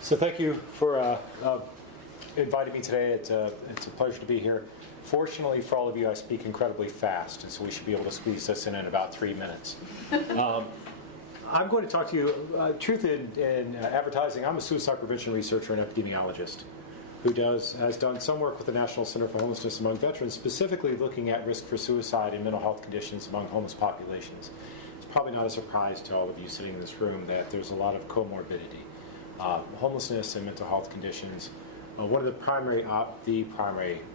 So thank you for inviting me today. It's a pleasure to be here. Fortunately for all of you, I speak incredibly fast, and so we should be able to squeeze this in about 3 minutes. I'm going to talk to you, truth in advertising. I'm a suicide prevention researcher and epidemiologist who has done some work with the National Center for Homelessness among veterans, specifically looking at risk for suicide and mental health conditions among homeless populations. It's probably not a surprise to all of you sitting in this room that there's a lot of comorbidity. Homelessness and mental health conditions. One of the primary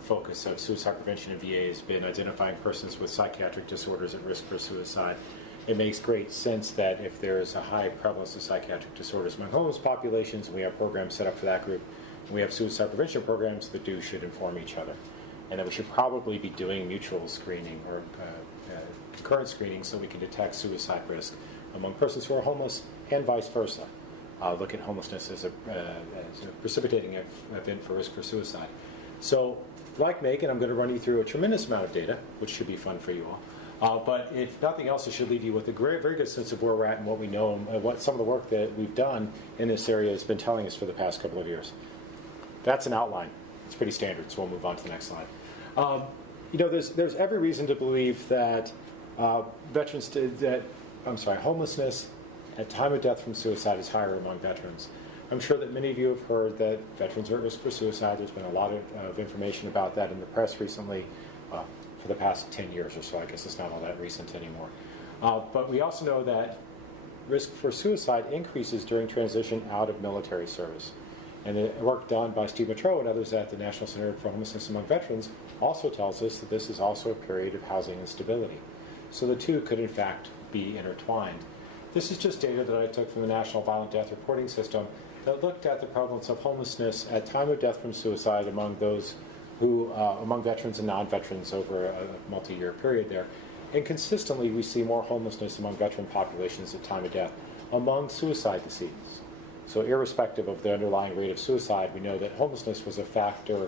focus of suicide prevention in VA has been identifying persons with psychiatric disorders at risk for suicide. It makes great sense that if there is a high prevalence of psychiatric disorders among homeless populations, and we have programs set up for that group, and we have suicide prevention programs, the two should inform each other. And that we should probably be doing mutual screening or concurrent screening so we can detect suicide risk among persons who are homeless and vice versa. Look at homelessness as a precipitating event for risk for suicide. So, like Megan, I'm going to run you through a tremendous amount of data, which should be fun for you all. But if nothing else, it should leave you with a very good sense of where we're at and what we know and what some of the work that we've done in this area has been telling us for the past couple of years. That's an outline. It's pretty standard, so we'll move on to the next slide. There's every reason to believe that homelessness at time of death from suicide is higher among veterans. I'm sure that many of you have heard that veterans are at risk for suicide. There's been a lot of information about that in the press recently, for the past 10 years or so. I guess it's not all that recent anymore. But we also know that risk for suicide increases during transition out of military service. And the work done by Steve Metro and others at the National Center for Homelessness Among Veterans also tells us that this is also a period of housing instability. So the two could in fact be intertwined. This is just data that I took from the National Violent Death Reporting System that looked at the prevalence of homelessness at time of death from suicide among those who, among veterans and non-veterans over a multi-year period there. And consistently, we see more homelessness among veteran populations at time of death among suicide decedents. So irrespective of the underlying rate of suicide, we know that homelessness was a factor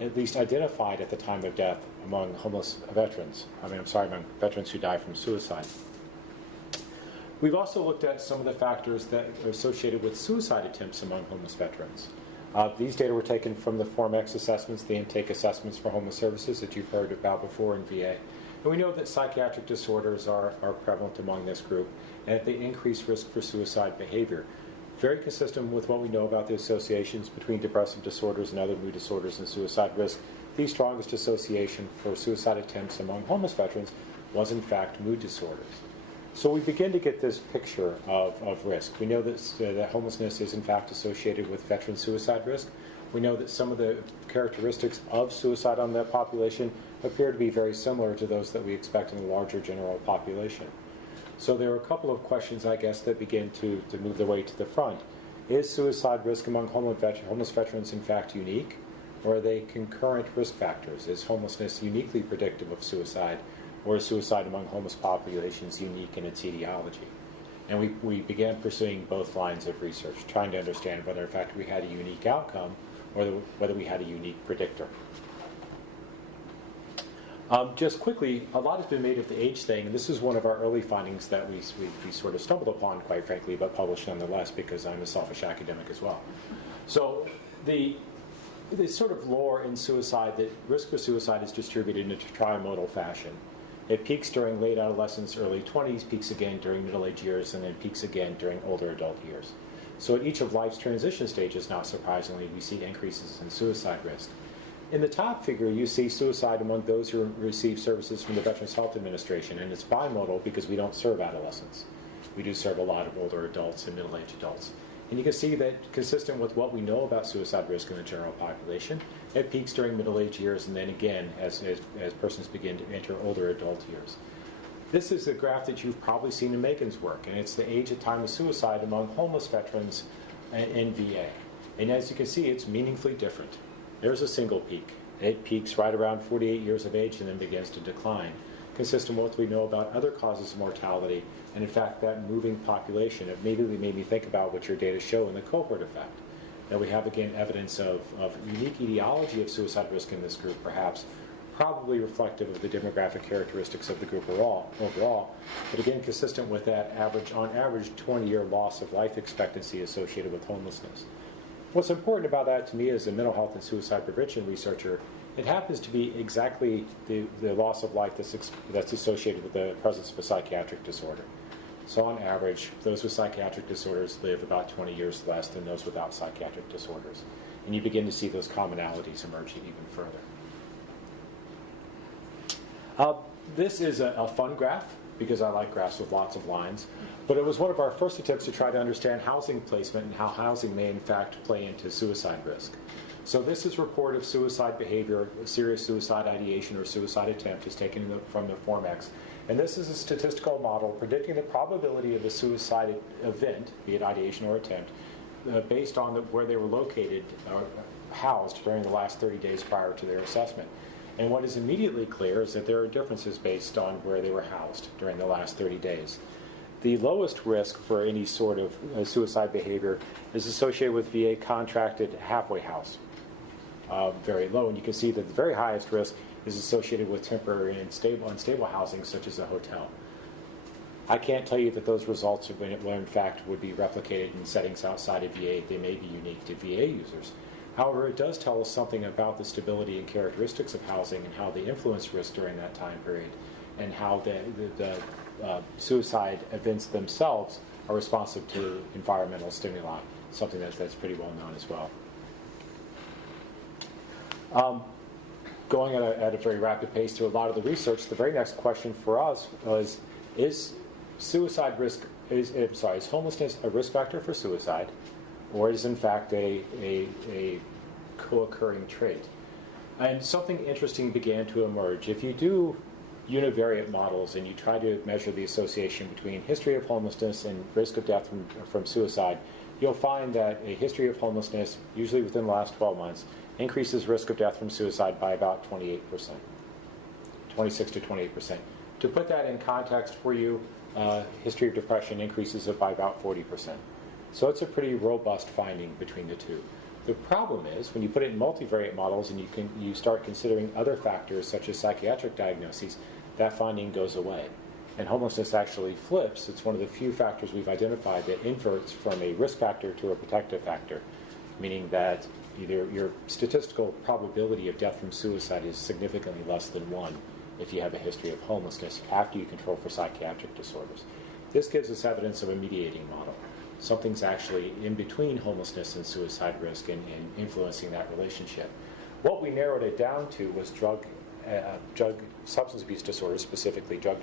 at least identified at the time of death among among veterans who die from suicide. We've also looked at some of the factors that are associated with suicide attempts among homeless veterans. These data were taken from the Form X assessments, the intake assessments for homeless services that you've heard about before in VA. And we know that psychiatric disorders are prevalent among this group and that they increase risk for suicide behavior. Very consistent with what we know about the associations between depressive disorders and other mood disorders and suicide risk. The strongest association for suicide attempts among homeless veterans was in fact mood disorders. So we begin to get this picture of risk. We know that homelessness is in fact associated with veteran suicide risk. We know that some of the characteristics of suicide on that population appear to be very similar to those that we expect in the larger general population. So there are a couple of questions, I guess, that begin to move their way to the front. Is suicide risk among homeless veterans in fact unique, or are they concurrent risk factors? Is homelessness uniquely predictive of suicide, or is suicide among homeless populations unique in its etiology? And we began pursuing both lines of research, trying to understand whether in fact we had a unique outcome or whether we had a unique predictor. Just quickly, a lot has been made of the age thing, and this is one of our early findings that we sort of stumbled upon, quite frankly, but published nonetheless because I'm a selfish academic as well. So the sort of lore in suicide that risk for suicide is distributed in a trimodal fashion. It peaks during late adolescence, early 20s, peaks again during middle-aged years, and then peaks again during older adult years. So at each of life's transition stages, not surprisingly, we see increases in suicide risk. In the top figure, you see suicide among those who receive services from the Veterans Health Administration, and it's bimodal because we don't serve adolescents. We do serve a lot of older adults and middle-aged adults. And you can see that, consistent with what we know about suicide risk in the general population, it peaks during middle-aged years and then again as persons begin to enter older adult years. This is a graph that you've probably seen in Megan's work, and it's the age at time of suicide among homeless veterans in VA. And as you can see, it's meaningfully different. There's a single peak. It peaks right around 48 years of age and then begins to decline, consistent with what we know about other causes of mortality. And in fact, that moving population immediately made me think about what your data show in the cohort effect. Now we have, again, evidence of unique etiology of suicide risk in this group, perhaps, probably reflective of the demographic characteristics of the group overall, but again, consistent with that on average, 20-year loss of life expectancy associated with homelessness. What's important about that to me as a mental health and suicide prevention researcher, it happens to be exactly the loss of life that's associated with the presence of a psychiatric disorder. So on average, those with psychiatric disorders live about 20 years less than those without psychiatric disorders. And you begin to see those commonalities emerge even further. This is a fun graph, because I like graphs with lots of lines. But it was one of our first attempts to try to understand housing placement and how housing may in fact play into suicide risk. So this is report of suicide behavior, serious suicide ideation or suicide attempt is taken from the Form X. And this is a statistical model predicting the probability of a suicide event, be it ideation or attempt, based on where they were located or housed during the last 30 days prior to their assessment. And what is immediately clear is that there are differences based on where they were housed during the last 30 days. The lowest risk for any sort of suicide behavior is associated with VA contracted halfway house. Very low, and you can see that the very highest risk is associated with temporary and unstable housing, such as a hotel. I can't tell you that those results in fact would be replicated in settings outside of VA. They may be unique to VA users. However, it does tell us something about the stability and characteristics of housing and how they influence risk during that time period, and how the suicide events themselves are responsive to environmental stimuli, something that's pretty well known as well. Going at a very rapid pace through a lot of the research, the very next question for us was, is homelessness a risk factor for suicide, or is in fact a co-occurring trait? And something interesting began to emerge. If you do univariate models and you try to measure the association between history of homelessness and risk of death from suicide, you'll find that a history of homelessness, usually within the last 12 months, increases risk of death from suicide by about 28%, 26 to 28%. To put that in context for you, history of depression increases it by about 40%. So it's a pretty robust finding between the two. The problem is, when you put it in multivariate models and you start considering other factors such as psychiatric diagnoses, that finding goes away. And homelessness actually flips. It's one of the few factors we've identified that inverts from a risk factor to a protective factor, meaning that either your statistical probability of death from suicide is significantly less than 1 if you have a history of homelessness after you control for psychiatric disorders. This gives us evidence of a mediating model. Something's actually in between homelessness and suicide risk and influencing that relationship. What we narrowed it down to was substance abuse disorders, specifically drug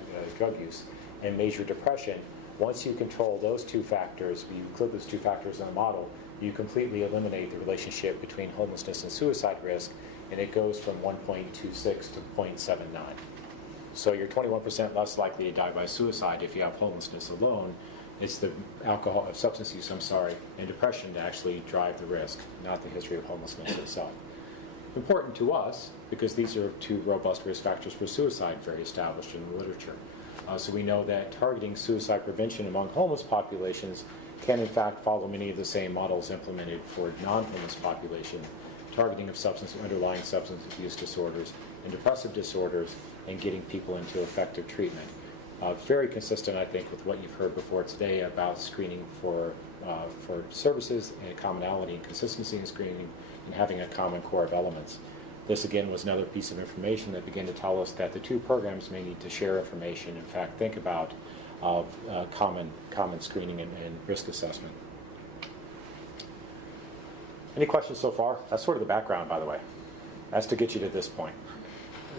use, and major depression. Once you control those two factors, you include those two factors in the model, you completely eliminate the relationship between homelessness and suicide risk, and it goes from 1.26 to 0.79. So you're 21% less likely to die by suicide if you have homelessness alone. It's the substance use, and depression to actually drive the risk, not the history of homelessness itself. Important to us, because these are two robust risk factors for suicide very established in the literature. So we know that targeting suicide prevention among homeless populations can in fact follow many of the same models implemented for non-homeless population, targeting of underlying substance abuse disorders and depressive disorders, and getting people into effective treatment. Very consistent, I think, with what you've heard before today about screening for services and commonality and consistency in screening and having a common core of elements. This, again, was another piece of information that began to tell us that the two programs may need to share information, in fact, think about common screening and risk assessment. Any questions so far? That's sort of the background, by the way. That's to get you to this point.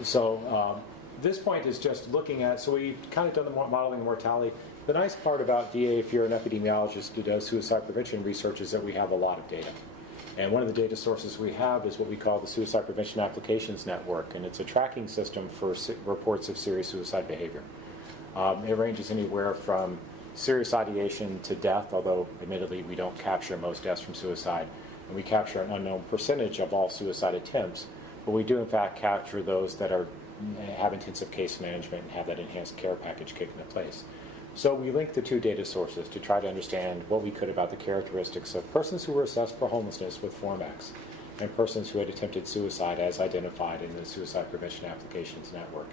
So this point is just looking at, so we've kind of done the modeling of mortality. The nice part about VA, if you're an epidemiologist who does suicide prevention research, is that we have a lot of data. And one of the data sources we have is what we call the Suicide Prevention Applications Network, and it's a tracking system for reports of serious suicide behavior. It ranges anywhere from serious ideation to death, although admittedly we don't capture most deaths from suicide, and we capture an unknown percentage of all suicide attempts, but we do in fact capture those that have intensive case management and have that enhanced care package kicked into place. So we linked the two data sources to try to understand what we could about the characteristics of persons who were assessed for homelessness with Form X and persons who had attempted suicide as identified in the Suicide Prevention Applications Network.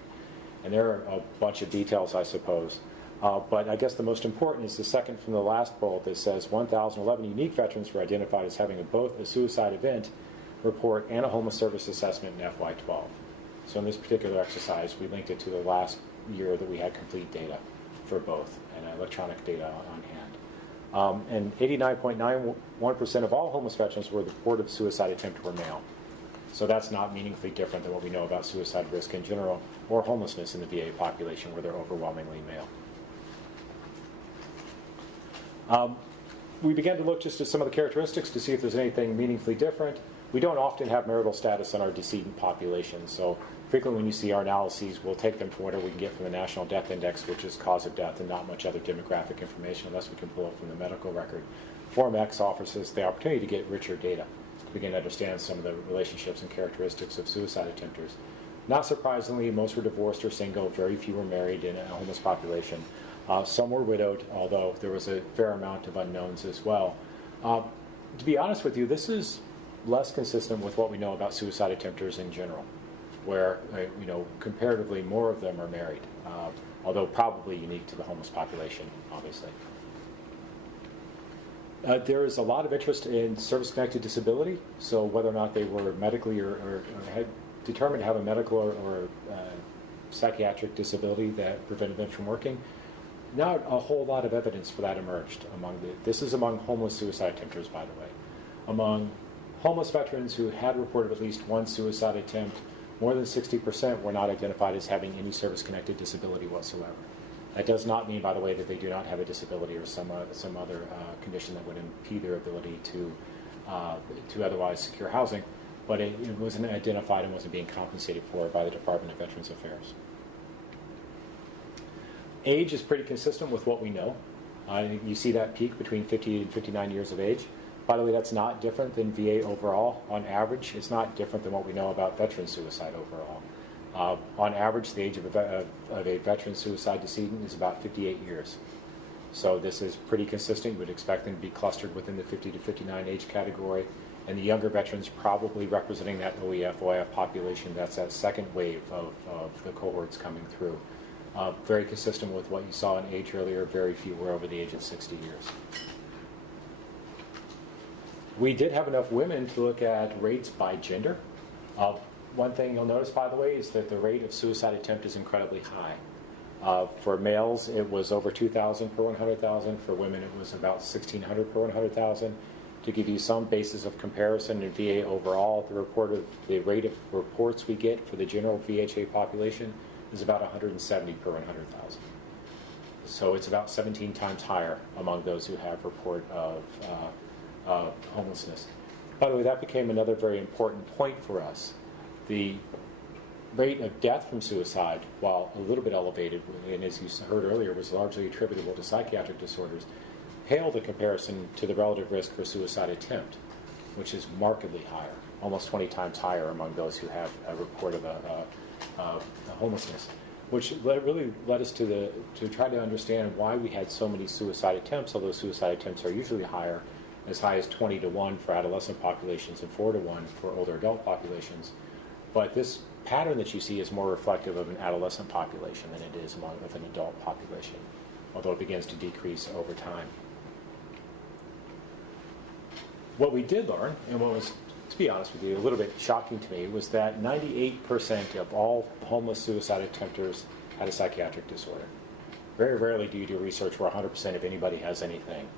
And there are a bunch of details, I suppose. But I guess the most important is the second from the last bullet that says 1,011 unique veterans were identified as having both a suicide event report and a homeless service assessment in FY12. So in this particular exercise, we linked it to the last year that we had complete data for both and electronic data on hand. And 89.91% of all homeless veterans were reported of suicide attempt were male. So that's not meaningfully different than what we know about suicide risk in general or homelessness in the VA population, where they're overwhelmingly male. We began to look just at some of the characteristics to see if there's anything meaningfully different. We don't often have marital status in our decedent population, so frequently when you see our analyses, we'll take them from whatever we can get from the National Death Index, which is cause of death, and not much other demographic information unless we can pull it from the medical record. Form X offers us the opportunity to get richer data to begin to understand some of the relationships and characteristics of suicide attempters. Not surprisingly, most were divorced or single, very few were married in a homeless population. Some were widowed, although there was a fair amount of unknowns as well. To be honest with you, this is less consistent with what we know about suicide attempters in general, where comparatively more of them are married, although probably unique to the homeless population, obviously. There is a lot of interest in service-connected disability, so whether or not they were medically or had determined to have a medical or psychiatric disability that prevented them from working. Not a whole lot of evidence for that emerged this is among homeless suicide attempters, by the way. Among homeless veterans who had reported at least one suicide attempt, more than 60% were not identified as having any service-connected disability whatsoever. That does not mean, by the way, that they do not have a disability or some other condition that would impede their ability to otherwise secure housing, but it wasn't identified and wasn't being compensated for by the Department of Veterans Affairs. Age is pretty consistent with what we know. You see that peak between 50 and 59 years of age. By the way, that's not different than VA overall. On average, it's not different than what we know about veteran suicide overall. On average, the age of a veteran suicide decedent is about 58 years. So this is pretty consistent. You would expect them to be clustered within the 50 to 59 age category. And the younger veterans probably representing that OEF population. That's that second wave of the cohorts coming through. Very consistent with what you saw in age earlier. Very few were over the age of 60 years. We did have enough women to look at rates by gender. One thing you'll notice, by the way, is that the rate of suicide attempt is incredibly high. For males, it was over 2,000 per 100,000. For women, it was about 1,600 per 100,000. To give you some basis of comparison in VA overall, the rate of reports we get for the general VHA population is about 170 per 100,000. So it's about 17 times higher among those who have report of homelessness. By the way, that became another very important point for us. The rate of death from suicide, while a little bit elevated, and as you heard earlier, was largely attributable to psychiatric disorders, paled in comparison to the relative risk for suicide attempt, which is markedly higher, almost 20 times higher among those who have a report of homelessness, which really led us to try to understand why we had so many suicide attempts, although suicide attempts are usually higher, as high as 20 to 1 for adolescent populations and 4 to 1 for older adult populations. But this pattern that you see is more reflective of an adolescent population than it is of an adult population, although it begins to decrease over time. What we did learn, and what was, to be honest with you, a little bit shocking to me, was that 98% of all homeless suicide attempters had a psychiatric disorder. Very rarely do you do research where 100% of anybody has anything.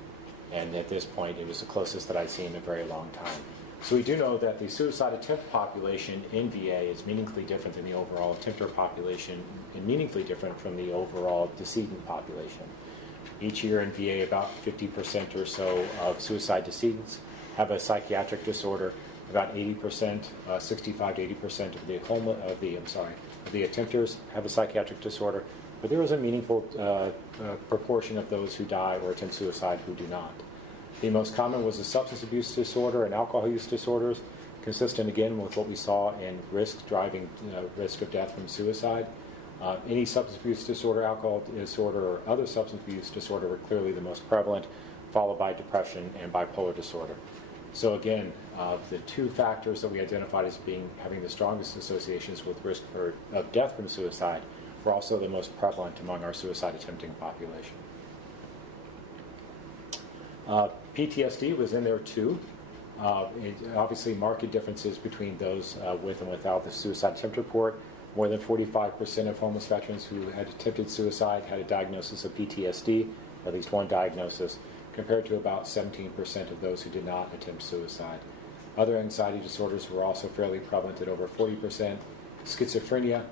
And at this point, it was the closest that I'd seen in a very long time. So we do know that the suicide attempt population in VA is meaningfully different than the overall attempter population and meaningfully different from the overall decedent population. Each year in VA, about 50% or so of suicide decedents have a psychiatric disorder. About 80%, 65 to 80% of the attempters have a psychiatric disorder. But there is a meaningful proportion of those who die or attempt suicide who do not. The most common was a substance abuse disorder and alcohol use disorders, consistent again with what we saw in risk driving risk of death from suicide. Any substance abuse disorder, alcohol disorder, or other substance abuse disorder were clearly the most prevalent, followed by depression and bipolar disorder. So again, the two factors that we identified as having the strongest associations with risk of death from suicide were also the most prevalent among our suicide attempting population. PTSD was in there too. Obviously, marked differences between those with and without the suicide attempt report. More than 45% of homeless veterans who had attempted suicide had a diagnosis of PTSD, or at least one diagnosis, compared to about 17% of those who did not attempt suicide. Other anxiety disorders were also fairly prevalent at over 40%. Schizophrenia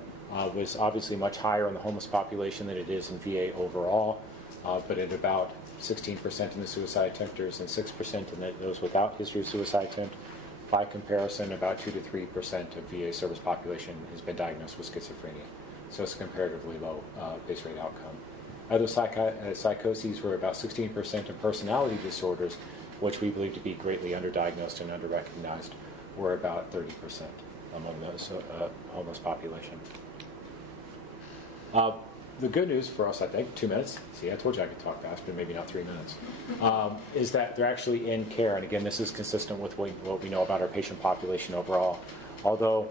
was obviously much higher in the homeless population than it is in VA overall, but at about 16% in the suicide attempters and 6% in those without history of suicide attempt. By comparison, about 2 to 3% of VA service population has been diagnosed with schizophrenia. So it's a comparatively low base rate outcome. Other psychoses were about 16% of personality disorders, which we believe to be greatly underdiagnosed and underrecognized, were about 30% among those homeless population. The good news for us, I think, 2 minutes, see, I told you I could talk fast, but maybe not 3 minutes, is that they're actually in care. And again, this is consistent with what we know about our patient population overall. Although,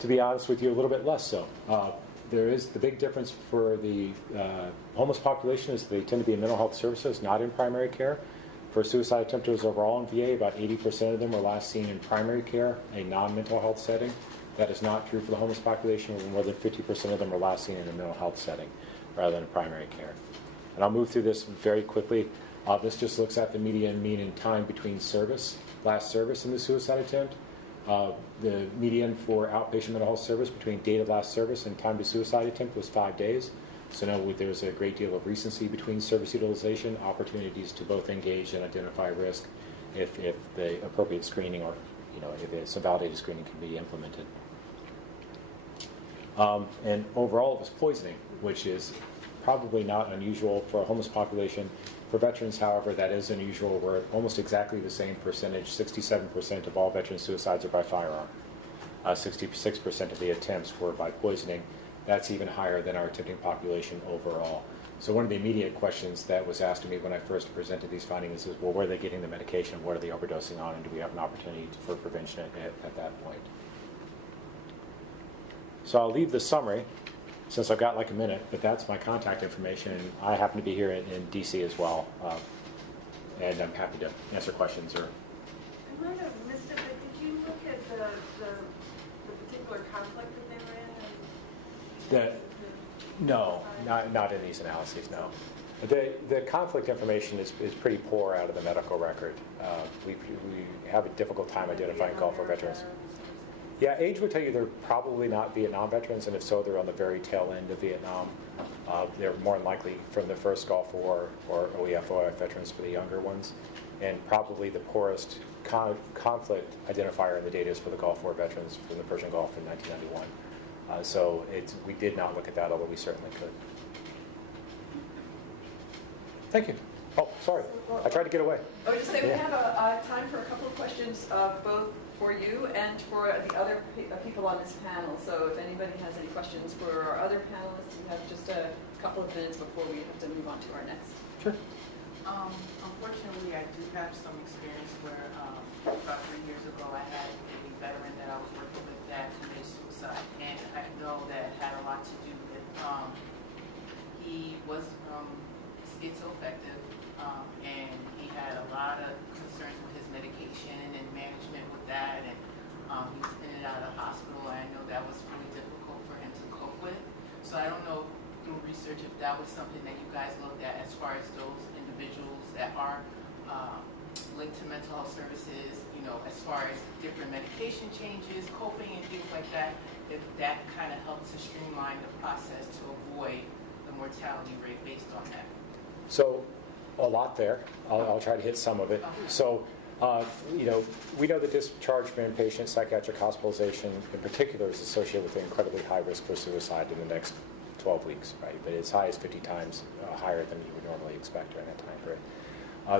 to be honest with you, a little bit less so. There is the big difference for the homeless population is they tend to be in mental health services, not in primary care. For suicide attempters overall in VA, about 80% of them were last seen in primary care, a non-mental health setting. That is not true for the homeless population, where more than 50% of them are last seen in a mental health setting rather than primary care. And I'll move through this very quickly. This just looks at the median mean in time between last service and the suicide attempt. The median for outpatient mental health service between date of last service and time to suicide attempt was 5 days. So now there's a great deal of recency between service utilization, opportunities to both engage and identify risk if the appropriate screening or if some validated screening can be implemented. And overall, it was poisoning, which is probably not unusual for a homeless population. For veterans, however, that is unusual. We're at almost exactly the same percentage. 67% of all veteran suicides are by firearm. 66% of the attempts were by poisoning. That's even higher than our attempting population overall. So one of the immediate questions that was asked of me when I first presented these findings is, well, where are they getting the medication? What are they overdosing on? And do we have an opportunity for prevention at that point? So I'll leave the summary, since I've got like a minute, but that's my contact information. And I happen to be here in DC as well, and I'm happy to answer questions. Or I might have missed it, but did you look at the particular conflict that they were in? No, not in these analyses, no. The conflict information is pretty poor out of the medical record. We have a difficult time identifying Gulf War veterans. Yeah, age would tell you they're probably not Vietnam veterans, and if so, they're on the very tail end of Vietnam. They're more than likely from the first Gulf War or OEF veterans for the younger ones. And probably the poorest conflict identifier in the data is for the Gulf War veterans from the Persian Gulf in 1991. So we did not look at that, although we certainly could. People. Thank you. Oh, sorry. I tried to get away. I would just say we have time for a couple of questions, both for you and for the other people on this panel. So if anybody has any questions for our other panelists, we have just a couple of minutes before we have to move on to our next. Sure. Unfortunately, I do have some experience where about 3 years ago I had a veteran that I was working with that committed suicide. And I know that had a lot to do with he was schizoaffective, and he had a lot of concerns with his medication and management with that, and he was in and out of the hospital, and I know that was really difficult for him to cope with. So I don't know through research if that was something that you guys looked at as far as those individuals that are linked to mental health services, as far as different medication changes, coping and things like that, if that kind of helped to streamline the process to avoid the mortality rate based on that. So a lot there. I'll try to hit some of it. So, we know that discharge from inpatient psychiatric hospitalization in particular is associated with an incredibly high risk for suicide in the next 12 weeks, right? But as high as 50 times higher than you would normally expect during that time period.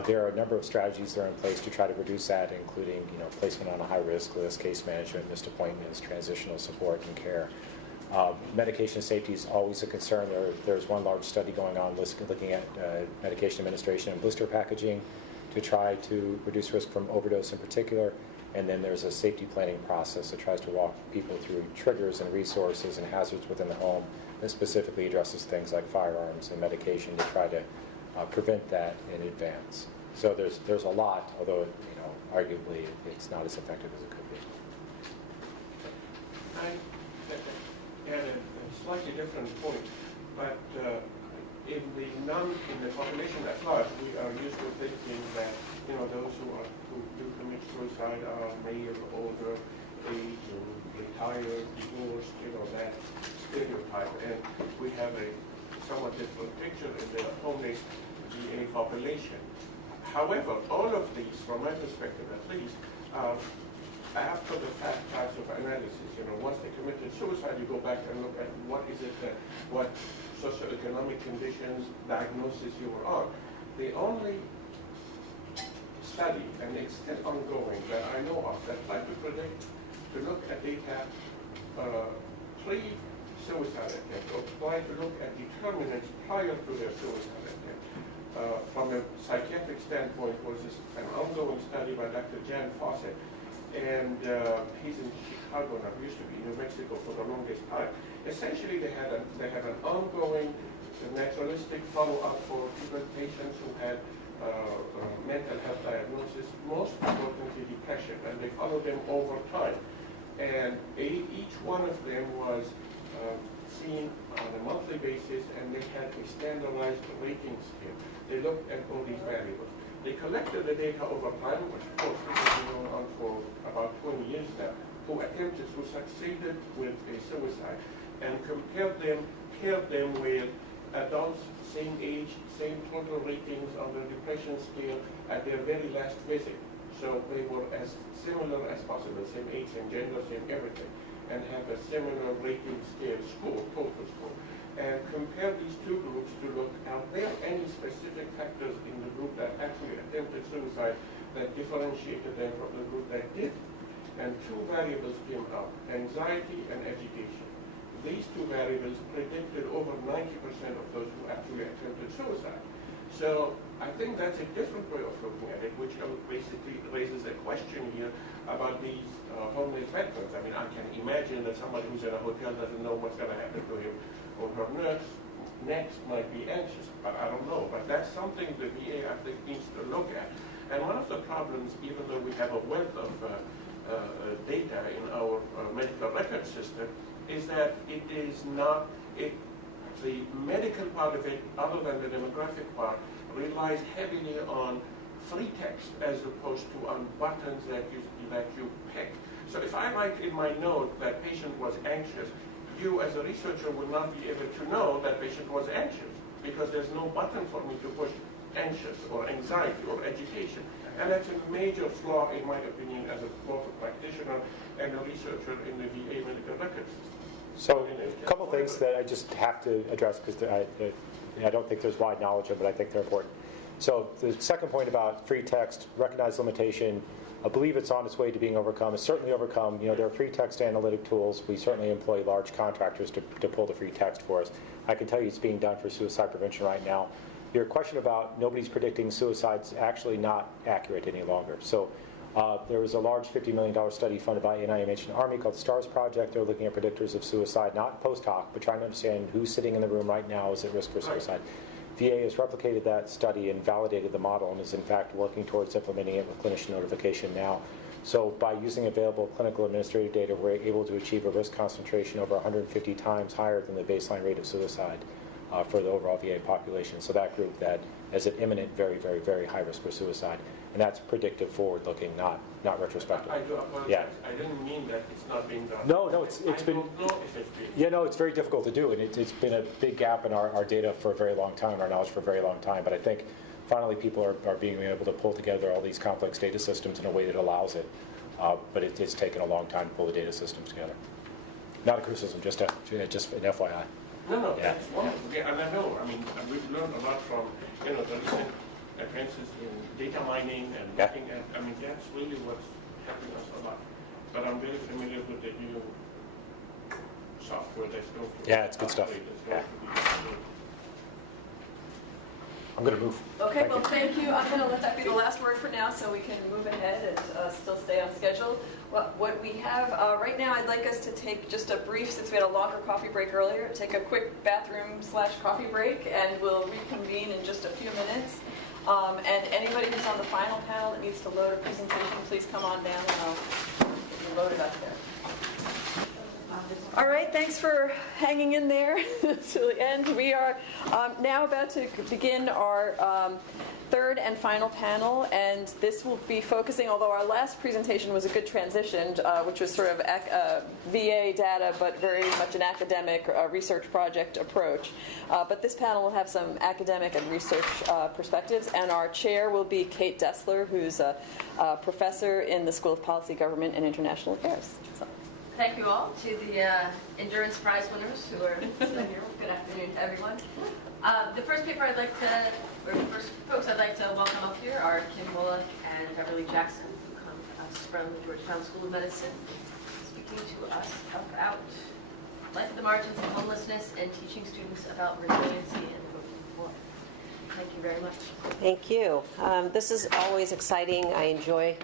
There are a number of strategies that are in place to try to reduce that, including placement on a high-risk list, case management, missed appointments, transitional support and care. Medication safety is always a concern. There's one large study going on looking at medication administration and blister packaging to try to reduce risk from overdose in particular. And then there's a safety planning process that tries to walk people through triggers and resources and hazards within the home that specifically addresses things like firearms and medication to try to prevent that in advance. So there's a lot, although arguably it's not as effective as it could be. I had a slightly different point, but in the population at large, we are used to thinking that those who do commit suicide are male, older, age, retired, divorced, that stereotype, and we have a somewhat different picture in the homeless VA population. However, all of these, from my perspective at least, are after the fact types of analysis. Once they committed suicide, you go back and look at what socioeconomic conditions, diagnosis you were on. The only study, and it's still ongoing, that I know of, that tried to look at data pre-suicide attempt, or try to look at determinants prior to their suicide attempt. From a psychiatric standpoint, was an ongoing study by Dr. Jan Fawcett, and he's in Chicago now, used to be in New Mexico for the longest time. Essentially, they had an ongoing naturalistic follow-up for people, patients who had mental health diagnosis, most importantly depression, and they followed them over time. And each one of them was seen on a monthly basis, and they had a standardized rating scale. They looked at all these variables. They collected the data over time, which of course this has been going on for about 20 years now, who attempted, who succeeded with a suicide, and paired them with adults, same age, same total ratings on the depression scale at their very last visit. So they were as similar as possible, same age, same gender, same everything, and have a similar rating scale score, total score. And compare these two groups to look, are there any specific factors in the group that actually attempted suicide that differentiated them from the group that did? And two variables came out, anxiety and education. These two variables predicted over 90% of those who actually attempted suicide. So I think that's a different way of looking at it, which basically raises a question here about these homeless veterans. I mean, I can imagine that somebody who's in a hotel doesn't know what's going to happen to him or her next might be anxious, but I don't know. But that's something the VA, I think, needs to look at. And one of the problems, even though we have a wealth of data in our medical record system, is that it is not, the medical part of it, other than the demographic part, relies heavily on free text as opposed to on buttons that you pick. So if I write in my note that patient was anxious, you as a researcher will not be able to know that patient was anxious because there's no button for me to push anxious or anxiety or education. And that's a major flaw, in my opinion, as both a practitioner and a researcher in the VA medical records system. So a couple things that I just have to address because I don't think there's wide knowledge of it, but I think they're important. So the second point about free text, recognize limitation, I believe it's on its way to being overcome. It's certainly overcome. There are free text analytic tools. We certainly employ large contractors to pull the free text for us. I can tell you it's being done for suicide prevention right now. Your question about nobody's predicting suicide's actually not accurate any longer. So there was a large $50 million study funded by NIMH and Army called the STARS Project. They're looking at predictors of suicide, not post hoc, but trying to understand who's sitting in the room right now is at risk for suicide. VA has replicated that study and validated the model and is in fact working towards implementing it with clinician notification now. So by using available clinical administrative data, we're able to achieve a risk concentration over 150 times higher than the baseline rate of suicide for the overall VA population. So that group that is at imminent, very, very, very high risk for suicide. And that's predictive forward-looking, not retrospective. I do apologize. Yeah. I didn't mean that it's not being done. No, it's been. I don't know if it's being. Yeah, no, it's very difficult to do, and it's been a big gap in our data for a very long time, our knowledge for a very long time. But I think finally people are being able to pull together all these complex data systems in a way that allows it. But it's taken a long time to pull the data systems together. Not a criticism, just an FYI. No, Yeah. that's wonderful. Yeah, and I know. I mean, we've learned a lot from the recent advances in data mining and Yeah. looking at, I mean, that's really what's helping us a lot. But I'm very familiar with the new software that's going to Yeah, it's good stuff. that's going to be updated. I'm going to move. Okay, Thank well, you. thank you. I'm going to let that be the last word for now so we can move ahead and still stay on schedule. What we have right now, I'd like us to take just a brief, since we had a longer coffee break earlier, take a quick bathroom/coffee break, and we'll reconvene in just a few minutes. And anybody who's on the final panel that needs to load a presentation, please come on down and I'll get you loaded up there. All right, thanks for hanging in there to the end. We are now about to begin our third and final panel, and this will be focusing, although our last presentation was a good transition, which was sort of VA data, but very much an academic research project approach. But this panel will have some academic and research perspectives, and our chair will be Kate Dessler, who's a professor in the School of Policy, Government, and International Affairs. So. Thank you all to the Endurance Prize winners who are still here. Good afternoon, everyone. The first paper I'd like to, or the first folks I'd like to welcome up here are Kim Bullock and Beverly Jackson, who come to us from the Georgetown School of Medicine, speaking to us about life at the margins of homelessness and teaching students about resiliency and working poor. Thank you very much. Thank you. This is always exciting. I enjoy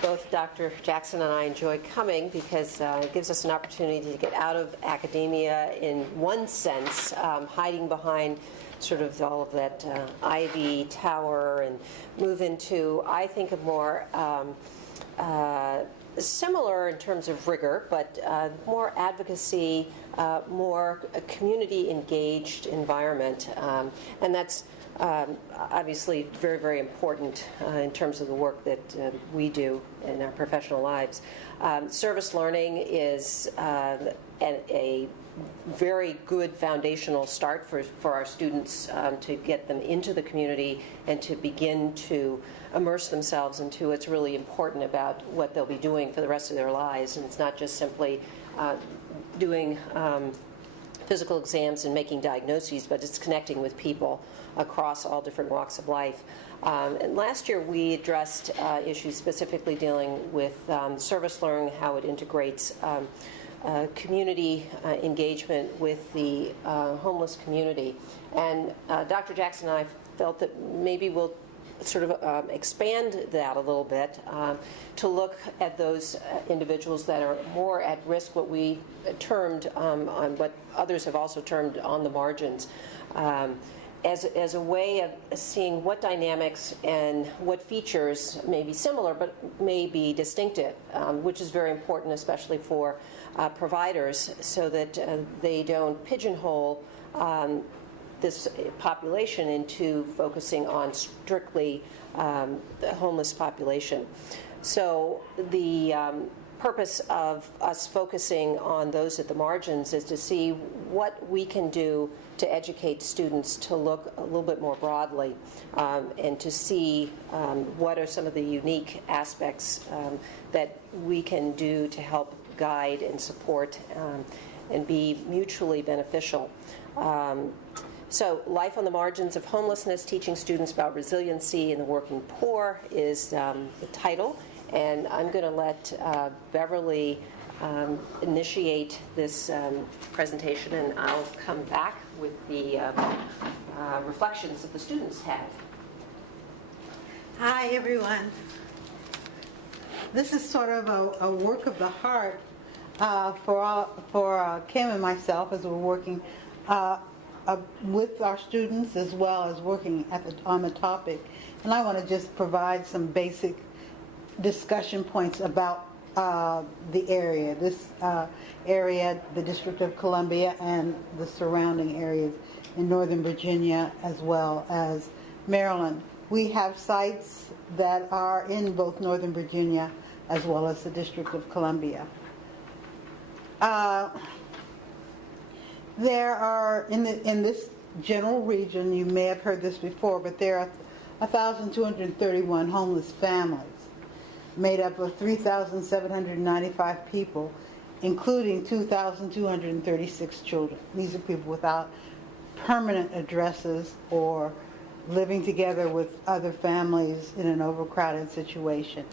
both Dr. Jackson and I enjoy coming because it gives us an opportunity to get out of academia in one sense, hiding behind sort of all of that ivy tower, and move into, I think, a more similar in terms of rigor, but more advocacy, more community engaged environment. And that's obviously very, very important in terms of the work that we do in our professional lives. Service learning is a very good foundational start for our students to get them into the community and to begin to immerse themselves into what's really important about what they'll be doing for the rest of their lives. And it's not just simply doing physical exams and making diagnoses, but it's connecting with people across all different walks of life. And last year we addressed issues specifically dealing with service learning, how it integrates community engagement with the homeless community. And Dr. Jackson and I felt that maybe we'll sort of expand that a little bit to look at those individuals that are more at risk, what we termed, on what others have also termed, on the margins, as a way of seeing what dynamics and what features may be similar but may be distinctive, which is very important, especially for providers, so that they don't pigeonhole this population into focusing on strictly the homeless population. So the purpose of us focusing on those at the margins is to see what we can do to educate students to look a little bit more broadly and to see what are some of the unique aspects that we can do to help guide and support and be mutually beneficial. So, Life on the Margins of Homelessness, Teaching Students About Resiliency and the Working Poor is the title. And I'm going to let Beverly initiate this presentation, and I'll come back with the reflections that the students have. Hi, everyone. This is sort of a work of the heart for Kim and myself as we're working with our students as well as working on the topic. And I want to just provide some basic discussion points about the area. This area, the District of Columbia and the surrounding areas in Northern Virginia as well as Maryland. We have sites that are in both Northern Virginia as well as the District of Columbia. There are, in this general region, you may have heard this before, but there are 1,231 homeless families made up of 3,795 people, including 2,236 children. These are people without permanent addresses or living together with other families in an overcrowded situation.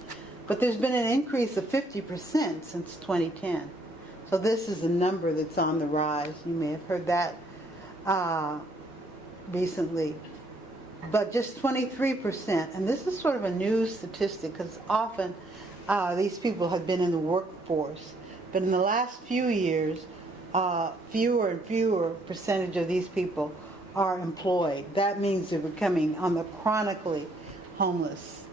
But there's been an increase of 50% since 2010. So this is a number that's on the rise. You may have heard that recently. But just 23%, and this is sort of a new statistic because often these people have been in the workforce. But in the last few years, fewer and fewer percentage of these people are employed. That means they're becoming on the chronically homeless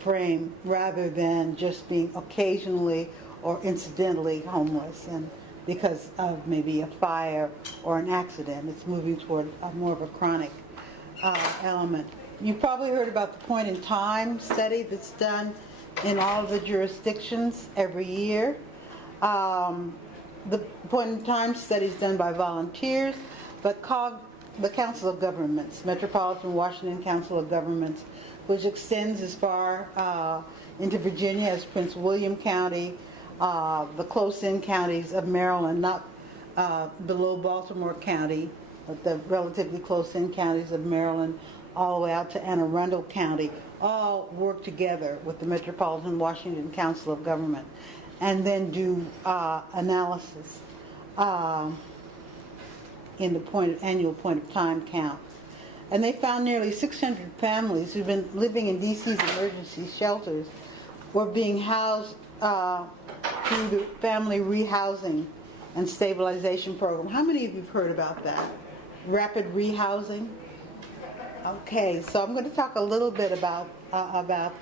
frame rather than just being occasionally or incidentally homeless and because of maybe a fire or an accident. It's moving toward more of a chronic element. You probably heard about the point in time study that's done in all of the jurisdictions every year. The point in time study is done by volunteers, but the Council of Governments, Metropolitan Washington Council of Governments, which extends as far into Virginia as Prince William County, the close-in counties of Maryland, not below Baltimore County, but the relatively close-in counties of Maryland, all the way out to Anne Arundel County, all work together with the Metropolitan Washington Council of Government, and then do analysis in the annual point of time count. And they found nearly 600 families who've been living in DC's emergency shelters were being housed through the Family Rehousing and Stabilization Program. How many of you have heard about that? Rapid rehousing? Okay, so I'm going to talk a little bit about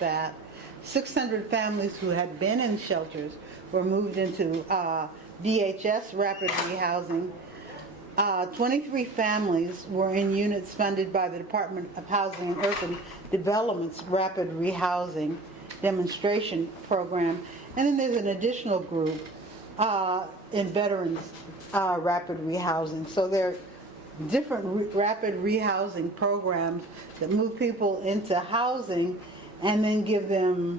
that. 600 families who had been in shelters were moved into DHS, rapid rehousing. 23 families were in units funded by the Department of Housing and Urban Development's rapid rehousing demonstration program. And then there's an additional group in veterans rapid rehousing. So there are different rapid rehousing programs that move people into housing and then give them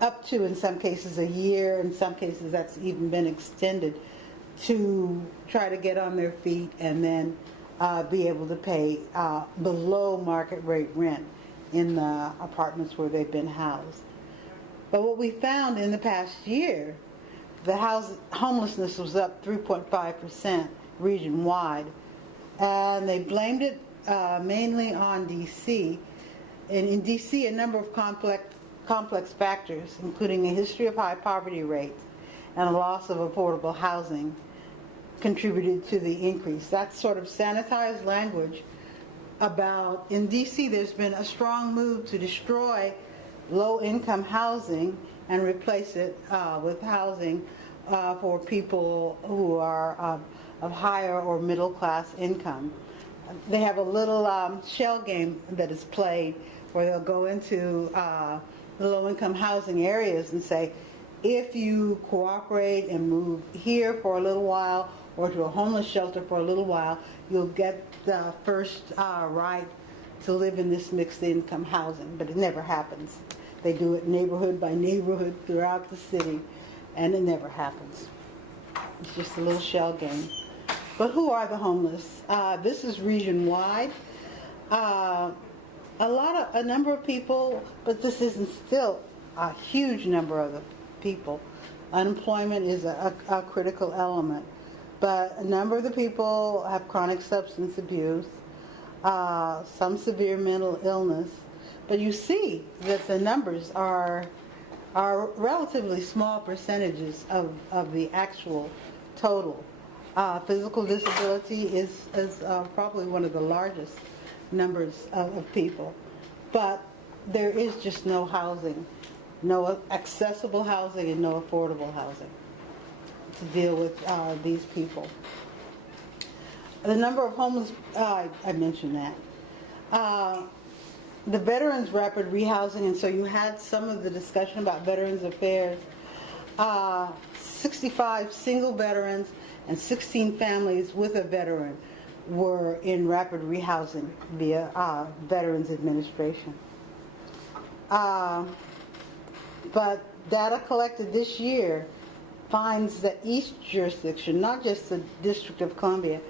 up to, in some cases, a year. In some cases, that's even been extended to try to get on their feet and then be able to pay below market rate rent in the apartments where they've been housed. But what we found in the past year, the homelessness was up 3.5% region-wide, and they blamed it mainly on D.C. And in D.C., a number of complex factors, including a history of high poverty rates and a loss of affordable housing, contributed to the increase. That's sort of sanitized language about, in D.C. there's been a strong move to destroy low-income housing and replace it with housing for people who are of higher or middle-class income. They have a little shell game that is played where they'll go into the low-income housing areas and say, if you cooperate and move here for a little while or to a homeless shelter for a little while, you'll get the first right to live in this mixed income housing. But it never happens. They do it neighborhood by neighborhood throughout the city, and it never happens. It's just a little shell game. But who are the homeless? This is region-wide. A number of people, but this isn't still a huge number of the people. Unemployment is a critical element. But a number of the people have chronic substance abuse, some severe mental illness. But you see that the numbers are relatively small percentages of the actual total. Physical disability is probably one of the largest numbers of people. But there is just no housing, no accessible housing and no affordable housing to deal with these people. The number of homeless, I mentioned that. The Veterans Rapid Rehousing, and so you had some of the discussion about Veterans Affairs. 65 single veterans and 16 families with a veteran were in rapid rehousing via Veterans Administration. But data collected this year finds that each jurisdiction, not just the District of Columbia,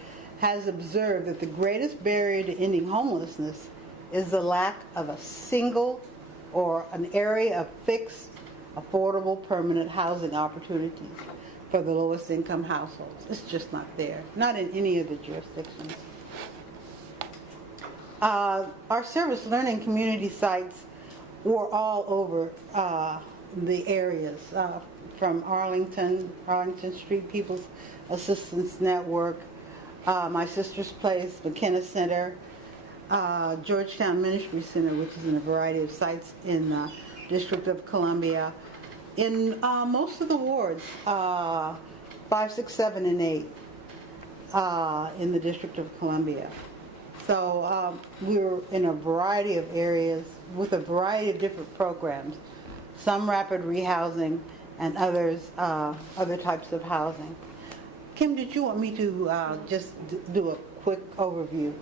has observed that the greatest barrier to ending homelessness is the lack of a single or an area of fixed, affordable, permanent housing opportunities for the lowest income households. It's just not there, not in any of the jurisdictions. Our service learning community sites were all over the areas, from Arlington Street People's Assistance Network, my sister's place, McKenna Center, Georgetown Ministry Center, which is in a variety of sites in the District of Columbia, in most of the wards, 5, 6, 7, and 8 in the District of Columbia. So we were in a variety of areas with a variety of different programs, some rapid rehousing and others other types of housing. Kim, did you want me to just do a quick overview?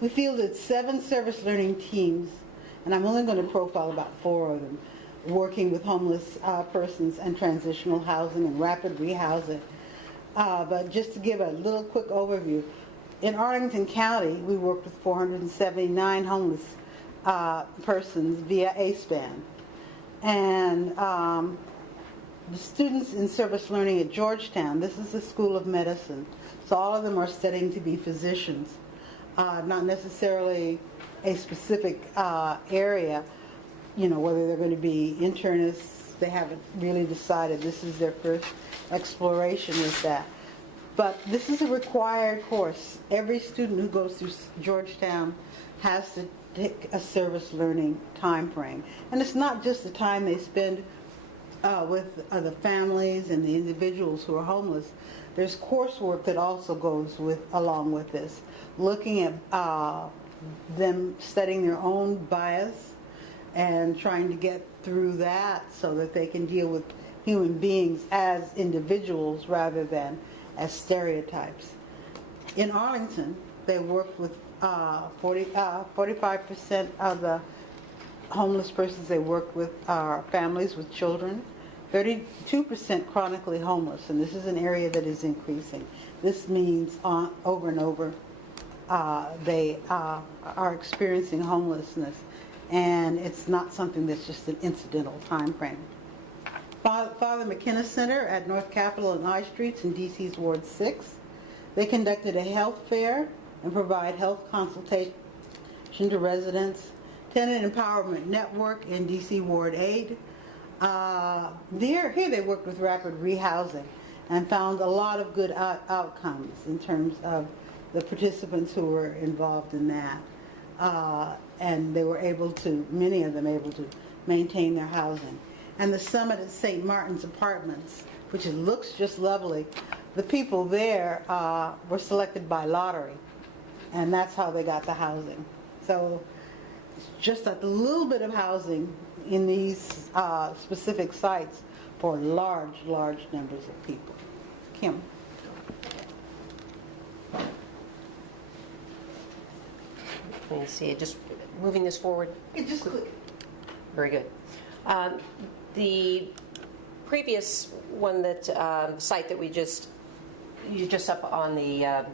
We fielded 7 service learning teams, and I'm only going to profile about 4 of them, working with homeless persons and transitional housing and rapid rehousing. But just to give a little quick overview, in Arlington County, we worked with 479 homeless persons via A-SPAN. And the students in service learning at Georgetown, this is the School of Medicine, so all of them are studying to be physicians, not necessarily a specific area, whether they're going to be internists. They haven't really decided. This is their first exploration with that. But this is a required course. Every student who goes through Georgetown has to take a service learning time frame. And it's not just the time they spend with the families and the individuals who are homeless. There's coursework that also goes along with this, looking at them studying their own bias and trying to get through that so that they can deal with human beings as individuals rather than as stereotypes. In Arlington, they work with 45% of the homeless persons they work with are families with children, 32% chronically homeless, and this is an area that is increasing. This means over and over they are experiencing homelessness, and it's not something that's just an incidental time frame. Father McKenna Center at North Capitol and I Streets in DC's Ward 6. They conducted a health fair and provide health consultation to residents. Tenant Empowerment Network in DC Ward 8. Here they worked with rapid rehousing and found a lot of good outcomes in terms of the participants who were involved in that. And they were many of them able to maintain their housing. And the Summit at St. Martin's Apartments, which looks just lovely. The people there were selected by lottery, and that's how they got the housing. So just a little bit of housing in these specific sites for large numbers of people. Kim. Let me see, just moving this forward. Just click. Very good. The previous one site that you just up on the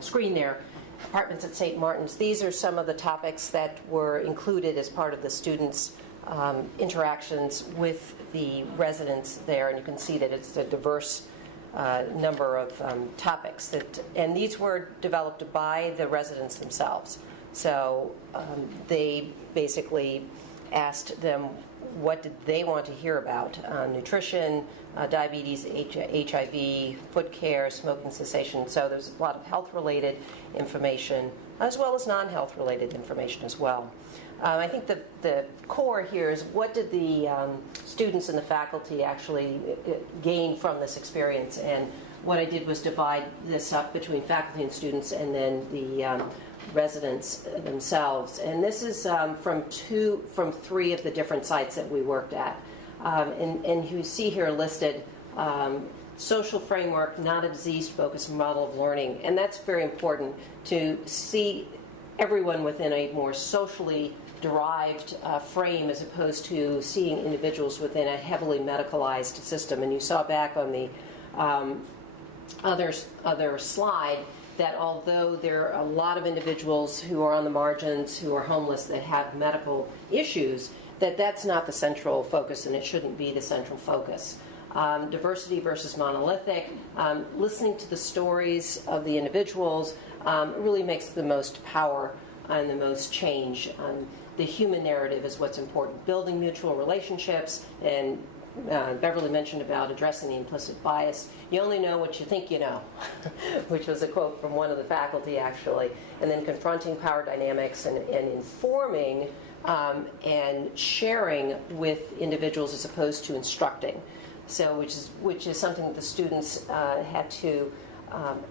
screen there, Apartments at St. Martin's, these are some of the topics that were included as part of the students' interactions with the residents there, and you can see that it's a diverse number of topics and these were developed by the residents themselves. So they basically asked them what did they want to hear about: nutrition, diabetes, HIV, foot care, smoking cessation. So there's a lot of health-related information as well as non-health related information as well. I think the core here is what did the students and the faculty actually gain from this experience, and what I did was divide this up between faculty and students and then the residents themselves. And this is from 3 of the different sites that we worked at. And you see here listed social framework, not a disease-focused model of learning. And that's very important to see everyone within a more socially derived frame as opposed to seeing individuals within a heavily medicalized system. And you saw back on the other slide, that although there are a lot of individuals who are on the margins, who are homeless, that have medical issues, that's not the central focus, and it shouldn't be the central focus. Diversity versus monolithic, listening to the stories of the individuals really makes the most power and the most change. The human narrative is what's important. Building mutual relationships, and Beverly mentioned about addressing the implicit bias. You only know what you think you know, which was a quote from one of the faculty, actually. And then confronting power dynamics and informing and sharing with individuals as opposed to instructing. So, which is something that the students had to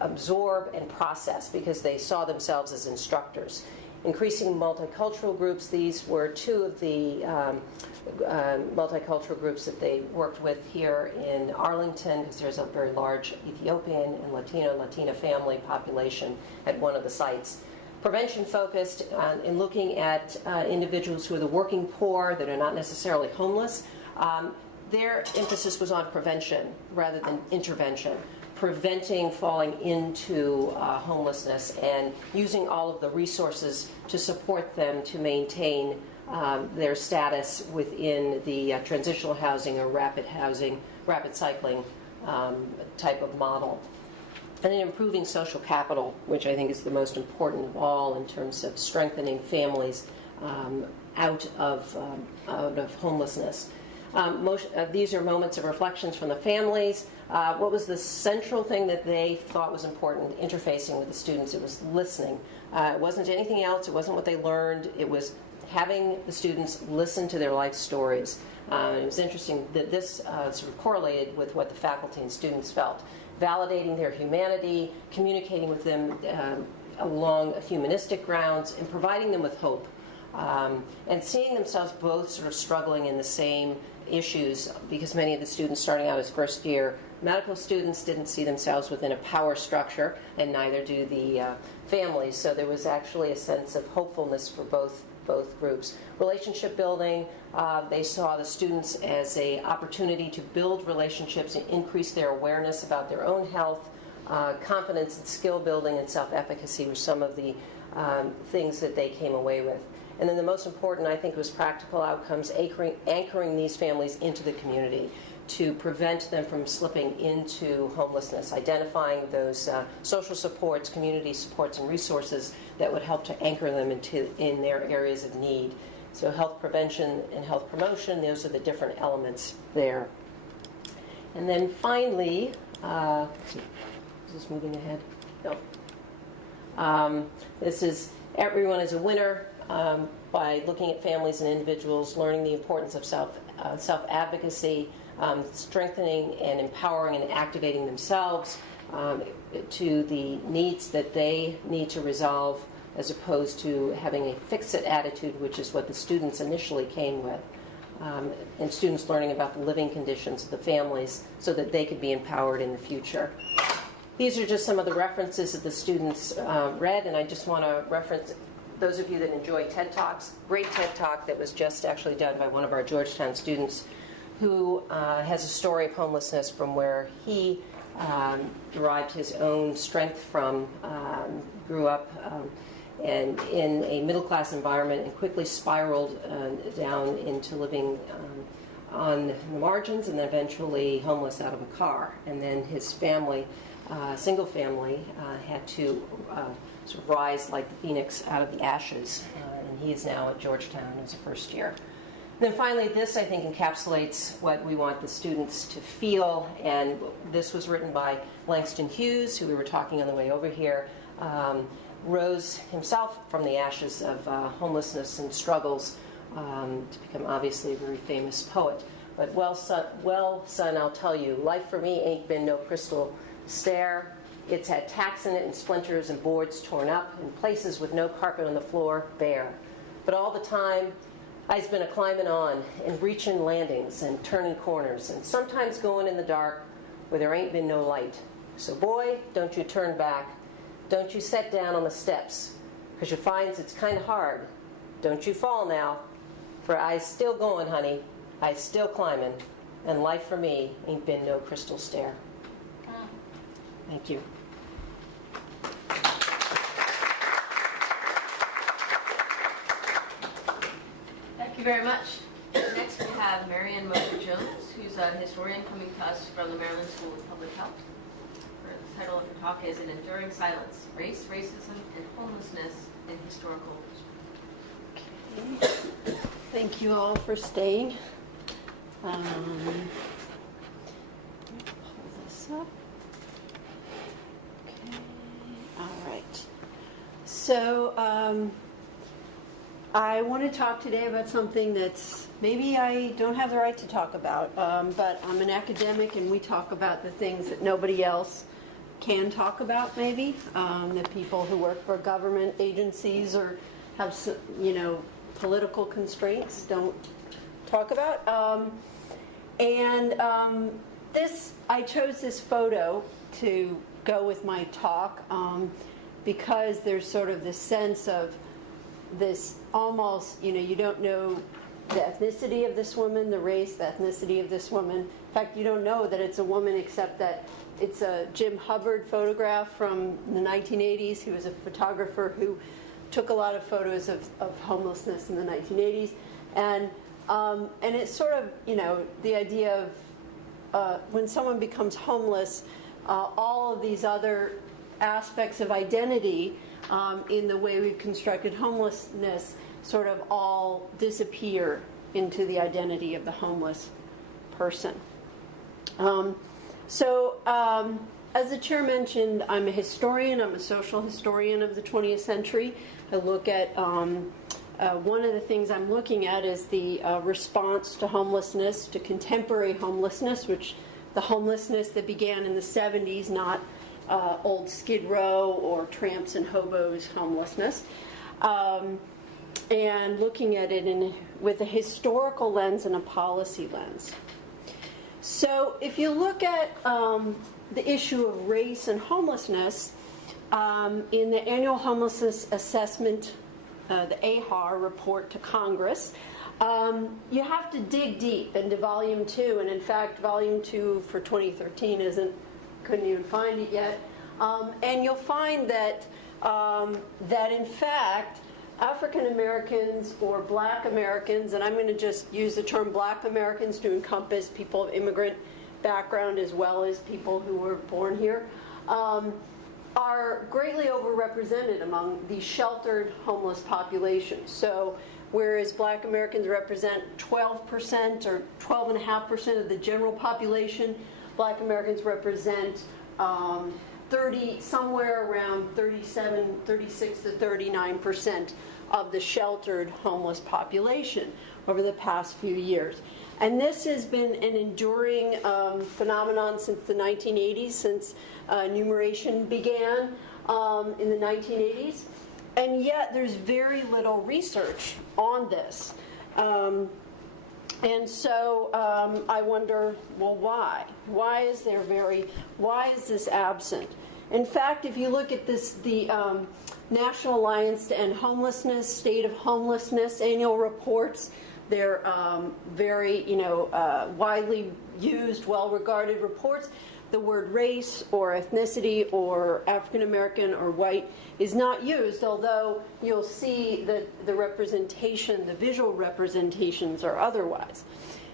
absorb and process because they saw themselves as instructors. Increasing multicultural groups, these were two of the multicultural groups that they worked with here in Arlington, because there's a very large Ethiopian and Latina family population at one of the sites. Prevention focused in looking at individuals who are the working poor that are not necessarily homeless. Their emphasis was on prevention rather than intervention. Preventing falling into homelessness and using all of the resources to support them to maintain their status within the transitional housing or rapid cycling type of model. And then improving social capital, which I think is the most important of all in terms of strengthening families out of homelessness. These are moments of reflections from the families. What was the central thing that they thought was important interfacing with the students? It was listening. It wasn't anything else. It wasn't what they learned. It was having the students listen to their life stories. It was interesting that this sort of correlated with what the faculty and students felt. Validating their humanity, communicating with them along humanistic grounds, and providing them with hope. And seeing themselves both sort of struggling in the same issues, because many of the students starting out as first year medical students didn't see themselves within a power structure, and neither do the families. So there was actually a sense of hopefulness for both groups. Relationship building, they saw the students as an opportunity to build relationships and increase their awareness about their own health. Confidence and skill building and self-efficacy were some of the things that they came away with. And then the most important, I think, was practical outcomes, anchoring these families into the community to prevent them from slipping into homelessness, identifying those social supports, community supports, and resources that would help to anchor them in their areas of need. So health prevention and health promotion, those are the different elements there. And then finally, is this moving ahead? No. This is everyone is a winner. By looking at families and individuals, learning the importance of self-advocacy, strengthening and empowering and activating themselves to the needs that they need to resolve, as opposed to having a fix-it attitude, which is what the students initially came with. And students learning about the living conditions of the families so that they could be empowered in the future. These are just some of the references that the students read, and I just want to reference those of you that enjoy TED Talks. Great TED Talk that was just actually done by one of our Georgetown students who has a story of homelessness from where he derived his own strength from, grew up and in a middle-class environment and quickly spiraled down into living on the margins and then eventually homeless out of a car. And then his family, single family, had to sort of rise like the phoenix out of the ashes, and he is now at Georgetown as a first year. And then finally, this I think encapsulates what we want the students to feel, and this was written by Langston Hughes, who we were talking on the way over here, rose himself from the ashes of homelessness and struggles to become obviously a very famous poet. But well, son, I'll tell you, life for me ain't been no crystal stair. It's had tacks in it and splinters and boards torn up and places with no carpet on the floor bare. But all the time, I's been a climbing on and reaching landings and turning corners and sometimes going in the dark where there ain't been no light. So boy, don't you turn back. Don't you set down on the steps, 'cause you finds it's kind of hard. Don't you fall now, for I's still going, honey. I's still climbing, and life for me ain't been no crystal stair. Thank you. Thank you very much. Next we have Marianne Moser-Jones, who's a historian coming to us from the Maryland School of Public Health. The title of her talk is An Enduring Silence, Race, Racism, and Homelessness in Historical. Okay. Thank you all for staying. Pull this up. Okay. All right. So I want to talk today about something that's maybe I don't have the right to talk about, but I'm an academic and we talk about the things that nobody else can talk about, maybe, that people who work for government agencies or have, political constraints don't talk about. I chose this photo to go with my talk because there's sort of this sense of this almost, you don't know the ethnicity of this woman, the race, the ethnicity of this woman. In fact, you don't know that it's a woman except that it's a Jim Hubbard photograph from the 1980s. He was a photographer who took a lot of photos of homelessness in the 1980s. And it's sort of, the idea of when someone becomes homeless, all of these other aspects of identity in the way we've constructed homelessness sort of all disappear into the identity of the homeless person. As the chair mentioned, I'm a historian. I'm a social historian of the 20th century. I look at, one of the things I'm looking at is the response to homelessness, to contemporary homelessness, which the homelessness that began in the 70s, not old Skid Row or tramps and hobos homelessness. And looking at it with a historical lens and a policy lens. So if you look at the issue of race and homelessness, in the annual homelessness assessment, the AHAR report to Congress, you have to dig deep into Volume 2, and in fact, Volume 2 for 2013 couldn't even find it yet. And you'll find that in fact, African Americans or Black Americans, and I'm going to just use the term Black Americans to encompass people of immigrant background as well as people who were born here, are greatly overrepresented among the sheltered homeless population. So whereas Black Americans represent 12% or 12.5% of the general population, Black Americans represent somewhere around 36 to 39% of the sheltered homeless population over the past few years. And this has been an enduring phenomenon since the 1980s, since enumeration began in the 1980s. And yet there's very little research on this. And so I wonder, well, why? Why is this absent? In fact, if you look at the National Alliance to End Homelessness, State of Homelessness annual reports, they're very, widely used, well-regarded reports. The word race or ethnicity or African American or white is not used, although you'll see that the representation, the visual representations are otherwise.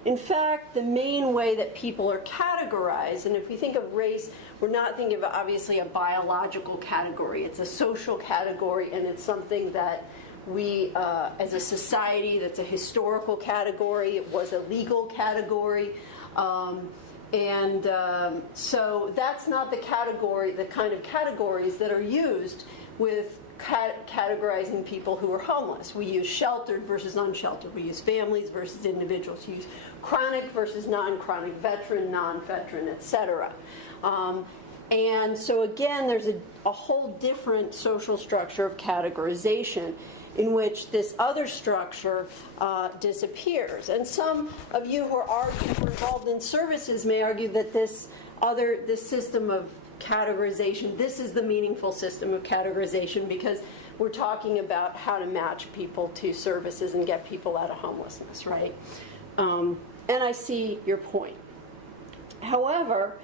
In fact, the main way that people are categorized, and if we think of race, we're not thinking of obviously a biological category. It's a social category, and it's something that we, as a society, that's a historical category. It was a legal category. So that's not the kind of categories that are used with categorizing people who are homeless. We use sheltered versus unsheltered. We use families versus individuals. We use chronic versus non-chronic, veteran, non-veteran, etc. And so again, there's a whole different social structure of categorization in which this other structure disappears. And some of you who are involved in services may argue that this system of categorization, this is the meaningful system of categorization because we're talking about how to match people to services and get people out of homelessness, right? And I see your point. However,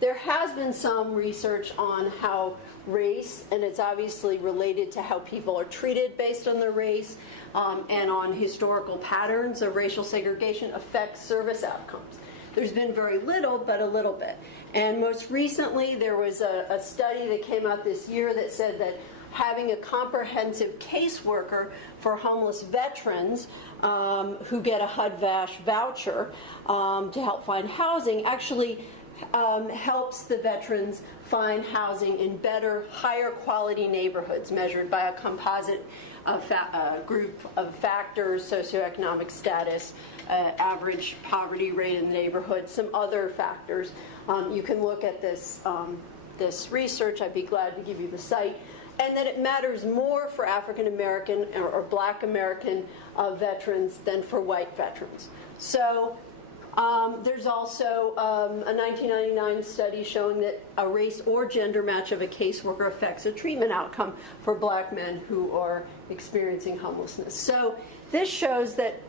There has been some research on how race, and it's obviously related to how people are treated based on their race, and on historical patterns of racial segregation, affects service outcomes. There's been very little, but a little bit. And most recently, there was a study that came out this year that said that having a comprehensive caseworker for homeless veterans who get a HUD-VASH voucher to help find housing actually helps the veterans find housing in better, higher quality neighborhoods measured by a composite group of factors: socioeconomic status, average poverty rate in the neighborhood, some other factors. You can look at this research. I'd be glad to give you the site. And that it matters more for African American or Black American veterans than for white veterans. So there's also a 1999 study showing that a race or gender match of a caseworker affects a treatment outcome for Black men who are experiencing homelessness. So this shows that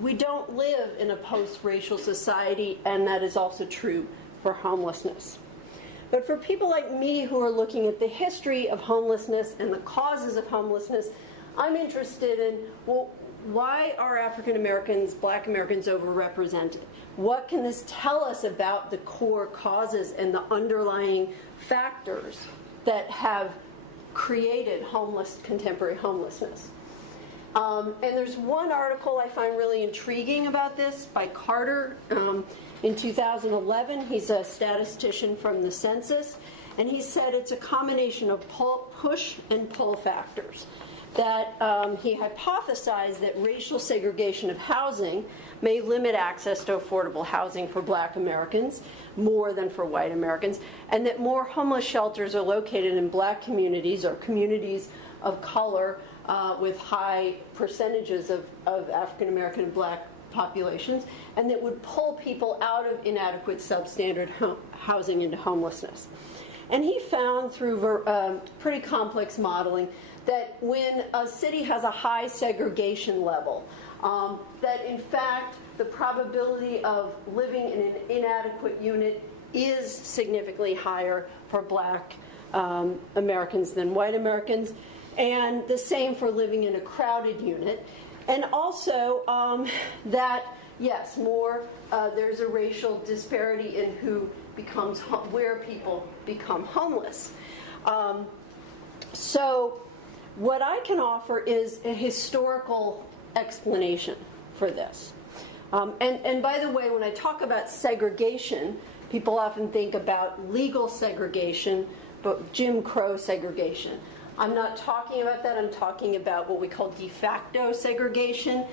we don't live in a post-racial society, and that is also true for homelessness. But for people like me who are looking at the history of homelessness and the causes of homelessness, I'm interested in, well, why are African Americans, Black Americans overrepresented? What can this tell us about the core causes and the underlying factors that have created contemporary homelessness? And there's one article I find really intriguing about this by Carter in 2011. He's a statistician from the census, and he said it's a combination of push and pull factors. That he hypothesized that racial segregation of housing may limit access to affordable housing for Black Americans more than for white Americans, and that more homeless shelters are located in Black communities or communities of color with high percentages of African American and Black populations, and that would pull people out of inadequate substandard housing into homelessness. And he found through pretty complex modeling that when a city has a high segregation level, that in fact the probability of living in an inadequate unit is significantly higher for Black Americans than white Americans, and the same for living in a crowded unit. And also that, yes, there's a racial disparity in where people become homeless. So what I can offer is a historical explanation for this. And by the way, when I talk about segregation, people often think about legal segregation, but Jim Crow segregation. I'm not talking about that. I'm talking about what we call de facto segregation.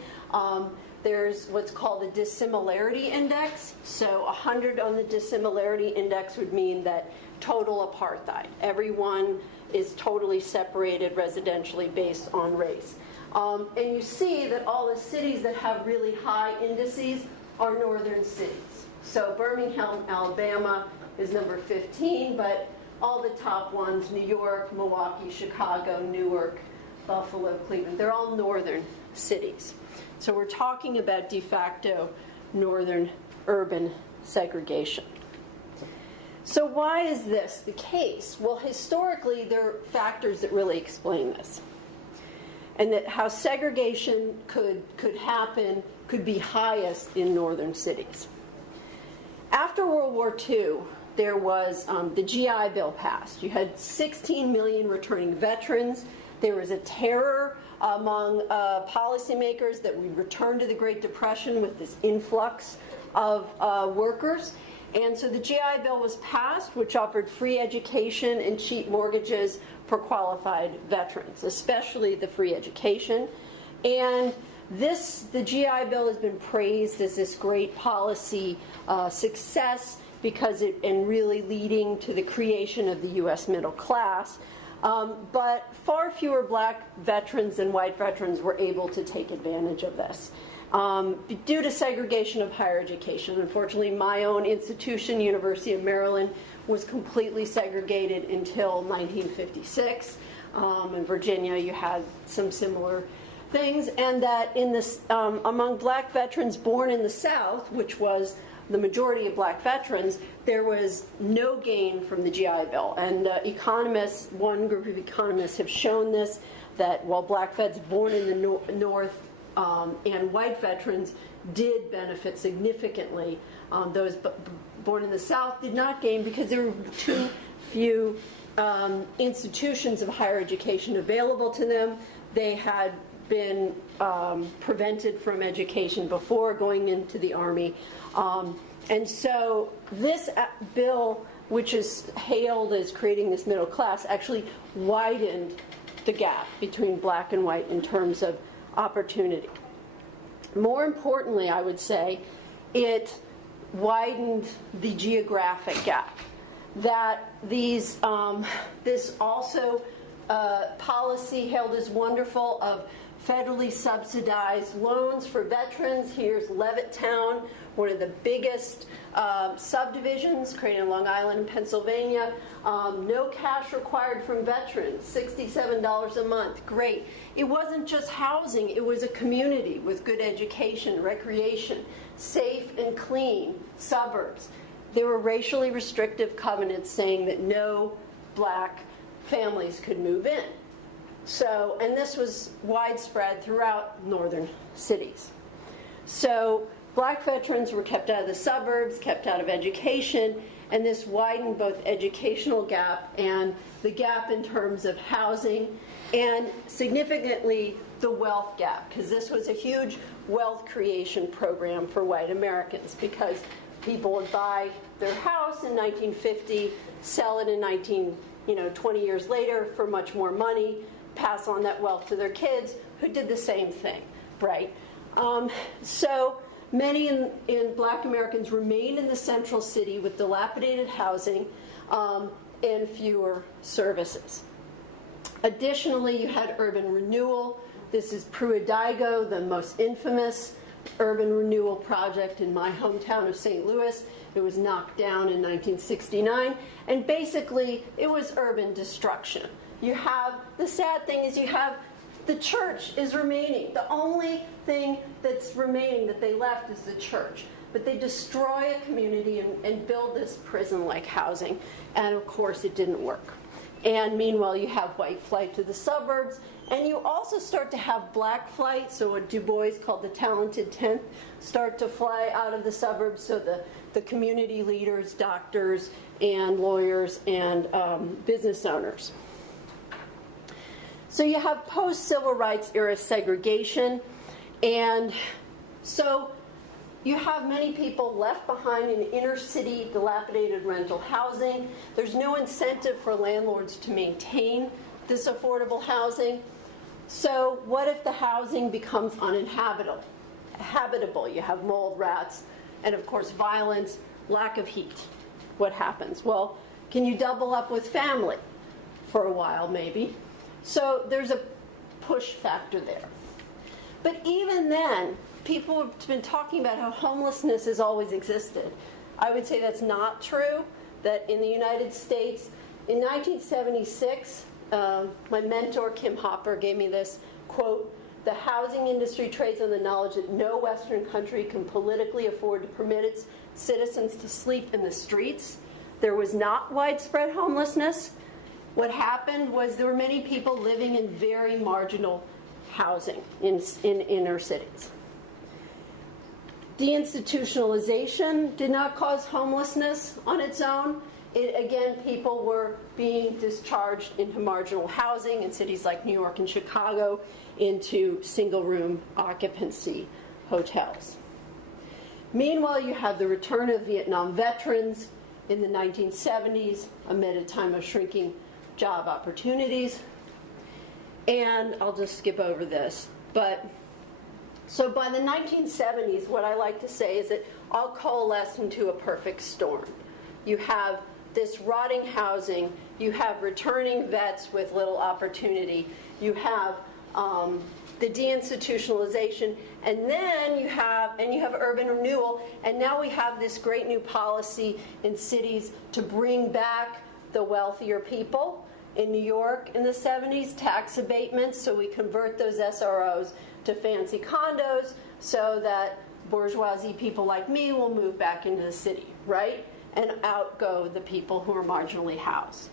There's what's called a dissimilarity index. So 100 on the dissimilarity index would mean that total apartheid. Everyone is totally separated residentially based on race. And you see that all the cities that have really high indices are northern cities. So Birmingham, Alabama is number 15, but all the top ones, New York, Milwaukee, Chicago, Newark, Buffalo, Cleveland, they're all northern cities. So we're talking about de facto northern urban segregation. So why is this the case? Well, historically, there are factors that really explain this. And that how segregation could happen could be highest in northern cities. After World War II, there was the GI Bill passed. You had 16 million returning veterans. There was a terror among policymakers that we returned to the Great Depression with this influx of workers. And so the GI Bill was passed, which offered free education and cheap mortgages for qualified veterans, especially the free education. And the GI Bill has been praised as this great policy success and really leading to the creation of the U.S. middle class. But far fewer Black veterans than white veterans were able to take advantage of this due to segregation of higher education. Unfortunately, my own institution, University of Maryland, was completely segregated until 1956. In Virginia, you had some similar things, and that in this, among black veterans born in the South, which was the majority of black veterans, there was no gain from the GI Bill. And economists, one group of economists have shown this, that while black vets born in the North and white veterans did benefit significantly, those born in the South did not gain because there were too few institutions of higher education available to them. They had been prevented from education before going into the Army. And so this bill, which is hailed as creating this middle class, actually widened the gap between black and white in terms of opportunity. More importantly, I would say, it widened the geographic gap. That these, this also policy hailed as wonderful of federally subsidized loans for veterans. Here's Levittown, one of the biggest subdivisions created in Long Island and Pennsylvania. No cash required from veterans, $67 a month. Great. It wasn't just housing, it was a community with good education, recreation, safe and clean suburbs. There were racially restrictive covenants saying that no black families could move in. So, and this was widespread throughout northern cities. So black veterans were kept out of the suburbs, kept out of education, and this widened both educational gap and the gap in terms of housing, and significantly the wealth gap, because this was a huge wealth creation program for white Americans, because people would buy their house in 1950, sell it in 20 years later for much more money, pass on that wealth to their kids who did the same thing, right? So many in black Americans remained in the central city with dilapidated housing and fewer services. Additionally, you had urban renewal. This is Pruitt-Igoe, the most infamous urban renewal project in my hometown of St. Louis. It was knocked down in 1969, and basically it was urban destruction. You have, the sad thing is you have, the church is remaining. The only thing that's remaining that they left is the church. But they destroy a community and build this prison-like housing, and of course it didn't work. And meanwhile, you have white flight to the suburbs, and you also start to have black flight, so what Du Bois called the talented 10th, start to fly out of the suburbs, so the community leaders, doctors, and lawyers, and business owners. So you have post-civil rights era segregation, and so you have many people left behind in inner city dilapidated rental housing. There's no incentive for landlords to maintain this affordable housing. So what if the housing becomes uninhabitable? You have mold, rats, and of course violence, lack of heat. What happens? Well, can you double up with family for a while maybe? So there's a push factor there. But even then, people have been talking about how homelessness has always existed. I would say that's not true, that in the United States, in 1976, my mentor, Kim Hopper, gave me this quote, "The housing industry trades on the knowledge that no Western country can politically afford to permit its citizens to sleep in the streets." There was not widespread homelessness. What happened was there were many people living in very marginal housing in inner cities. Deinstitutionalization did not cause homelessness on its own. Again, people were being discharged into marginal housing in cities like New York and Chicago, into single-room occupancy hotels. Meanwhile, you had the return of Vietnam veterans in the 1970s amid a time of shrinking job opportunities. And I'll just skip over this. But so by the 1970s, what I like to say is that all coalesced into a perfect storm. You have this rotting housing, you have returning vets with little opportunity, you have the deinstitutionalization, and then you have urban renewal, and now we have this great new policy in cities to bring back the wealthier people In New York in the 70s, tax abatements, so we convert those SROs to fancy condos so that bourgeoisie people like me will move back into the city, right? And out go the people who are marginally housed.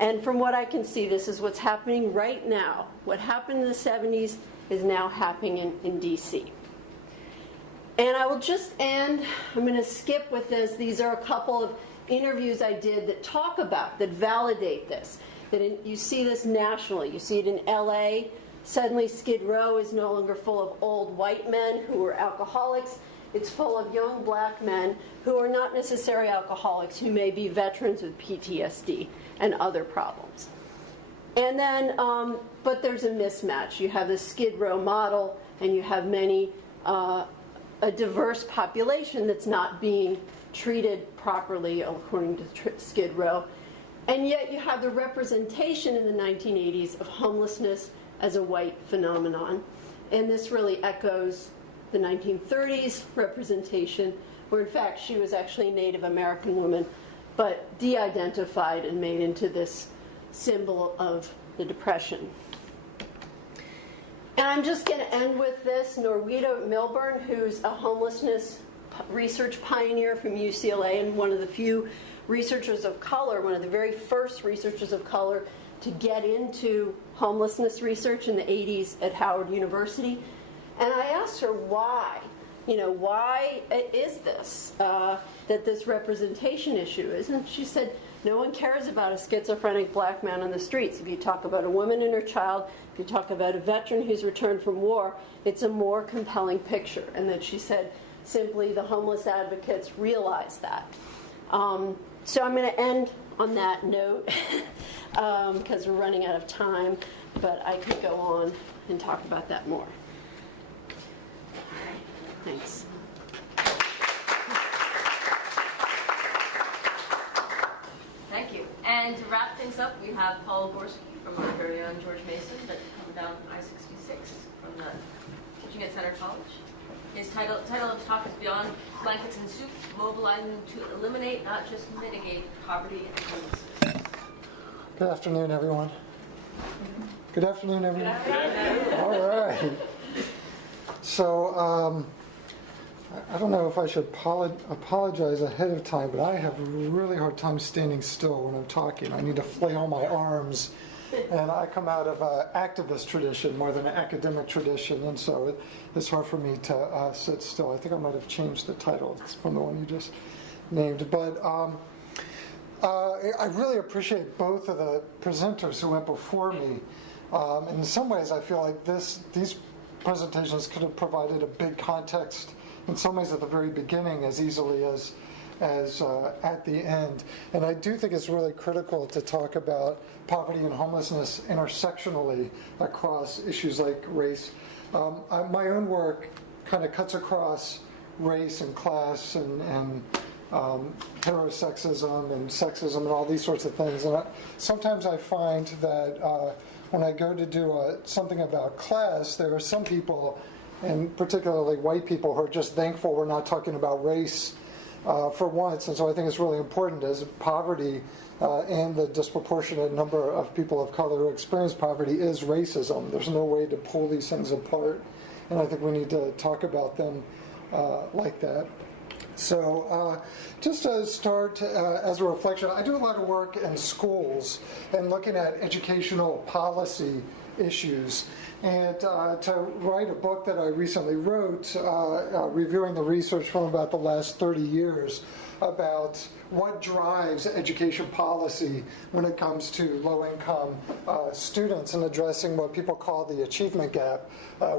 And from what I can see, this is what's happening right now. What happened in the 70s is now happening in DC. And I will just end, I'm going to skip with this. These are a couple of interviews I did that talk about, that validate this. You see this nationally. You see it in LA. Suddenly Skid Row is no longer full of old white men who are alcoholics. It's full of young black men who are not necessarily alcoholics, who may be veterans with PTSD and other problems. And then, but there's a mismatch. You have the Skid Row model, and you have a diverse population that's not being treated properly according to Skid Row. And yet you have the representation in the 1980s of homelessness as a white phenomenon. And this really echoes the 1930s representation, where in fact she was actually a Native American woman, but de-identified and made into this symbol of the Depression. And I'm just going to end with this. Norwida Milburn, who's a homelessness research pioneer from UCLA and one of the few researchers of color, one of the very first researchers of color to get into homelessness research in the 80s at Howard University. And I asked her why. Why is this, that this representation issue is? And she said, no one cares about a schizophrenic black man on the streets. If you talk about a woman and her child, if you talk about a veteran who's returned from war, it's a more compelling picture. And that she said, simply the homeless advocates realize that. So I'm going to end on that note because we're running out of time, but I could go on and talk about that more. All right, thanks. Thank you. And to wrap things up, we have Paul Gorski from our very own George Mason, but coming down I-66 from the teaching at Center College. His title of his talk is Beyond Blankets and Soup, Mobilizing to Eliminate, Not Just Mitigate, Poverty and Homelessness. Good afternoon, everyone. Good afternoon, everyone. Good afternoon. All right. So, I don't know if I should apologize ahead of time, but I have a really hard time standing still when I'm talking. I need to flail my arms. And I come out of an activist tradition more than an academic tradition, and so it's hard for me to sit still. I think I might have changed the title from the one you just named. But I really appreciate both of the presenters who went before me. In some ways, I feel like these presentations could have provided a big context in some ways at the very beginning as easily as at the end. And I do think it's really critical to talk about poverty and homelessness intersectionally across issues like race. My own work kind of cuts across race and class and heterosexism and sexism and all these sorts of things. And sometimes I find that when I go to do something about class, there are some people, and particularly white people, who are just thankful we're not talking about race for once. And so I think it's really important as poverty and the disproportionate number of people of color who experience poverty is racism. There's no way to pull these things apart. And I think we need to talk about them like that. So just to start as a reflection, I do a lot of work in schools and looking at educational policy issues. And to write a book that I recently wrote, reviewing the research from about the last 30 years about what drives education policy when it comes to low-income students and addressing what people call the achievement gap,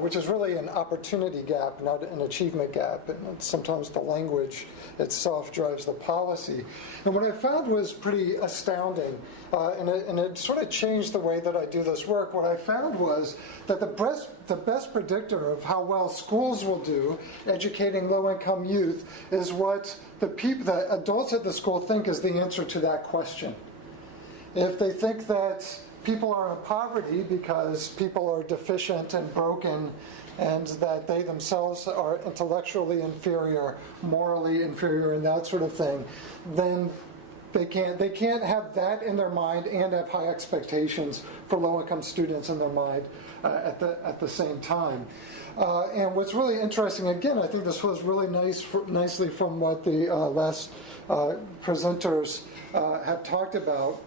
which is really an opportunity gap, not an achievement gap. And sometimes the language itself drives the policy. And what I found was pretty astounding, and it sort of changed the way that I do this work. What I found was that the best predictor of how well schools will do educating low-income youth is what the adults at the school think is the answer to that question. If they think that people are in poverty because people are deficient and broken and that they themselves are intellectually inferior, morally inferior, and that sort of thing, then They can't have that in their mind and have high expectations for low-income students in their mind at the same time. And what's really interesting, again, I think this was really nicely from what the last presenters have talked about,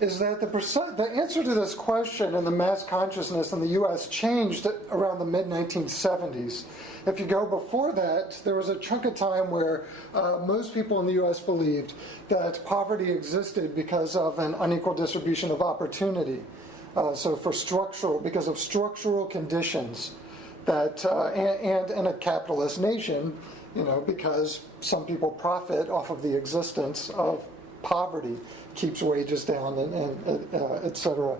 is that the answer to this question in the mass consciousness in the U.S. changed around the mid-1970s. If you go before that, there was a chunk of time where most people in the U.S. believed that poverty existed because of an unequal distribution of opportunity. So because of structural conditions that, and in a capitalist nation, because some people profit off of the existence of poverty, keeps wages down, and et cetera.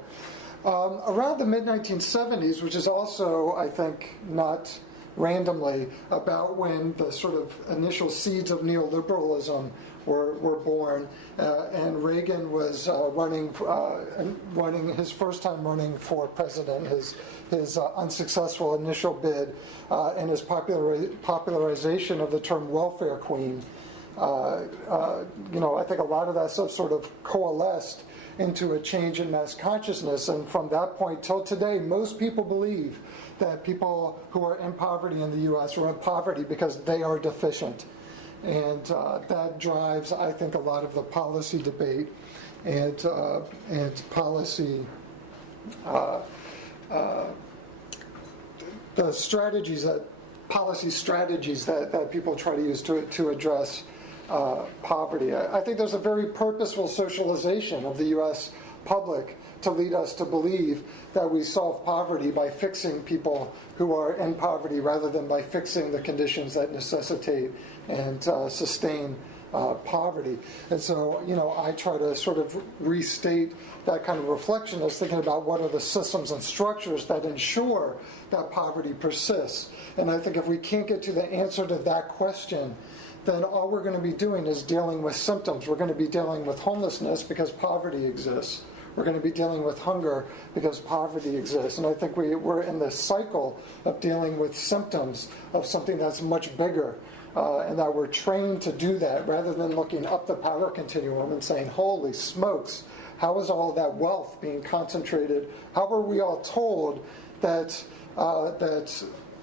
Around the mid-1970s, which is also, I think, not randomly, about when the sort of initial seeds of neoliberalism were born, and Reagan was running his first time running for president, his unsuccessful initial bid, and his popularization of the term welfare queen. I think a lot of that stuff sort of coalesced into a change in mass consciousness, and from that point till today, most people believe that people who are in poverty in the U.S. are in poverty because they are deficient. And that drives, I think, a lot of the policy debate and policy, the strategies policy strategies that people try to use to address poverty. I think there's a very purposeful socialization of the U.S. public to lead us to believe that we solve poverty by fixing people who are in poverty rather than by fixing the conditions that necessitate and sustain poverty. And so, I try to sort of restate that kind of reflection as thinking about what are the systems and structures that ensure that poverty persists. And I think if we can't get to the answer to that question, then all we're going to be doing is dealing with symptoms. We're going to be dealing with homelessness because poverty exists. We're going to be dealing with hunger because poverty exists. And I think we're in this cycle of dealing with symptoms of something that's much bigger, and that we're trained to do that rather than looking up the power continuum and saying, holy smokes, how is all that wealth being concentrated? How were we all told that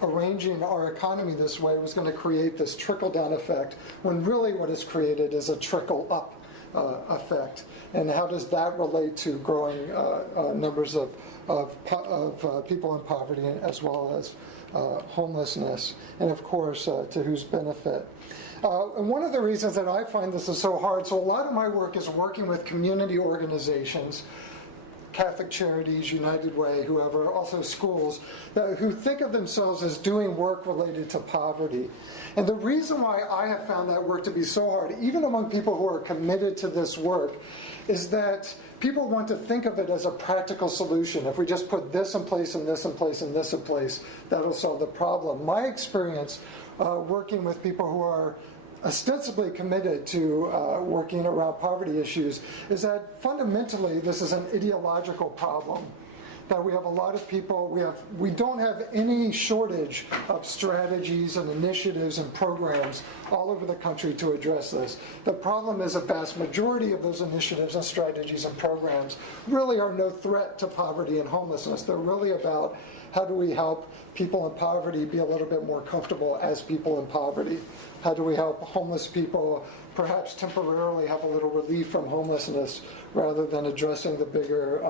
arranging our economy this way was going to create this trickle-down effect, when really what is created is a trickle-up effect? And how does that relate to growing numbers of people in poverty, as well as homelessness, and of course to whose benefit? And one of the reasons that I find this is so hard, so a lot of my work is working with community organizations, Catholic Charities, United Way, whoever, also schools, who think of themselves as doing work related to poverty. And the reason why I have found that work to be so hard, even among people who are committed to this work, is that people want to think of it as a practical solution. If we just put this in place and this in place and this in place, that'll solve the problem. My experience working with people who are ostensibly committed to working around poverty issues is that fundamentally this is an ideological problem. That we have a lot of people, we don't have any shortage of strategies and initiatives and programs all over the country to address this. The problem is a vast majority of those initiatives and strategies and programs really are no threat to poverty and homelessness. They're really about how do we help people in poverty be a little bit more comfortable as people in poverty? How do we help homeless people perhaps temporarily have a little relief from homelessness rather than addressing the bigger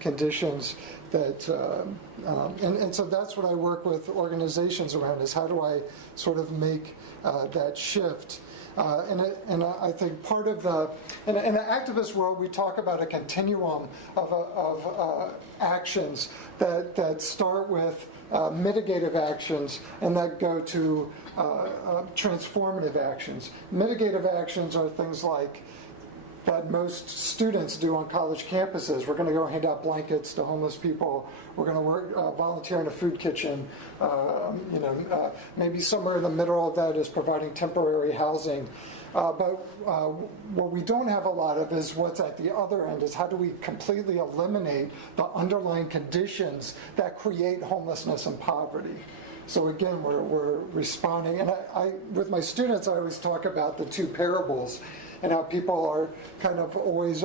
conditions that, and so that's what I work with organizations around, is how do I sort of make that shift. And I think part of in the activist world, we talk about a continuum of actions that start with mitigative actions and that go to transformative actions. Mitigative actions are things like that most students do on college campuses. We're going to go hand out blankets to homeless people. We're going to work, volunteer in a food kitchen. Maybe somewhere in the middle of that is providing temporary housing. But what we don't have a lot of is what's at the other end, is how do we completely eliminate the underlying conditions that create homelessness and poverty. So again, we're responding. And with my students, I always talk about the two parables and how people are kind of always,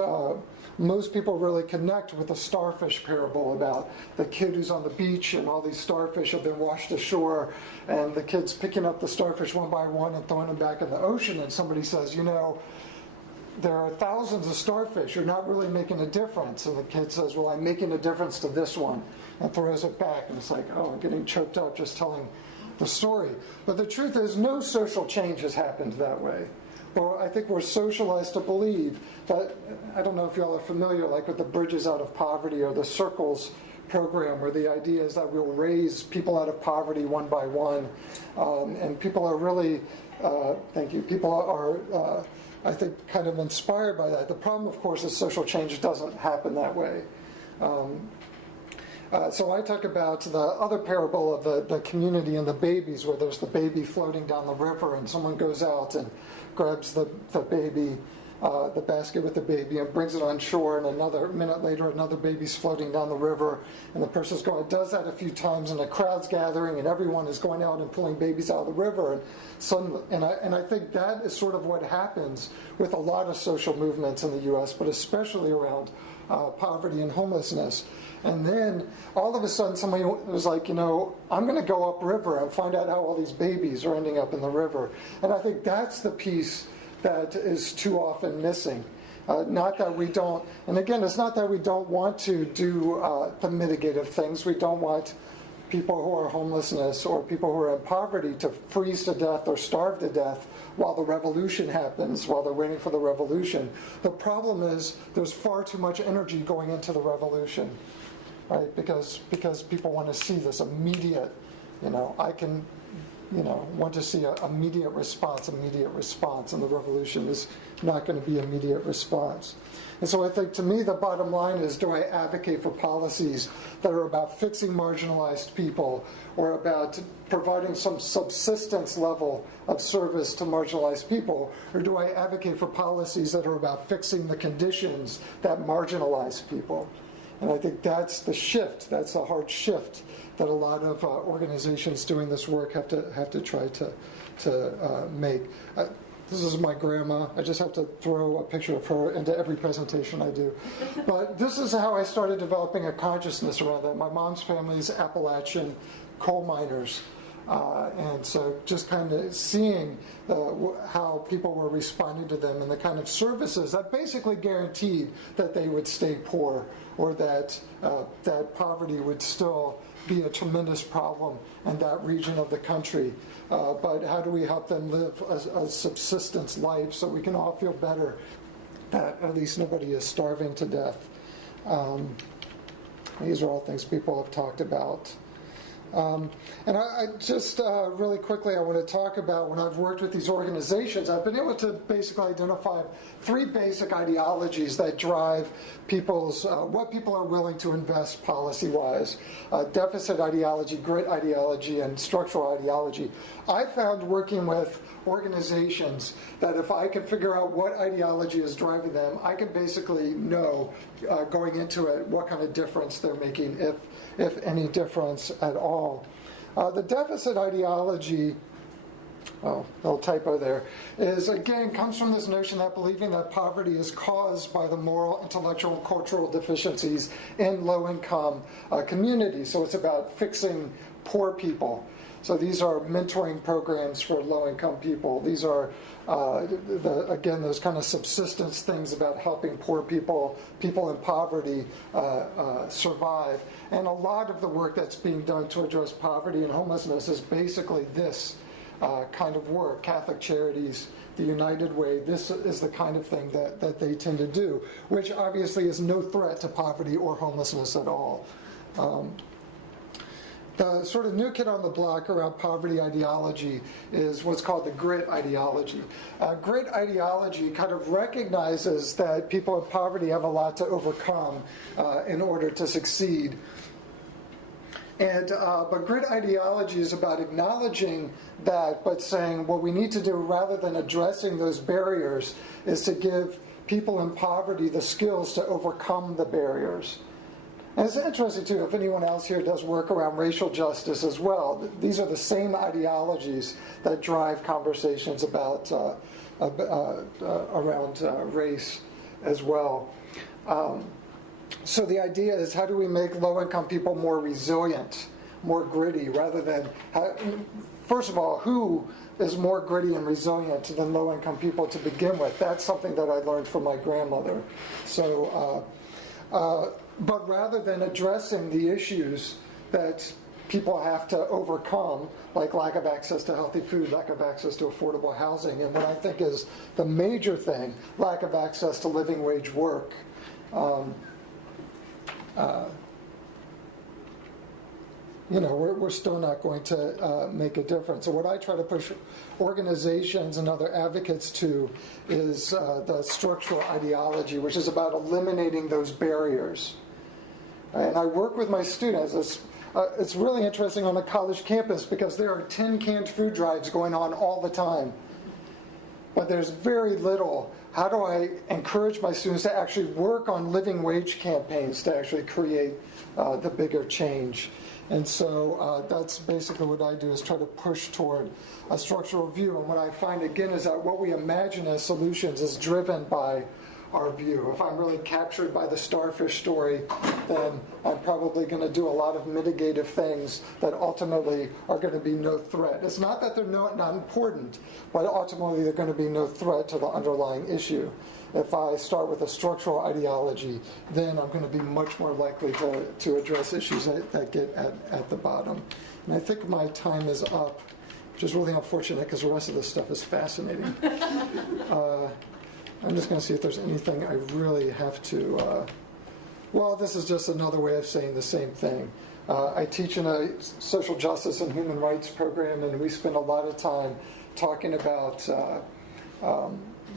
most people really connect with the starfish parable about the kid who's on the beach and all these starfish have been washed ashore, and the kid's picking up the starfish one by one and throwing them back in the ocean, and somebody says, you know, there are thousands of starfish, you're not really making a difference. And the kid says, well, I'm making a difference to this one, and throws it back. And it's like, oh, I'm getting choked up just telling the story. But the truth is, no social change has happened that way. Well, I think we're socialized to believe that, I don't know if y'all are familiar, like with the Bridges Out of Poverty or the Circles program, where the idea is that we'll raise people out of poverty one by one. And people are really, thank you, people are, I think, kind of inspired by that. The problem, of course, is social change doesn't happen that way. So I talk about the other parable of the community and the babies, where there's the baby floating down the river, and someone goes out and grabs the baby, the basket with the baby, and brings it on shore, and another minute later another baby's floating down the river, and the person's going, does that a few times, and a crowd's gathering, and everyone is going out and pulling babies out of the river, and suddenly, and I think that is sort of what happens with a lot of social movements in the U.S., but especially around poverty and homelessness. And then all of a sudden somebody was like, you know, I'm going to go upriver and find out how all these babies are ending up in the river. And I think that's the piece that is too often missing. Not that we don't, and again, it's not that we don't want to do the mitigative things. We don't want people who are homelessness or people who are in poverty to freeze to death or starve to death while the revolution happens, while they're waiting for the revolution. The problem is there's far too much energy going into the revolution, right? Because people want to see this immediate, you know, I can, you know, want to see an immediate response, and the revolution is not going to be immediate response. And so I think, to me, the bottom line is, do I advocate for policies that are about fixing marginalized people or about providing some subsistence level of service to marginalized people, or do I advocate for policies that are about fixing the conditions that marginalize people? And I think that's the shift, that's the hard shift that a lot of organizations doing this work have to try to make. This is my grandma. I just have to throw a picture of her into every presentation I do. But this is how I started developing a consciousness around that. My mom's family is Appalachian coal miners. And so just kind of seeing how people were responding to them and the kind of services that basically guaranteed that they would stay poor, or that poverty would still be a tremendous problem in that region of the country. But how do we help them live a subsistence life so we can all feel better that at least nobody is starving to death? These are all things people have talked about. And I just really quickly, I want to talk about, when I've worked with these organizations, I've been able to basically identify three basic ideologies that drive people's, what people are willing to invest policy-wise. Deficit ideology, grit ideology, and structural ideology. I found working with organizations that if I could figure out what ideology is driving them, I could basically know going into it what kind of difference they're making, if any difference at all. The deficit ideology, little typo there, is again comes from this notion that believing that poverty is caused by the moral, intellectual, and cultural deficiencies in low-income communities. So it's about fixing poor people. So these are mentoring programs for low-income people. These are, again, those kind of subsistence things about helping poor people, people in poverty, survive. And a lot of the work that's being done to address poverty and homelessness is basically this kind of work. Catholic Charities, the United Way, this is the kind of thing that they tend to do, which obviously is no threat to poverty or homelessness at all. The sort of new kid on the block around poverty ideology is what's called the grit ideology. Grit ideology kind of recognizes that people in poverty have a lot to overcome in order to succeed. And but grit ideology is about acknowledging that, but saying what we need to do, rather than addressing those barriers, is to give people in poverty the skills to overcome the barriers. And it's interesting, too, if anyone else here does work around racial justice as well, these are the same ideologies that drive conversations about around race as well. So the idea is, how do we make low-income people more resilient, more gritty, rather than, first of all, who is more gritty and resilient than low-income people to begin with? That's something that I learned from my grandmother. So, but rather than addressing the issues that people have to overcome, like lack of access to healthy food, lack of access to affordable housing, and what I think is the major thing, lack of access to living wage work. We're still not going to make a difference. So what I try to push organizations and other advocates to is the structural ideology, which is about eliminating those barriers. And I work with my students. It's really interesting on a college campus because there are 10 canned food drives going on all the time. But there's very little. How do I encourage my students to actually work on living wage campaigns to actually create the bigger change? And so that's basically what I do, is try to push toward a structural view. And what I find, again, is that what we imagine as solutions is driven by our view. If I'm really captured by the starfish story, then I'm probably going to do a lot of mitigative things that ultimately are going to be no threat. It's not that they're not important, but ultimately they're going to be no threat to the underlying issue. If I start with a structural ideology, then I'm going to be much more likely to address issues that get at the bottom. And I think my time is up, which is really unfortunate because the rest of this stuff is fascinating. I'm just going to see if there's anything I really have to... well, this is just another way of saying the same thing. I teach in a social justice and human rights program, and we spend a lot of time talking about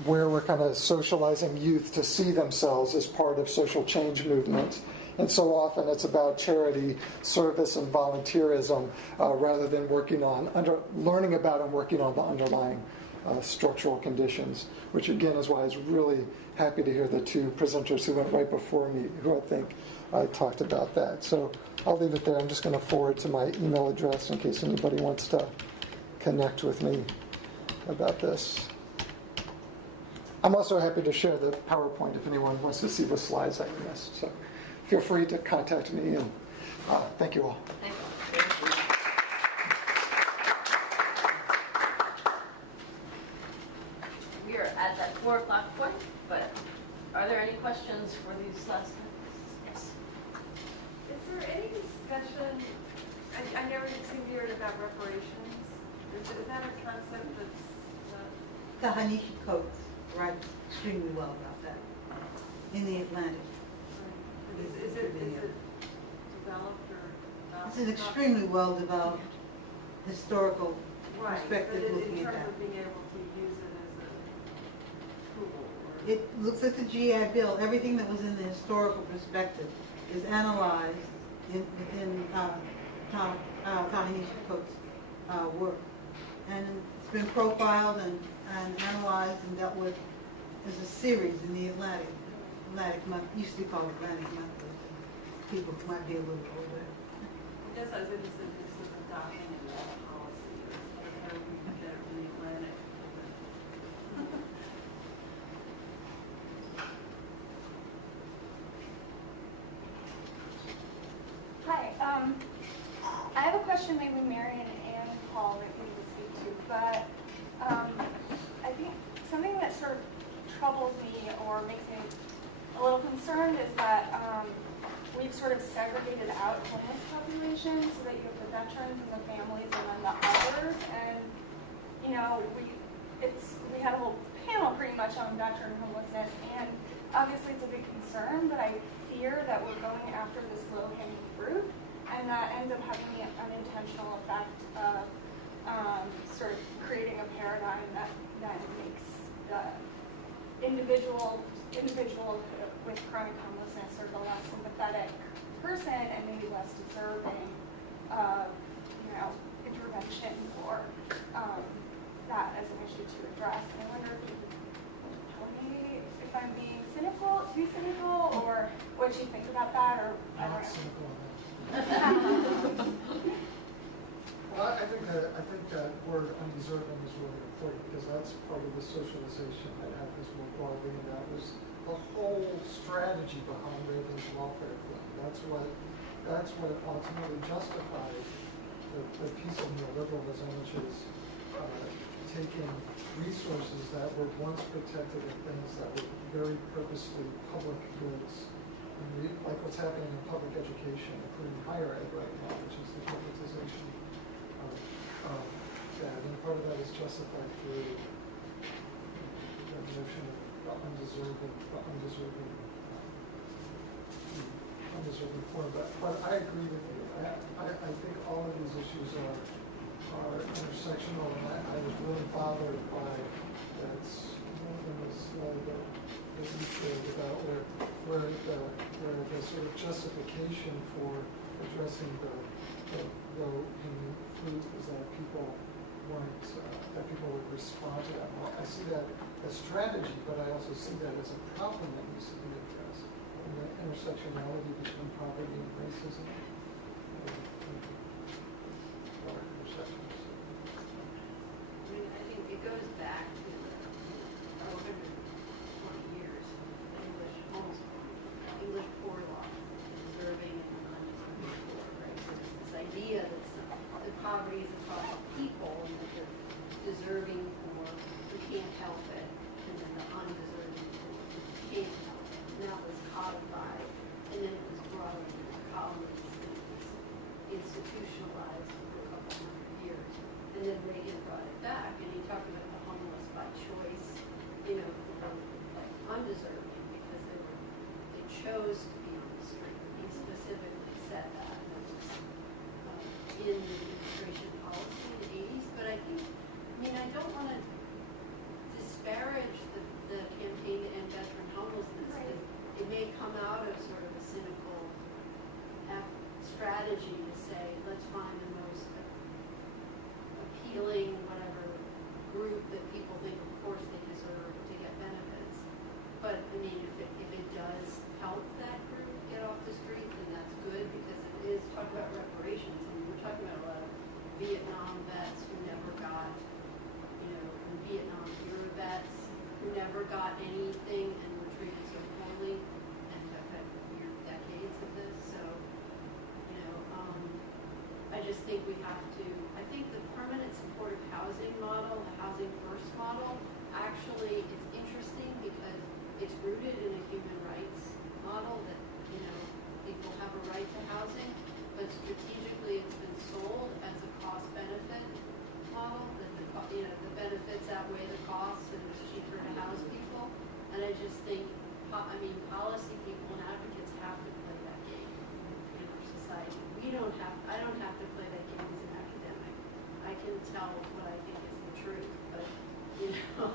where we're kind of socializing youth to see themselves as part of social change movements. And so often it's about charity, service, and volunteerism rather than learning about and working on the underlying structural conditions, which again is why I was really happy to hear the two presenters who went right before me, who I think talked about that. So I'll leave it there. I'm just going to forward to my email address in case anybody wants to connect with me about this. I'm also happy to share the PowerPoint if anyone wants to see the slides I missed. So feel free to contact me, and thank you all. Thank you. We are at that 4 o'clock point, but are there any questions for these last minutes? Yes. Is there any discussion, I never seem to hear it about reparations. Is that a concept that's The Hanisha Coates write extremely well about that in the Atlantic. Is it developed or... It's an extremely well-developed historical perspective but looking in at terms that. of being able to use it as a tool? Or... It looks at the GI Bill. Everything that was in the historical perspective is analyzed within Ta-Nehisi Coates' work. And it's been profiled and analyzed and dealt with as a series in the Atlantic Month. Used to be called Atlantic Month. People who might be a little older. I guess I was interested in this was adopting a policy or how we put that in the Atlantic. Hi, I have a question maybe Marion and Paul might be able to speak to, but I think something that sort of troubles me or makes me a little concerned is that we've sort of segregated out homeless populations so that you have the veterans and the families and then the others. And, you know, we had a whole panel pretty much on veteran homelessness, and obviously it's a big concern, but I fear that we're going after this low-hanging fruit, and that ends up having the unintentional effect of sort of creating a paradigm that makes the individual with chronic homelessness or the less sympathetic person and maybe less deserving of, intervention or that as an issue to address. And I wonder if you could tell me if I'm being cynical to be cynical, or what you think about that, or I Not don't cynical enough. know. Well, I think that word undeserving is really important because that's part of the socialization that happens more broadly, and that was the whole strategy behind Reagan's welfare plan. That's what ultimately justified the piece of neoliberalism, which is taking resources that were once protected and things that were very purposely public goods, and like what's happening in public education, including higher ed right now, which is the privatization of that. And part of that is justified through the notion of the undeserving form. But I agree with you. I think all of these issues are intersectional, and I was really bothered by that one of the slide that you showed about where the sort of justification for addressing the low-hanging fruit is that people would respond to that. Well, I see that as strategy, but I also see that as a problem that needs to be addressed. And the intersectionality between poverty and racism. I mean, I think it goes back to 120 years of English poor law, deserving and undeserving poor, right? So it's this idea that poverty is across people, and that the deserving poor who can't help it, and then the undeserving poor who can help it. And that was codified, and then it was brought into the colonies, and it was institutionalized for a couple hundred years. And then Reagan brought it back, and he talked about the homeless by choice, you know, who were like undeserving because they chose to be on the street. He specifically said that. And it was in the administration policy in the 80s. But I think, I mean, I don't want to disparage the campaign to end veteran homelessness. Right. It may come out of sort of a cynical strategy to say, let's find the most appealing, whatever, group that people think, of course, they deserve to get benefits. But, I mean, if it does help that group get off the street, then that's good, because it is, talk about reparations. I mean, we're talking about a lot of Vietnam vets who never got, you know, and Vietnam era vets who never got anything and were treated so poorly and have had weird decades of this. So, you know, I just think we have to, I think the permanent supportive housing model, the housing first model, actually it's interesting because it's rooted in a human rights model that, you know, people have a right to housing, but strategically it's been sold as a cost benefit model, that the benefits outweigh the costs and it's cheaper to house people. And I just think, policy people and advocates have to play that game in our society. I don't have to play that game as an academic. I can tell what I think is the truth, but, you know,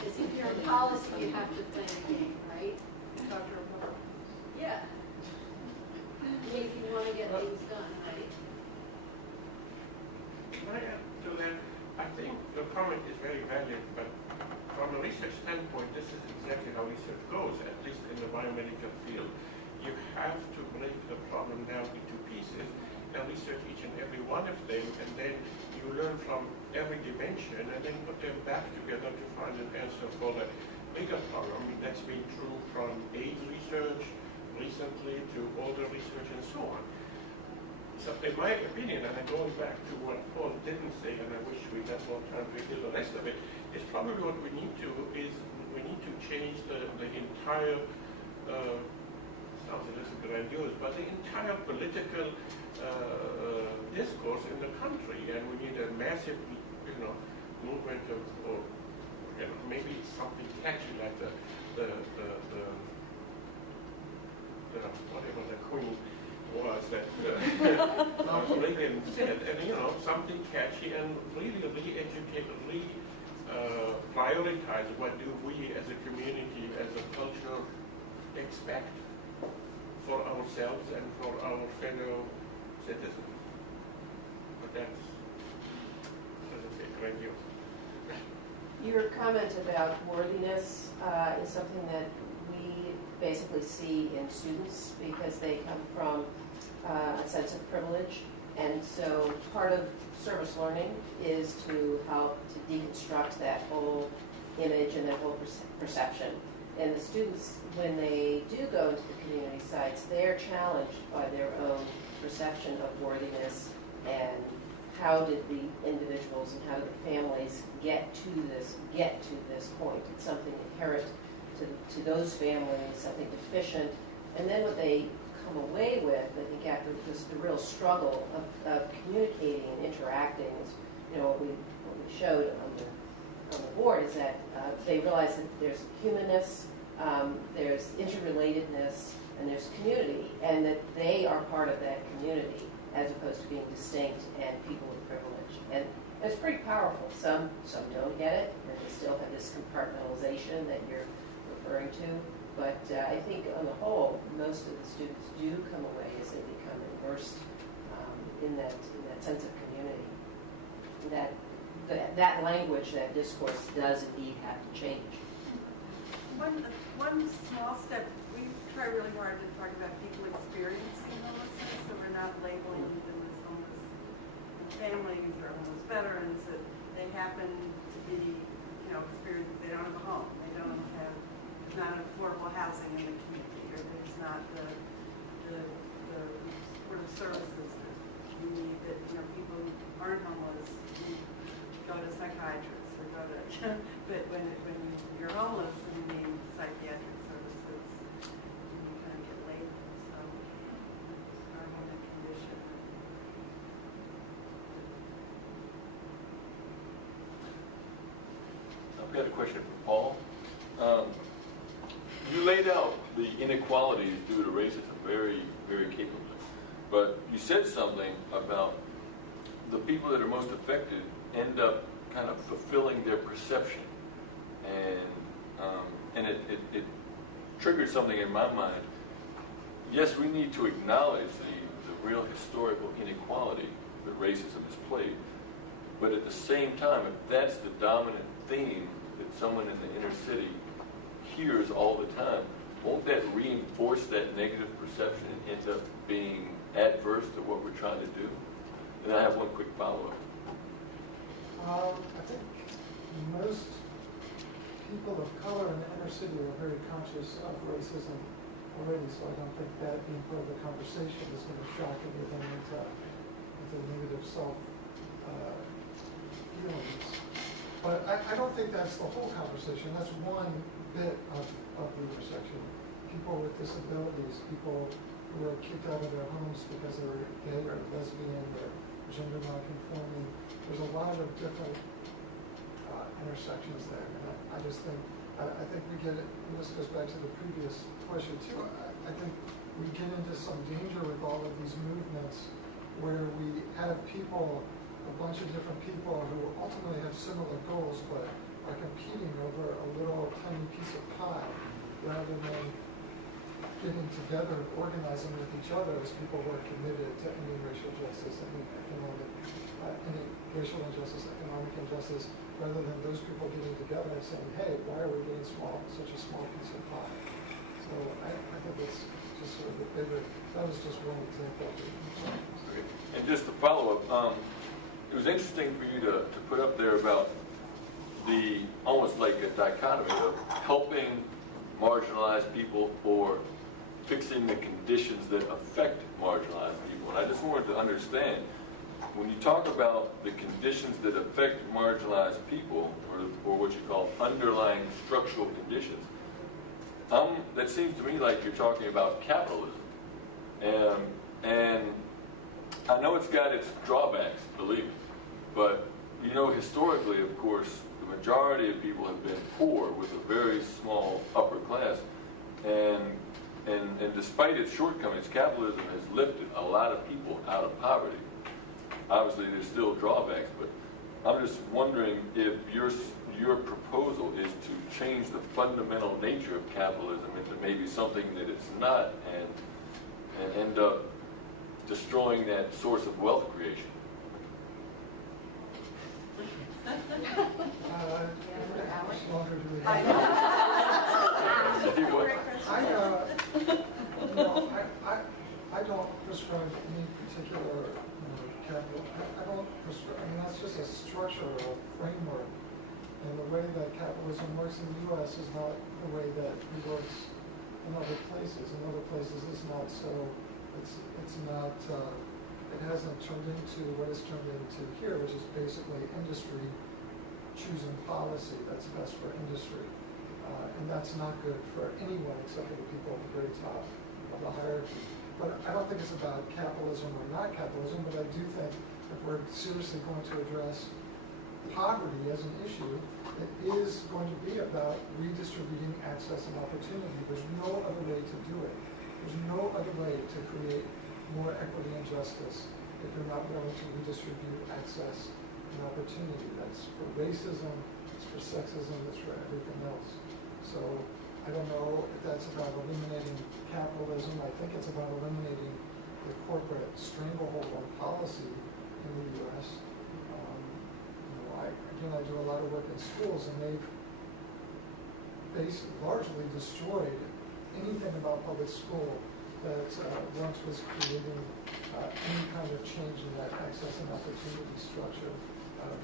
because if you're in policy, you have to play the game, right? Dr. Moore. Yeah. I mean, if you want to get things done, right? Can I add to that? I think the comment is very valid, but from a research standpoint, this is exactly how research goes, at least in the biomedical field. You have to break the problem down into pieces and research each and every one of them, and then you learn from every dimension and then put them back together to find an answer for the bigger problem. I mean, that's been true from AIDS research recently to older research and so on. So in my opinion, and I'm going back to what Paul didn't say, and I wish we had more time to do the rest of it, is probably what we need to change the entire, sounds a little grandiose, but the entire political discourse in the country, and we need a massive, movement of, or maybe it's something catchy like the whatever the Queen was that Reagan said, and something catchy and really re-educate, prioritize what do we as a community, as a culture expect for ourselves and for our fellow citizens. But that's, as I say, grandiose. Your comment about worthiness is something that we basically see in students because they come from a sense of privilege. And so part of service learning is to help to deconstruct that whole image and that whole perception. And the students, when they do go into the community sites, they're challenged by their own perception of worthiness and how did the individuals and how did the families get to this point. It's something inherent to those families, something deficient. And then what they come away with, I think after this, the real struggle of communicating and interacting is, what we showed on the board is that they realize that there's humanness, there's interrelatedness, and there's community, and that they are part of that community as opposed to being distinct and people with privilege. And it's pretty powerful. Some don't get it, and they still have this compartmentalization that you're referring to. But I think on the whole, most of the students do come away as they become immersed in that sense of community. That language, that discourse does indeed have to change. One small step, we try really hard to talk about people experiencing homelessness, so we're not labeling them as homeless families or homeless veterans, that they happen to be, experiencing, they don't have a home, they don't have, there's not affordable housing in the community, or there's not the sort of services that you need, that, people who aren't homeless, go to psychiatrists or go to, but when you're homeless and you need psychiatric services, you kind of get labeled. So it's our own condition. I've got a question for Paul. You laid out the inequalities due to racism very, very capably. But you said something about the people that are most affected end up kind of fulfilling their perception. And it triggered something in my mind. Yes, we need to acknowledge the real historical inequality that racism has played. But at the same time, if that's the dominant theme that someone in the inner city hears all the time, won't that reinforce that negative perception and end up being adverse to what we're trying to do? And I have one quick follow-up. I think most people of color in the inner city are very conscious of racism already, so I don't think that being part of the conversation is going to shock anything into negative feelings. But I don't think that's the whole conversation. That's one bit of the intersection. People with disabilities, people who are kicked out of their homes because they're gay or lesbian or gender nonconforming. There's a lot of different intersections there, and I just think we get it, and this goes back to the previous question too. I think we get into some danger with all of these movements where we have people, a bunch of different people who ultimately have similar goals but are competing over a little tiny piece of pie rather than getting together and organizing with each other as people who are committed to any racial justice, any racial injustice, economic injustice, rather than those people getting together and saying, hey, why are we getting such a small piece of pie? So I think it's just sort of a bigger, that was just one example. And just to follow up, it was interesting for you to put up there about the, almost like a dichotomy of helping marginalized people or fixing the conditions that affect marginalized people. And I just wanted to understand, when you talk about the conditions that affect marginalized people, or what you call underlying structural conditions, that seems to me like you're talking about capitalism. And I know it's got its drawbacks, believe me, but historically, of course, the majority of people have been poor with a very small upper class. And despite its shortcomings, capitalism has lifted a lot of people out of poverty. Obviously, there's still drawbacks, but I'm just wondering if your proposal is to change the fundamental nature of capitalism into maybe something that it's not, and end up destroying that source of wealth creation. If you would. I don't prescribe any particular capital. I don't prescribe. I mean, that's just a structure or a framework. And the way that capitalism works in the U.S. is not the way that it works in other places. In other places, it's not so. It's not. It hasn't turned into what it's turned into here, which is basically industry choosing policy that's best for industry. And that's not good for anyone except for the people at the very top of the hierarchy. But I don't think it's about capitalism or not capitalism, but I do think if we're seriously going to address poverty as an issue, it is going to be about redistributing access and opportunity. There's no other way to do it. There's no other way to create more equity and justice if you're not willing to redistribute access and opportunity. That's for racism, it's for sexism, it's for everything else. So I don't know if that's about eliminating capitalism. I think it's about eliminating the corporate stranglehold on policy in the U.S. I do a lot of work in schools, and they've largely destroyed anything about public school that once was creating any kind of change in that access and opportunity structure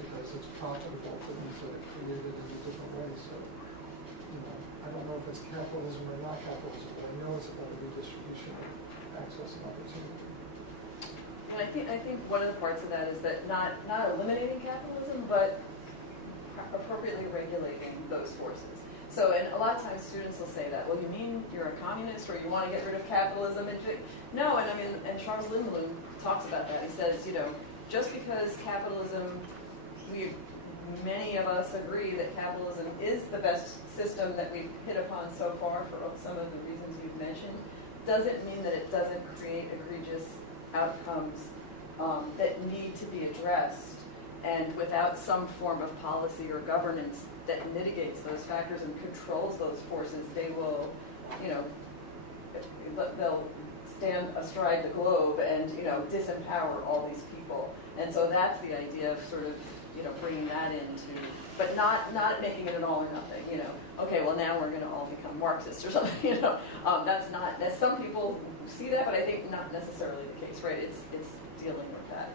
because it's profitable for them to create it in a different way. So, I don't know if it's capitalism or not capitalism, but I know it's about the redistribution of access and opportunity. And I think one of the parts of that is that not eliminating capitalism, but appropriately regulating those forces. So, and a lot of times students will say that, well, you mean you're a communist or you want to get rid of capitalism? No, and I mean, and Charles Lindblom talks about that. He says, just because capitalism, many of us agree that capitalism is the best system that we've hit upon so far for some of the reasons you've mentioned, doesn't mean that it doesn't create egregious outcomes that need to be addressed. And without some form of policy or governance that mitigates those factors and controls those forces, they will, they'll stand astride the globe and, disempower all these people. And so that's the idea of sort of, bringing that into, but not making it an all or nothing, okay, well now we're going to all become Marxists or something, that's some people see that, but I think not necessarily the case, right? It's dealing with that.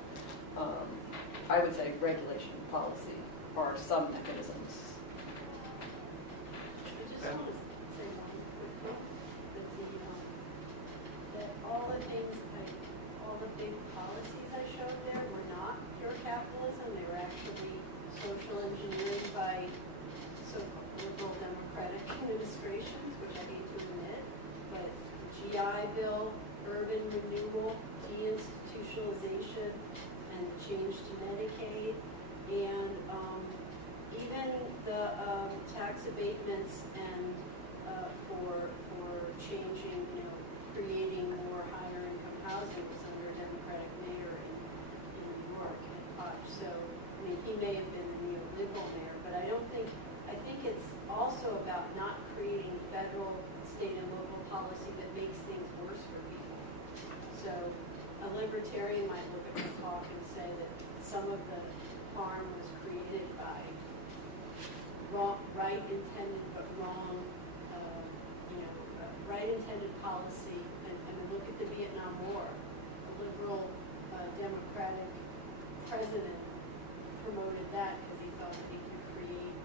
I would say regulation and policy are some mechanisms. I just want to say one quick thing, that all the big policies I showed there were not pure capitalism. They were actually social engineering by so-called liberal democratic administrations, which I hate to admit, but GI Bill, urban renewal, deinstitutionalization, and change to Medicaid, and even the tax abatements and for changing, creating more higher income housing was under a Democratic mayor in New York, Ed Koch. So, I mean, he may have been a neoliberal mayor, but I think it's also about not creating federal, state, and local policy that makes things worse for people. So, a libertarian might look at the talk and say that some of the harm was created by right intended but wrong, right intended policy. And look at the Vietnam War. A liberal, democratic president promoted that because he thought that he could create,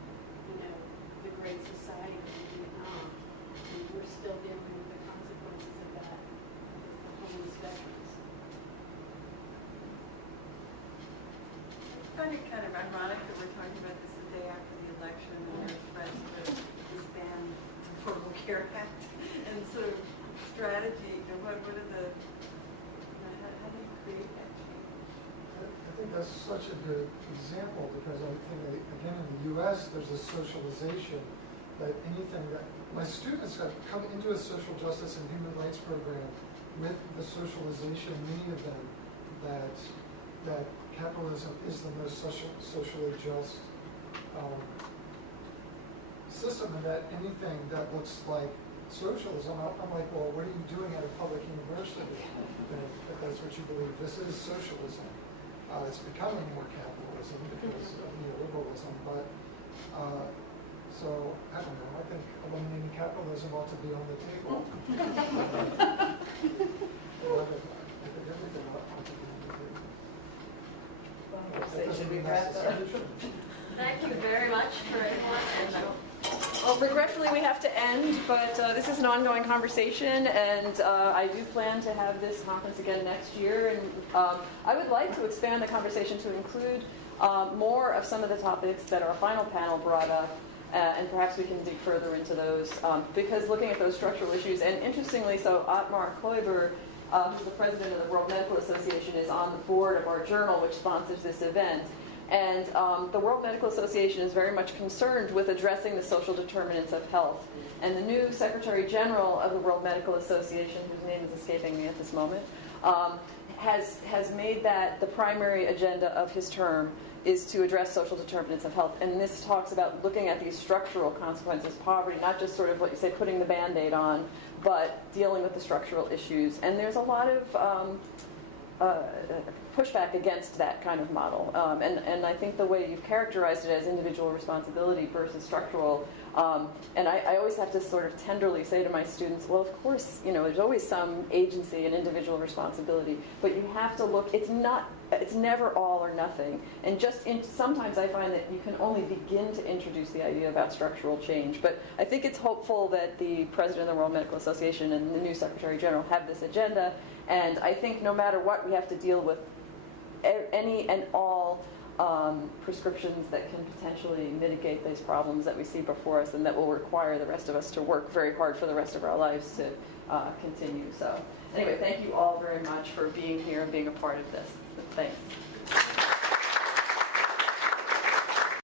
the great society in Vietnam. And we're still dealing with the consequences of that with the homeless veterans. I find it kind of ironic that we're talking about this the day after the election and there's threats to disband the Affordable Care Act and sort of strategy. What are the, how do you create that change? I think that's such a good example because I think, again, in the U.S., there's a socialization that anything that my students have come into a social justice and human rights program with the socialization, many of them, that capitalism is the most socially just system, and that anything that looks like socialism, I'm like, well, what are you doing at a public university if that's what you believe? This is socialism. It's becoming more capitalism because of neoliberalism, but so I don't know. capitalism ought to be on the table. Should we wrap up? Thank you very much for everyone. Well, regretfully, we have to end, but this is an ongoing conversation, and I do plan to have this conference again next year. And I would like to expand the conversation to include more of some of the topics that our final panel brought up, and perhaps we can dig further into those, because looking at those structural issues, and interestingly, so Ottmar Kloiber, who's the president of the World Medical Association, is on the board of our journal, which sponsors this event. And the World Medical Association is very much concerned with addressing the social determinants of health. And the new Secretary General of the World Medical Association, whose name is escaping me at this moment, has made that the primary agenda of his term is to address social determinants of health. And this talks about looking at these structural consequences of poverty, not just sort of what you say, putting the Band-Aid on, but dealing with the structural issues. And there's a lot of pushback against that kind of model. And I think the way you've characterized it as individual responsibility versus structural, and I always have to sort of tenderly say to my students, well, of course, there's always some agency and individual responsibility, but you have to look, it's never all or nothing. And sometimes I find that you can only begin to introduce the idea about structural change. But I think it's hopeful that the President of the World Medical Association and the new Secretary General have this agenda. And I think no matter what, we have to deal with any and all prescriptions that can potentially mitigate these problems that we see before us, and that will require the rest of us to work very hard for the rest of our lives to continue. So anyway, thank you all very much for being here and being a part of this. Thanks.